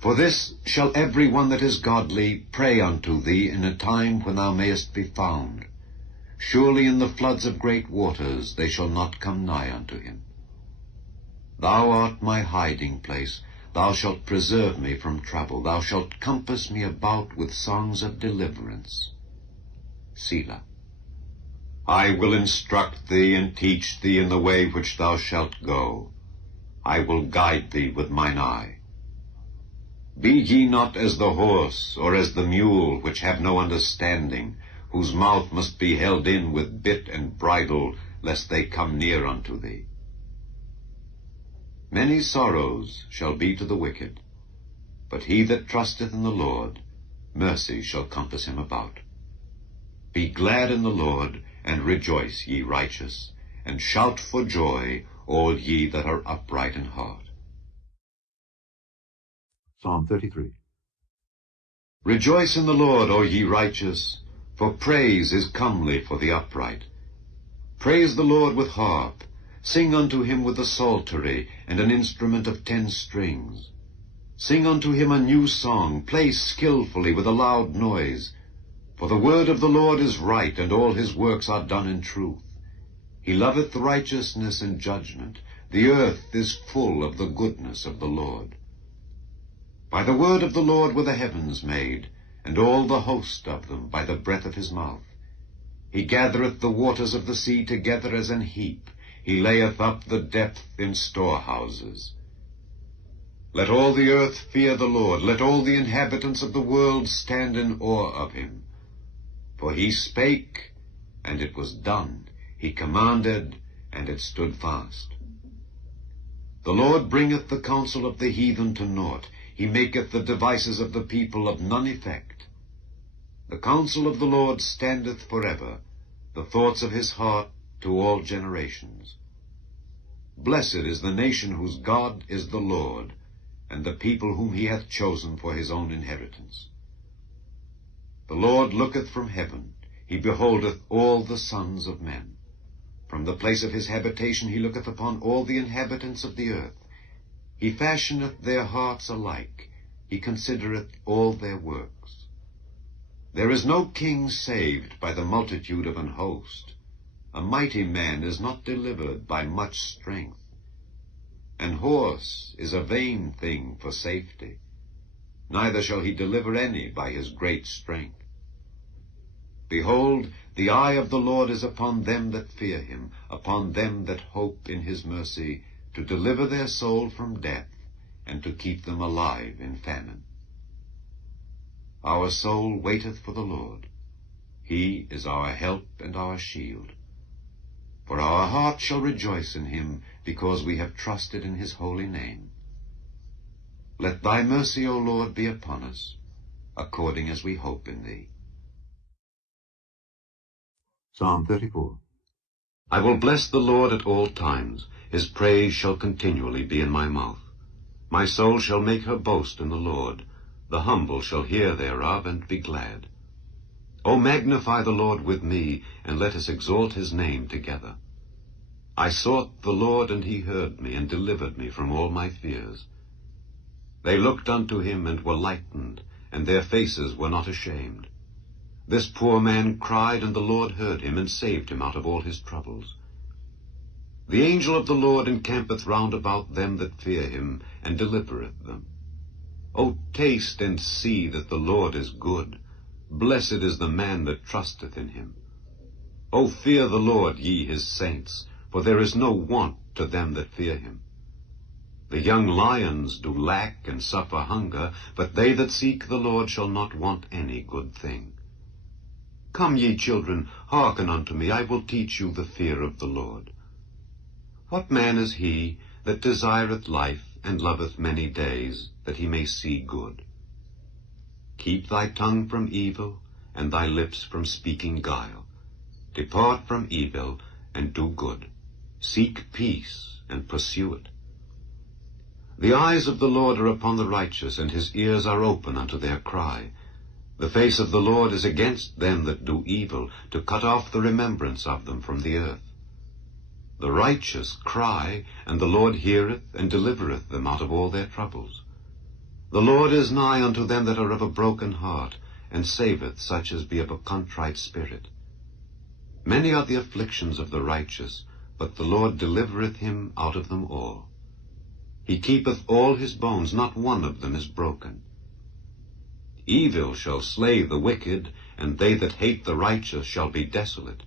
For this shall every one that is godly pray unto thee in a time when thou mayest be found. Surely in the floods of great waters they shall not come nigh unto him. Thou art my hiding place. Thou shalt preserve me from trouble. Thou shalt compass me about with songs of deliverance. Selah. I will instruct thee and teach thee in the way which thou shalt go. I will guide thee with mine eye. Be ye not as the horse, or as the mule, which have no understanding, whose mouth must be held in with bit and bridle, lest they come near unto thee. Many sorrows shall be to the wicked, but he that trusteth in the Lord, mercy shall compass him about. Be glad in the Lord, and rejoice, ye righteous, and shout for joy, all ye that are upright in heart. Psalm 33. Rejoice in the Lord, O ye righteous, for praise is comely for the upright. Praise the Lord with harp. Sing unto him with the psaltery, and an instrument of 10 strings. Sing unto him a new song. Play skillfully with a loud noise. For the word of the Lord is right, and all his works are done in truth. He loveth righteousness and judgment. The earth is full of the goodness of the Lord. By the word of the Lord were the heavens made, and all the host of them by the breath of his mouth. He gathereth the waters of the sea together as an heap. He layeth up the depth in storehouses. Let all the earth fear the Lord. Let all the inhabitants of the world stand in awe of him. For he spake, and it was done. He commanded, and it stood fast. The Lord bringeth the counsel of the heathen to naught. He maketh the devices of the people of none effect. The counsel of the Lord standeth forever, the thoughts of his heart to all generations. Blessed is the nation whose God is the Lord, and the people whom he hath chosen for his own inheritance. The Lord looketh from heaven, he beholdeth all the sons of men. From the place of his habitation he looketh upon all the inhabitants of the earth. He fashioneth their hearts alike, he considereth all their works. There is no king saved by the multitude of an host. A mighty man is not delivered by much strength. An horse is a vain thing for safety. neither shall he deliver any by his great strength. Behold, the eye of the Lord is upon them that fear him, upon them that hope in his mercy, to deliver their soul from death, and to keep them alive in famine. Our soul waiteth for the Lord. He is our help and our shield. For our heart shall rejoice in him, because we have trusted in his holy name. Let thy mercy, O Lord, be upon us, according as we hope in thee. Psalm 34. I will bless the Lord at all times. His praise shall continually be in my mouth. My soul shall make her boast in the Lord. The humble shall hear thereof and be glad. O magnify the Lord with me, and let us exalt his name together. I sought the Lord, and he heard me, and delivered me from all my fears. They looked unto him, and were lightened, and their faces were not ashamed. This poor man cried, and the Lord heard him, and saved him out of all his troubles. The angel of the Lord encampeth round about them that fear him, and delivereth them. O taste and see that the Lord is good. Blessed is the man that trusteth in him. O fear the Lord, ye his saints, for there is no want to them that fear him. The young lions do lack and suffer hunger, but they that seek the Lord shall not want any good thing. Come, ye children, hearken unto me, I will teach you the fear of the Lord. What man is he that desireth life, and loveth many days, that he may see good? Keep thy tongue from evil, and thy lips from speaking guile. Depart from evil, and do good. Seek peace, and pursue it. The eyes of the Lord are upon the righteous, and his ears are open unto their cry. The face of the Lord is against them that do evil, to cut off the remembrance of them from the earth. The righteous cry, and the Lord heareth, and delivereth them out of all their troubles. The Lord is nigh unto them that are of a broken heart, and saveth such as be of a contrite spirit. Many are the afflictions of the righteous, but the Lord delivereth him out of them all. He keepeth all his bones, not one of them is broken. Evil shall slay the wicked, and they that hate the righteous shall be desolate.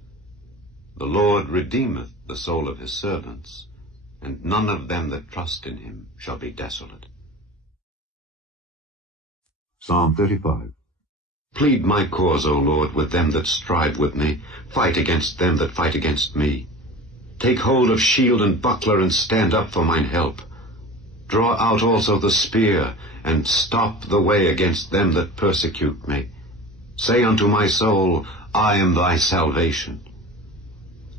The Lord redeemeth the soul of his servants, and none of them that trust in him shall be desolate. Psalm 35. Plead my cause, O Lord, with them that strive with me. Fight against them that fight against me. Take hold of shield and buckler, and stand up for mine help. Draw out also the spear, and stop the way against them that persecute me. Say unto my soul, I am thy salvation.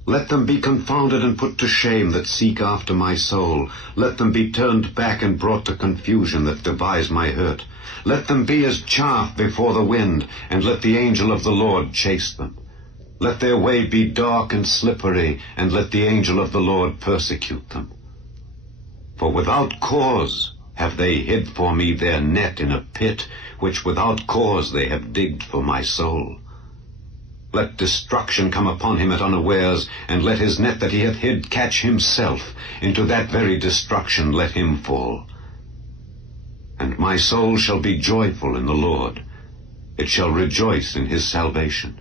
Let them be confounded and put to shame that seek after my soul. Let them be turned back and brought to confusion that devise my hurt. Let them be as chaff before the wind, and let the angel of the Lord chase them. Let their way be dark and slippery, and let the angel of the Lord persecute them. For without cause have they hid for me their net in a pit, which without cause they have digged for my soul. Let destruction come upon him at unawares, and let his net that he hath hid catch himself. Into that very destruction let him fall. And my soul shall be joyful in the Lord. It shall rejoice in his salvation.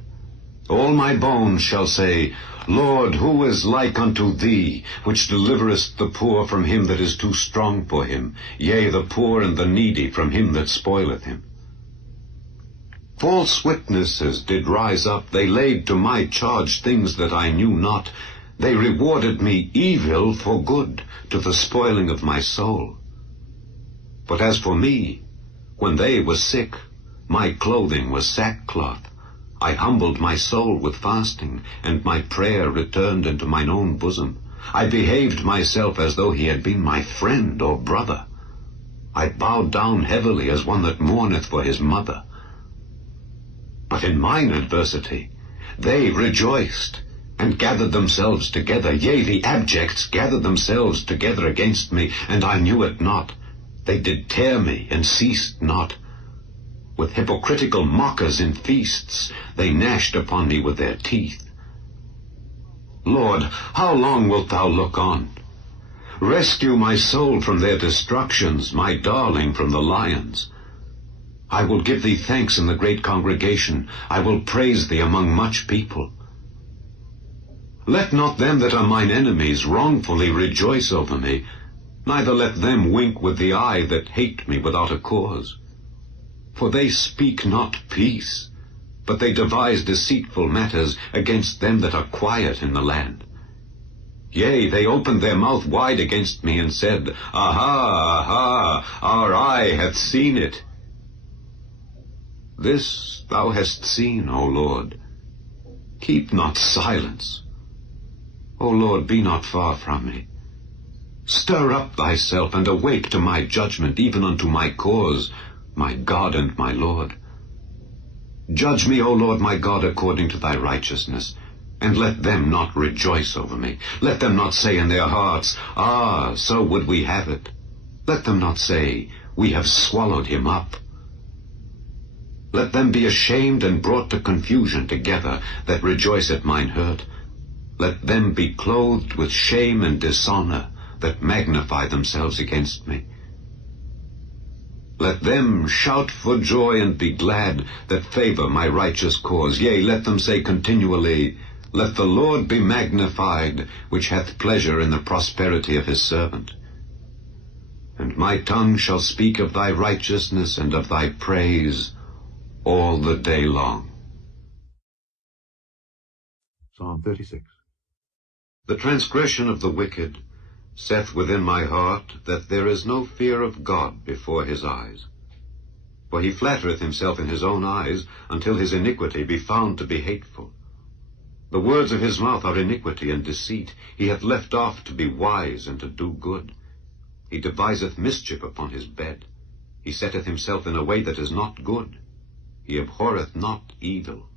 All my bones shall say, Lord, who is like unto thee, which deliverest the poor from him that is too strong for him, yea, the poor and the needy from him that spoileth him? False witnesses did rise up. They laid to my charge things that I knew not. They rewarded me evil for good, to the spoiling of my soul. But as for me, when they were sick, my clothing was sackcloth. I humbled my soul with fasting, and my prayer returned into mine own bosom. I behaved myself as though he had been my friend or brother. I bowed down heavily as one that mourneth for his mother. But in mine adversity they rejoiced, and gathered themselves together. Yea, the abjects gathered themselves together against me, and I knew it not. They did tear me, and ceased not. With hypocritical mockers in feasts, they gnashed upon me with their teeth. Lord, how long wilt thou look on? Rescue my soul from their destructions, my darling from the lions. I will give thee thanks in the great congregation. I will praise thee among much people. Let not them that are mine enemies wrongfully rejoice over me, neither let them wink with the eye that hate me without a cause. For they speak not peace, but they devise deceitful matters against them that are quiet in the land. Yea, they opened their mouth wide against me, and said, Aha, aha, our eye hath seen it. This thou hast seen, O Lord. Keep not silence. O Lord, be not far from me. Stir up thyself, and awake to my judgment, even unto my cause, my God and my Lord. Judge me, O Lord my God, according to thy righteousness, and let them not rejoice over me. Let them not say in their hearts, Ah, so would we have it. Let them not say, We have swallowed him up. Let them be ashamed and brought to confusion together that rejoice at mine hurt. Let them be clothed with shame and dishonor that magnify themselves against me. Let them shout for joy and be glad that favor my righteous cause. Yea, let them say continually, Let the Lord be magnified, which hath pleasure in the prosperity of his servant. And my tongue shall speak of thy righteousness and of thy praise all the day long. Psalm 36. The transgression of the wicked saith within my heart that there is no fear of God before his eyes. For he flattereth himself in his own eyes, until his iniquity be found to be hateful. The words of his mouth are iniquity and deceit. He hath left off to be wise and to do good. He deviseth mischief upon his bed. He setteth himself in a way that is not good. He abhorreth not evil.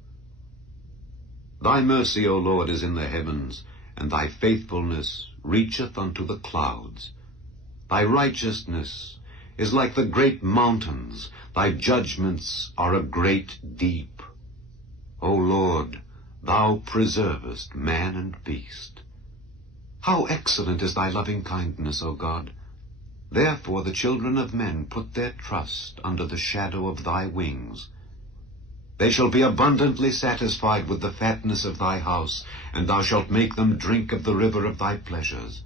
Thy mercy, O Lord, is in the heavens, and thy faithfulness reacheth unto the clouds. Thy righteousness is like the great mountains. Thy judgments are a great deep. O Lord, thou preservest man and beast. How excellent is thy loving kindness, O God! Therefore the children of men put their trust under the shadow of thy wings. They shall be abundantly satisfied with the fatness of thy house, and thou shalt make them drink of the river of thy pleasures.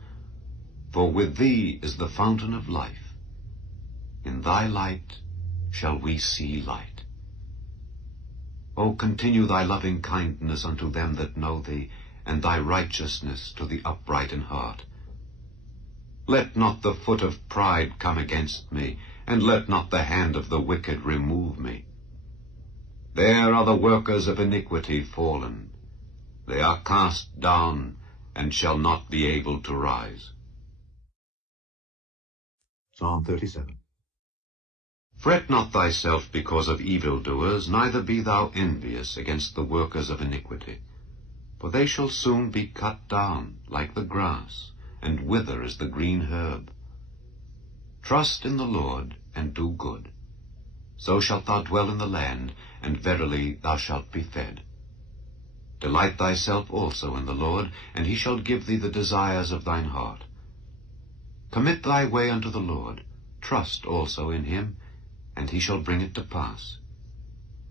For with thee is the fountain of life. In thy light shall we see light. O continue thy loving kindness unto them that know thee, and thy righteousness to the upright in heart. Let not the foot of pride come against me, and let not the hand of the wicked remove me. There are the workers of iniquity fallen. They are cast down, and shall not be able to rise. Psalm 37. Fret not thyself because of evildoers, neither be thou envious against the workers of iniquity. For they shall soon be cut down like the grass, and wither as the green herb. Trust in the Lord, and do good. So shalt thou dwell in the land, and verily thou shalt be fed. Delight thyself also in the Lord, and he shall give thee the desires of thine heart. Commit thy way unto the Lord, trust also in him, and he shall bring it to pass.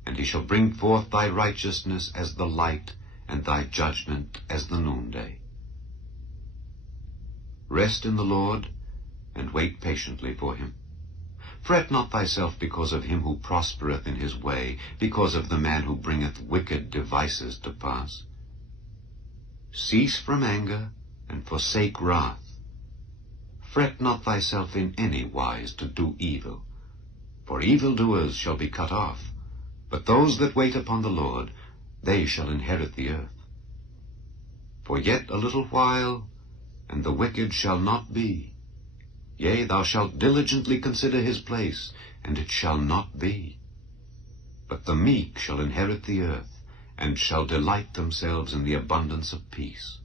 And he shall bring forth thy righteousness as the light, and thy judgment as the noonday. Rest in the Lord, and wait patiently for him. Fret not thyself because of him who prospereth in his way, because of the man who bringeth wicked devices to pass. Cease from anger, and forsake wrath. Fret not thyself in any wise to do evil, for evildoers shall be cut off, but those that wait upon the Lord, they shall inherit the earth. For yet a little while, and the wicked shall not be. Yea, thou shalt diligently consider his place, and it shall not be. But the meek shall inherit the earth, and shall delight themselves in the abundance of peace.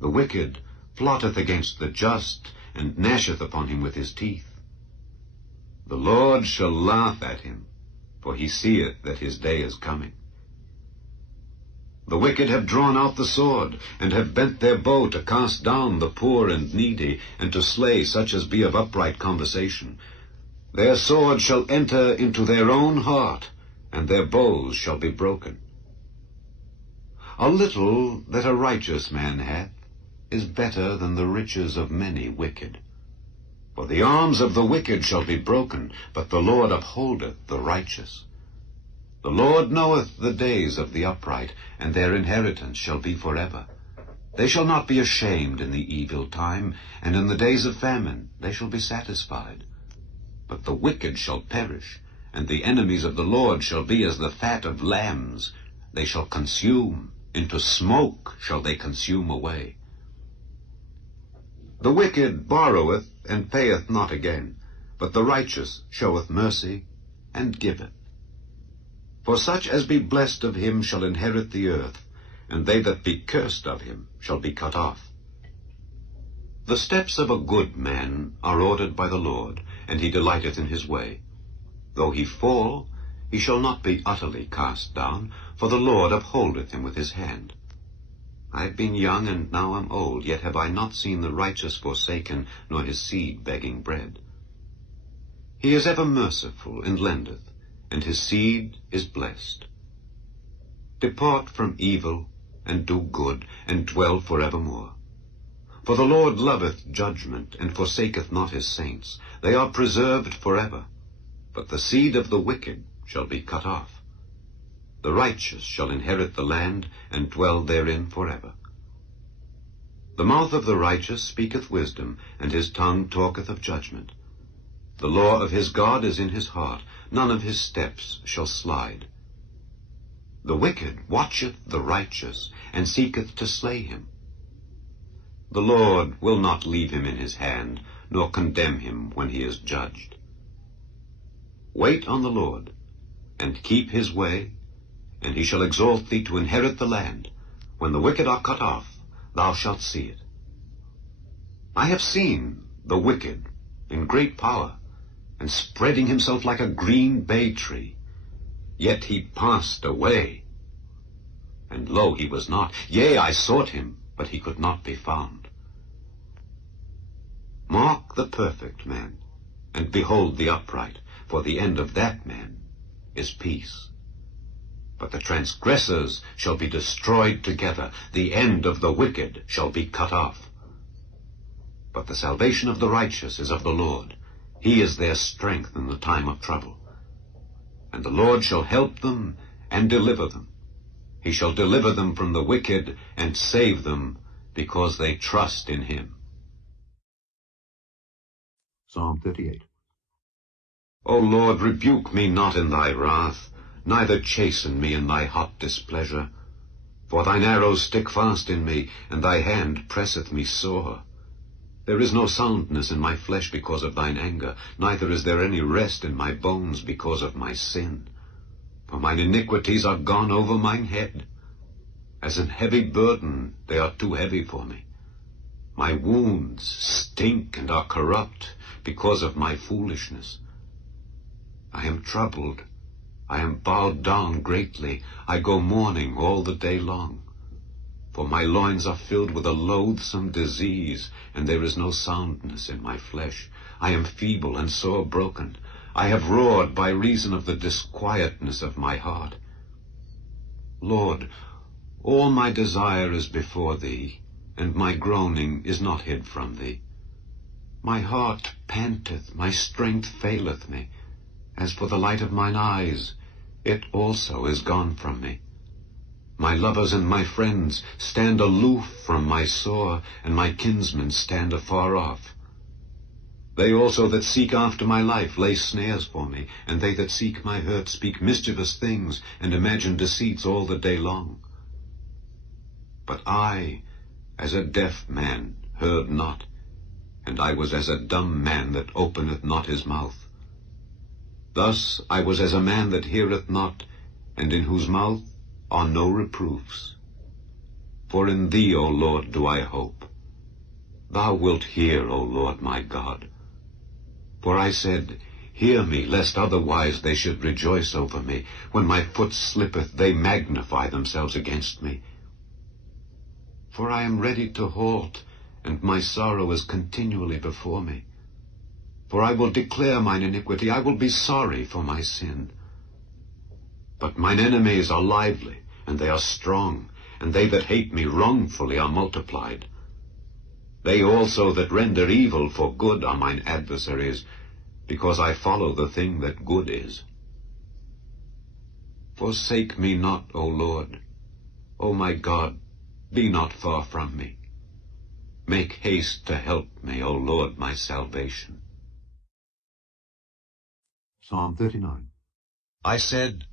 The wicked plotteth against the just, and gnasheth upon him with his teeth. The Lord shall laugh at him, for he seeth that his day is coming. The wicked have drawn out the sword, and have bent their bow to cast down the poor and needy, and to slay such as be of upright conversation. Their sword shall enter into their own heart, and their bows shall be broken. A little that a righteous man hath is better than the riches of many wicked. For the arms of the wicked shall be broken, but the Lord upholdeth the righteous. The Lord knoweth the days of the upright, and their inheritance shall be forever. They shall not be ashamed in the evil time, and in the days of famine they shall be satisfied. But the wicked shall perish, and the enemies of the Lord shall be as the fat of lambs. They shall consume, into smoke shall they consume away. The wicked borroweth, and payeth not again, but the righteous showeth mercy, and giveth. For such as be blessed of him shall inherit the earth, and they that be cursed of him shall be cut off. The steps of a good man are ordered by the Lord, and he delighteth in his way. Though he fall, he shall not be utterly cast down, for the Lord upholdeth him with his hand. I have been young, and now am old, yet have I not seen the righteous forsaken, nor his seed begging bread. He is ever merciful, and lendeth, and his seed is blessed. Depart from evil, and do good, and dwell forevermore. For the Lord loveth judgment, and forsaketh not his saints. They are preserved forever, but the seed of the wicked shall be cut off. The righteous shall inherit the land, and dwell therein forever. The mouth of the righteous speaketh wisdom, and his tongue talketh of judgment. The law of his God is in his heart, none of his steps shall slide. The wicked watcheth the righteous, and seeketh to slay him. The Lord will not leave him in his hand, nor condemn him when he is judged. Wait on the Lord, and keep his way, and he shall exalt thee to inherit the land. When the wicked are cut off, thou shalt see it. I have seen the wicked in great power, and spreading himself like a green bay tree. Yet he passed away, and lo, he was not. Yea, I sought him, but he could not be found. Mark the perfect man, and behold the upright, for the end of that man is peace. But the transgressors shall be destroyed together, the end of the wicked shall be cut off. But the salvation of the righteous is of the Lord. He is their strength in the time of trouble. And the Lord shall help them and deliver them. He shall deliver them from the wicked and save them, because they trust in him. Psalm 38. O Lord, rebuke me not in thy wrath, neither chasten me in thy hot displeasure. For thine arrows stick fast in me, and thy hand presseth me sore. There is no soundness in my flesh because of thine anger, neither is there any rest in my bones because of my sin. For mine iniquities are gone over mine head. As an heavy burden, they are too heavy for me. My wounds stink and are corrupt because of my foolishness. I am troubled. I am bowed down greatly. I go mourning all the day long. For my loins are filled with a loathsome disease, and there is no soundness in my flesh. I am feeble and sore broken. I have roared by reason of the disquietness of my heart. Lord, all my desire is before thee, and my groaning is not hid from thee. My heart panteth, my strength faileth me. As for the light of mine eyes, it also is gone from me. My lovers and my friends stand aloof from my sore, and my kinsmen stand afar off. They also that seek after my life lay snares for me, and they that seek my hurt speak mischievous things, and imagine deceits all the day long. But I, as a deaf man, heard not, and I was as a dumb man that openeth not his mouth. Thus I was as a man that heareth not, and in whose mouth are no reproofs. For in thee, O Lord, do I hope. Thou wilt hear, O Lord my God. For I said, hear me, lest otherwise they should rejoice over me. When my foot slippeth, they magnify themselves against me. For I am ready to halt, and my sorrow is continually before me. For I will declare mine iniquity, I will be sorry for my sin. But mine enemies are lively, and they are strong, and they that hate me wrongfully are multiplied. They also that render evil for good are mine adversaries, because I follow the thing that good is. Forsake me not, O Lord. O my God, be not far from me. Make haste to help me, O Lord, my salvation. Psalm 39. I said,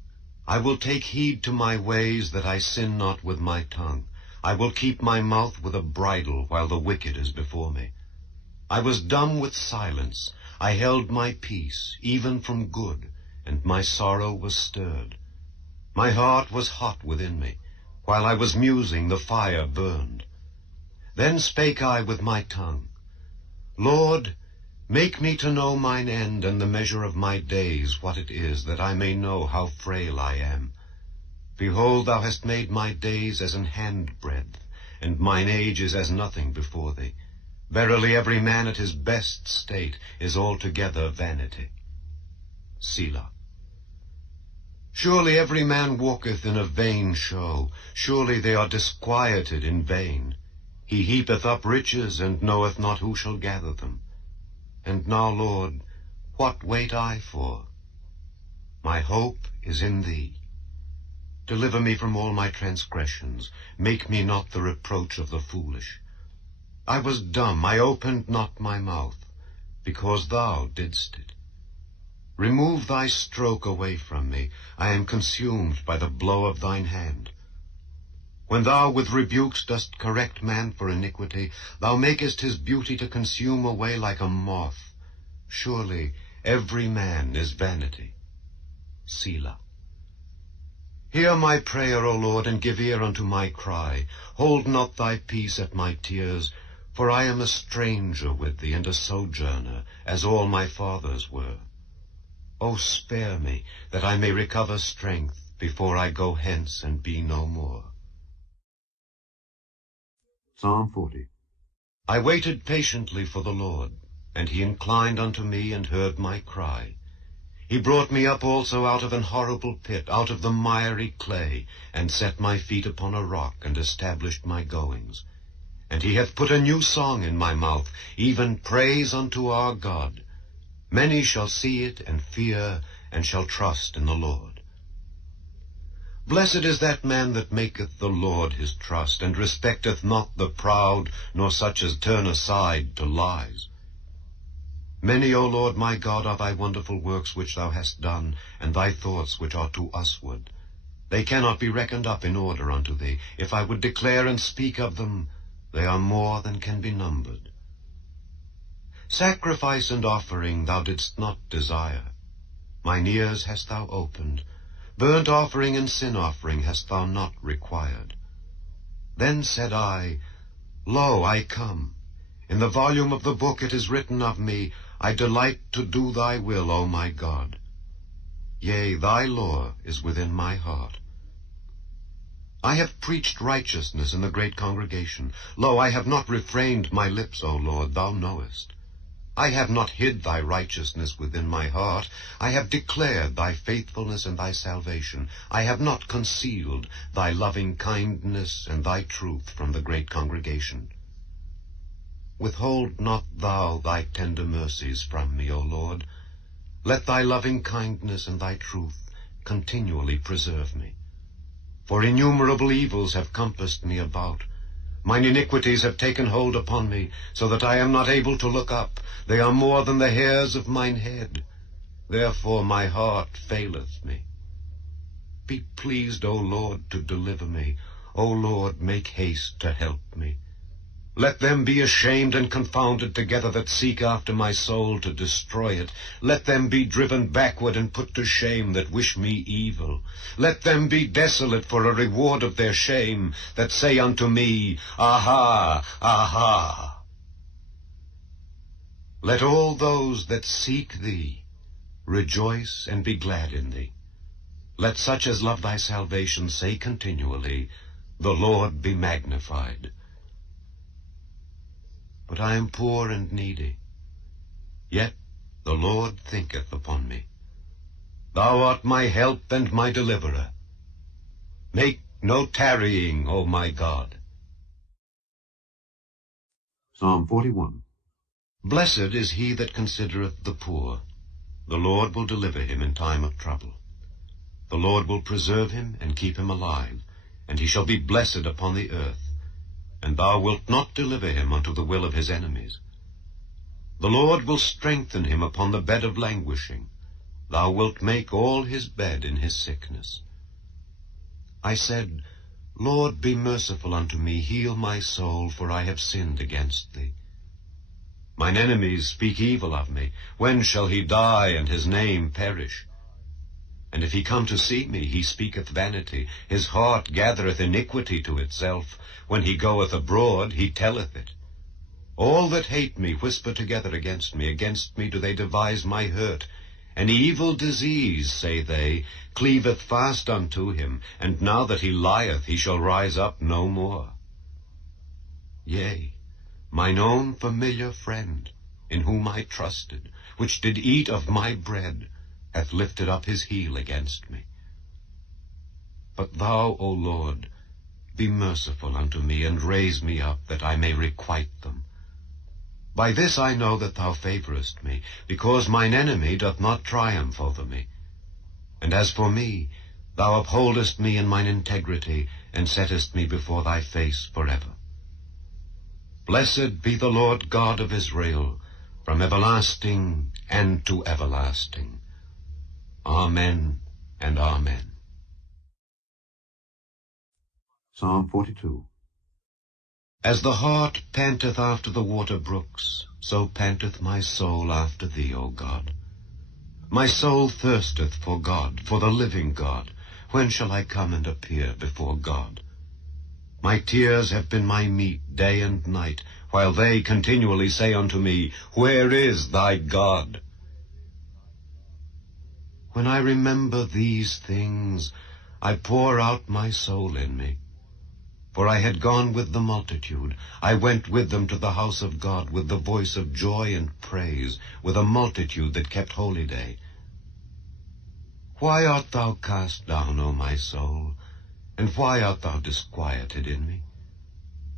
I will take heed to my ways, that I sin not with my tongue. I will keep my mouth with a bridle, while the wicked is before me. I was dumb with silence. I held my peace, even from good, and my sorrow was stirred. My heart was hot within me. While I was musing, the fire burned. Then spake I with my tongue, Lord, make me to know mine end, and the measure of my days, what it is, that I may know how frail I am. Behold, thou hast made my days as an handbreadth, and mine age is as nothing before thee. Verily every man at his best state is altogether vanity. Selah. Surely every man walketh in a vain show. Surely they are disquieted in vain. He heapeth up riches, and knoweth not who shall gather them. And now, Lord, what wait I for? My hope is in thee. Deliver me from all my transgressions. Make me not the reproach of the foolish. I was dumb, I opened not my mouth, because thou didst it. Remove thy stroke away from me. I am consumed by the blow of thine hand. When thou with rebukes dost correct man for iniquity, thou makest his beauty to consume away like a moth. Surely every man is vanity. Selah. Hear my prayer, O Lord, and give ear unto my cry. Hold not thy peace at my tears, for I am a stranger with thee, and a sojourner, as all my fathers were. O spare me, that I may recover strength, before I go hence and be no more. Psalm 40. I waited patiently for the Lord, and he inclined unto me, and heard my cry. He brought me up also out of an horrible pit, out of the miry clay, and set my feet upon a rock, and established my goings. And he hath put a new song in my mouth, even praise unto our God. Many shall see it, and fear, and shall trust in the Lord. Blessed is that man that maketh the Lord his trust, and respecteth not the proud, nor such as turn aside to lies. Many, O Lord my God, are thy wonderful works which thou hast done, and thy thoughts which are to usward. They cannot be reckoned up in order unto thee. If I would declare and speak of them, they are more than can be numbered. Sacrifice and offering thou didst not desire. Mine ears hast thou opened. Burnt offering and sin offering hast thou not required. Then said I, Lo, I come. In the volume of the book it is written of me, I delight to do thy will, O my God. Yea, thy law is within my heart. I have preached righteousness in the great congregation. Lo, I have not refrained my lips, O Lord, thou knowest. I have not hid thy righteousness within my heart. I have declared thy faithfulness and thy salvation. I have not concealed thy loving kindness and thy truth from the great congregation. Withhold not thou thy tender mercies from me, O Lord. Let thy loving kindness and thy truth continually preserve me. For innumerable evils have compassed me about. Mine iniquities have taken hold upon me, so that I am not able to look up. They are more than the hairs of mine head. Therefore my heart faileth me. Be pleased, O Lord, to deliver me. O Lord, make haste to help me. Let them be ashamed and confounded together that seek after my soul to destroy it. Let them be driven backward and put to shame that wish me evil. Let them be desolate for a reward of their shame, that say unto me, Aha, aha. Let all those that seek thee rejoice and be glad in thee. Let such as love thy salvation say continually, The Lord be magnified. But I am poor and needy. Yet The Lord thinketh upon me. Thou art my help and my deliverer. Make no tarrying, O my God. Psalm 41. Blessed is he that considereth the poor. The Lord will deliver him in time of trouble. The Lord will preserve him and keep him alive, and he shall be blessed upon the earth. And thou wilt not deliver him unto the will of his enemies. The Lord will strengthen him upon the bed of languishing. Thou wilt make all his bed in his sickness. I said, Lord, be merciful unto me, heal my soul, for I have sinned against thee. Mine enemies speak evil of me. When shall he die and his name perish? And if he come to see me, he speaketh vanity. His heart gathereth iniquity to itself. When he goeth abroad, he telleth it. All that hate me whisper together against me. Against me do they devise my hurt. An evil disease, say they, cleaveth fast unto him, and now that he lieth, he shall rise up no more. Yea, mine own familiar friend, in whom I trusted, which did eat of my bread, hath lifted up his heel against me. But thou, O Lord, be merciful unto me, and raise me up, that I may requite them. By this I know that thou favorest me, because mine enemy doth not triumph over me. And as for me, thou upholdest me in mine integrity, and settest me before thy face forever. Blessed be the Lord God of Israel, from everlasting and to everlasting. Amen and amen. Psalm 42. As the hart panteth after the water brooks, so panteth my soul after thee, O God. My soul thirsteth for God, for the living God. When shall I come and appear before God? My tears have been my meat day and night, while they continually say unto me, Where is thy God? When I remember these things, I pour out my soul in me. For I had gone with the multitude. I went with them to the house of God with the voice of joy and praise, with a multitude that kept holy day. Why art thou cast down, O my soul? And why art thou disquieted in me?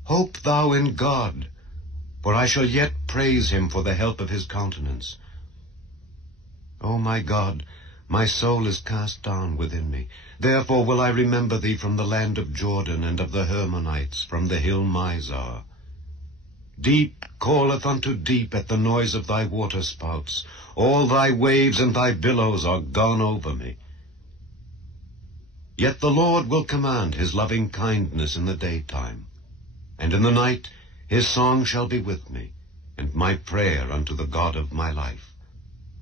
Hope thou in God, for I shall yet praise him for the help of his countenance. O my God, my soul is cast down within me. Therefore will I remember thee from the land of Jordan, and of the Hermonites, from the hill Mizar. Deep calleth unto deep at the noise of thy waterspouts. All thy waves and thy billows are gone over me. Yet the Lord will command his loving kindness in the daytime, and in the night his song shall be with me, and my prayer unto the God of my life.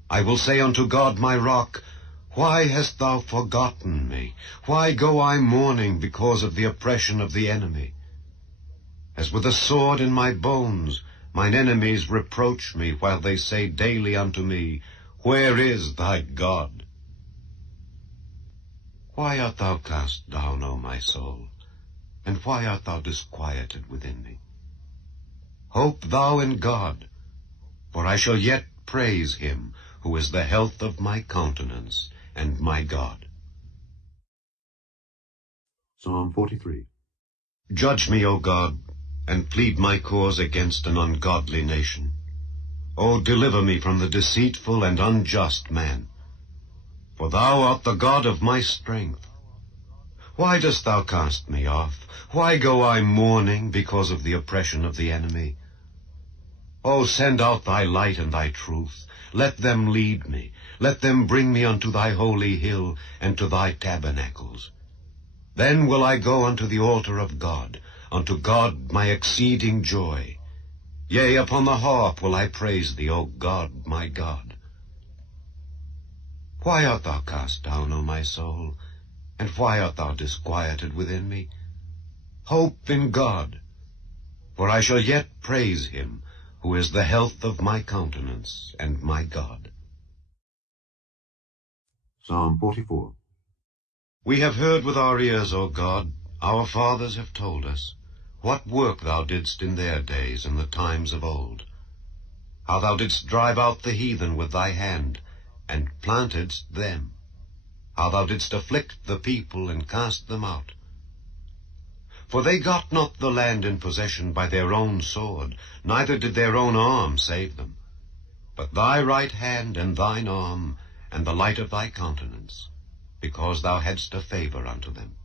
I will say unto God my rock, Why hast thou forgotten me? Why go I mourning because of the oppression of the enemy? As with a sword in my bones, mine enemies reproach me, while they say daily unto me, Where is thy God? Why art thou cast down, O my soul? And why art thou disquieted within me? Hope thou in God, for I shall yet praise him, who is the health of my countenance, and my God. Psalm 43. Judge me, O God, and plead my cause against an ungodly nation. O deliver me from the deceitful and unjust man. For thou art the God of my strength. Why dost thou cast me off? Why go I mourning because of the oppression of the enemy? O send out thy light and thy truth. Let them lead me. Let them bring me unto thy holy hill, and to thy tabernacles. Then will I go unto the altar of God, unto God my exceeding joy. Yea, upon the harp will I praise thee, O God, my God. Why art thou cast down, O my soul? And why art thou disquieted within me? Hope in God, for I shall yet praise him, who is the health of my countenance, and my God. Psalm 44. We have heard with our ears, O God, our fathers have told us, what work thou didst in their days, in the times of old. how thou didst drive out the heathen with thy hand, and plantedst them, how thou didst afflict the people, and cast them out. For they got not the land in possession by their own sword, neither did their own arm save them, but thy right hand and thine arm, and the light of thy countenance, because thou hadst a favor unto them.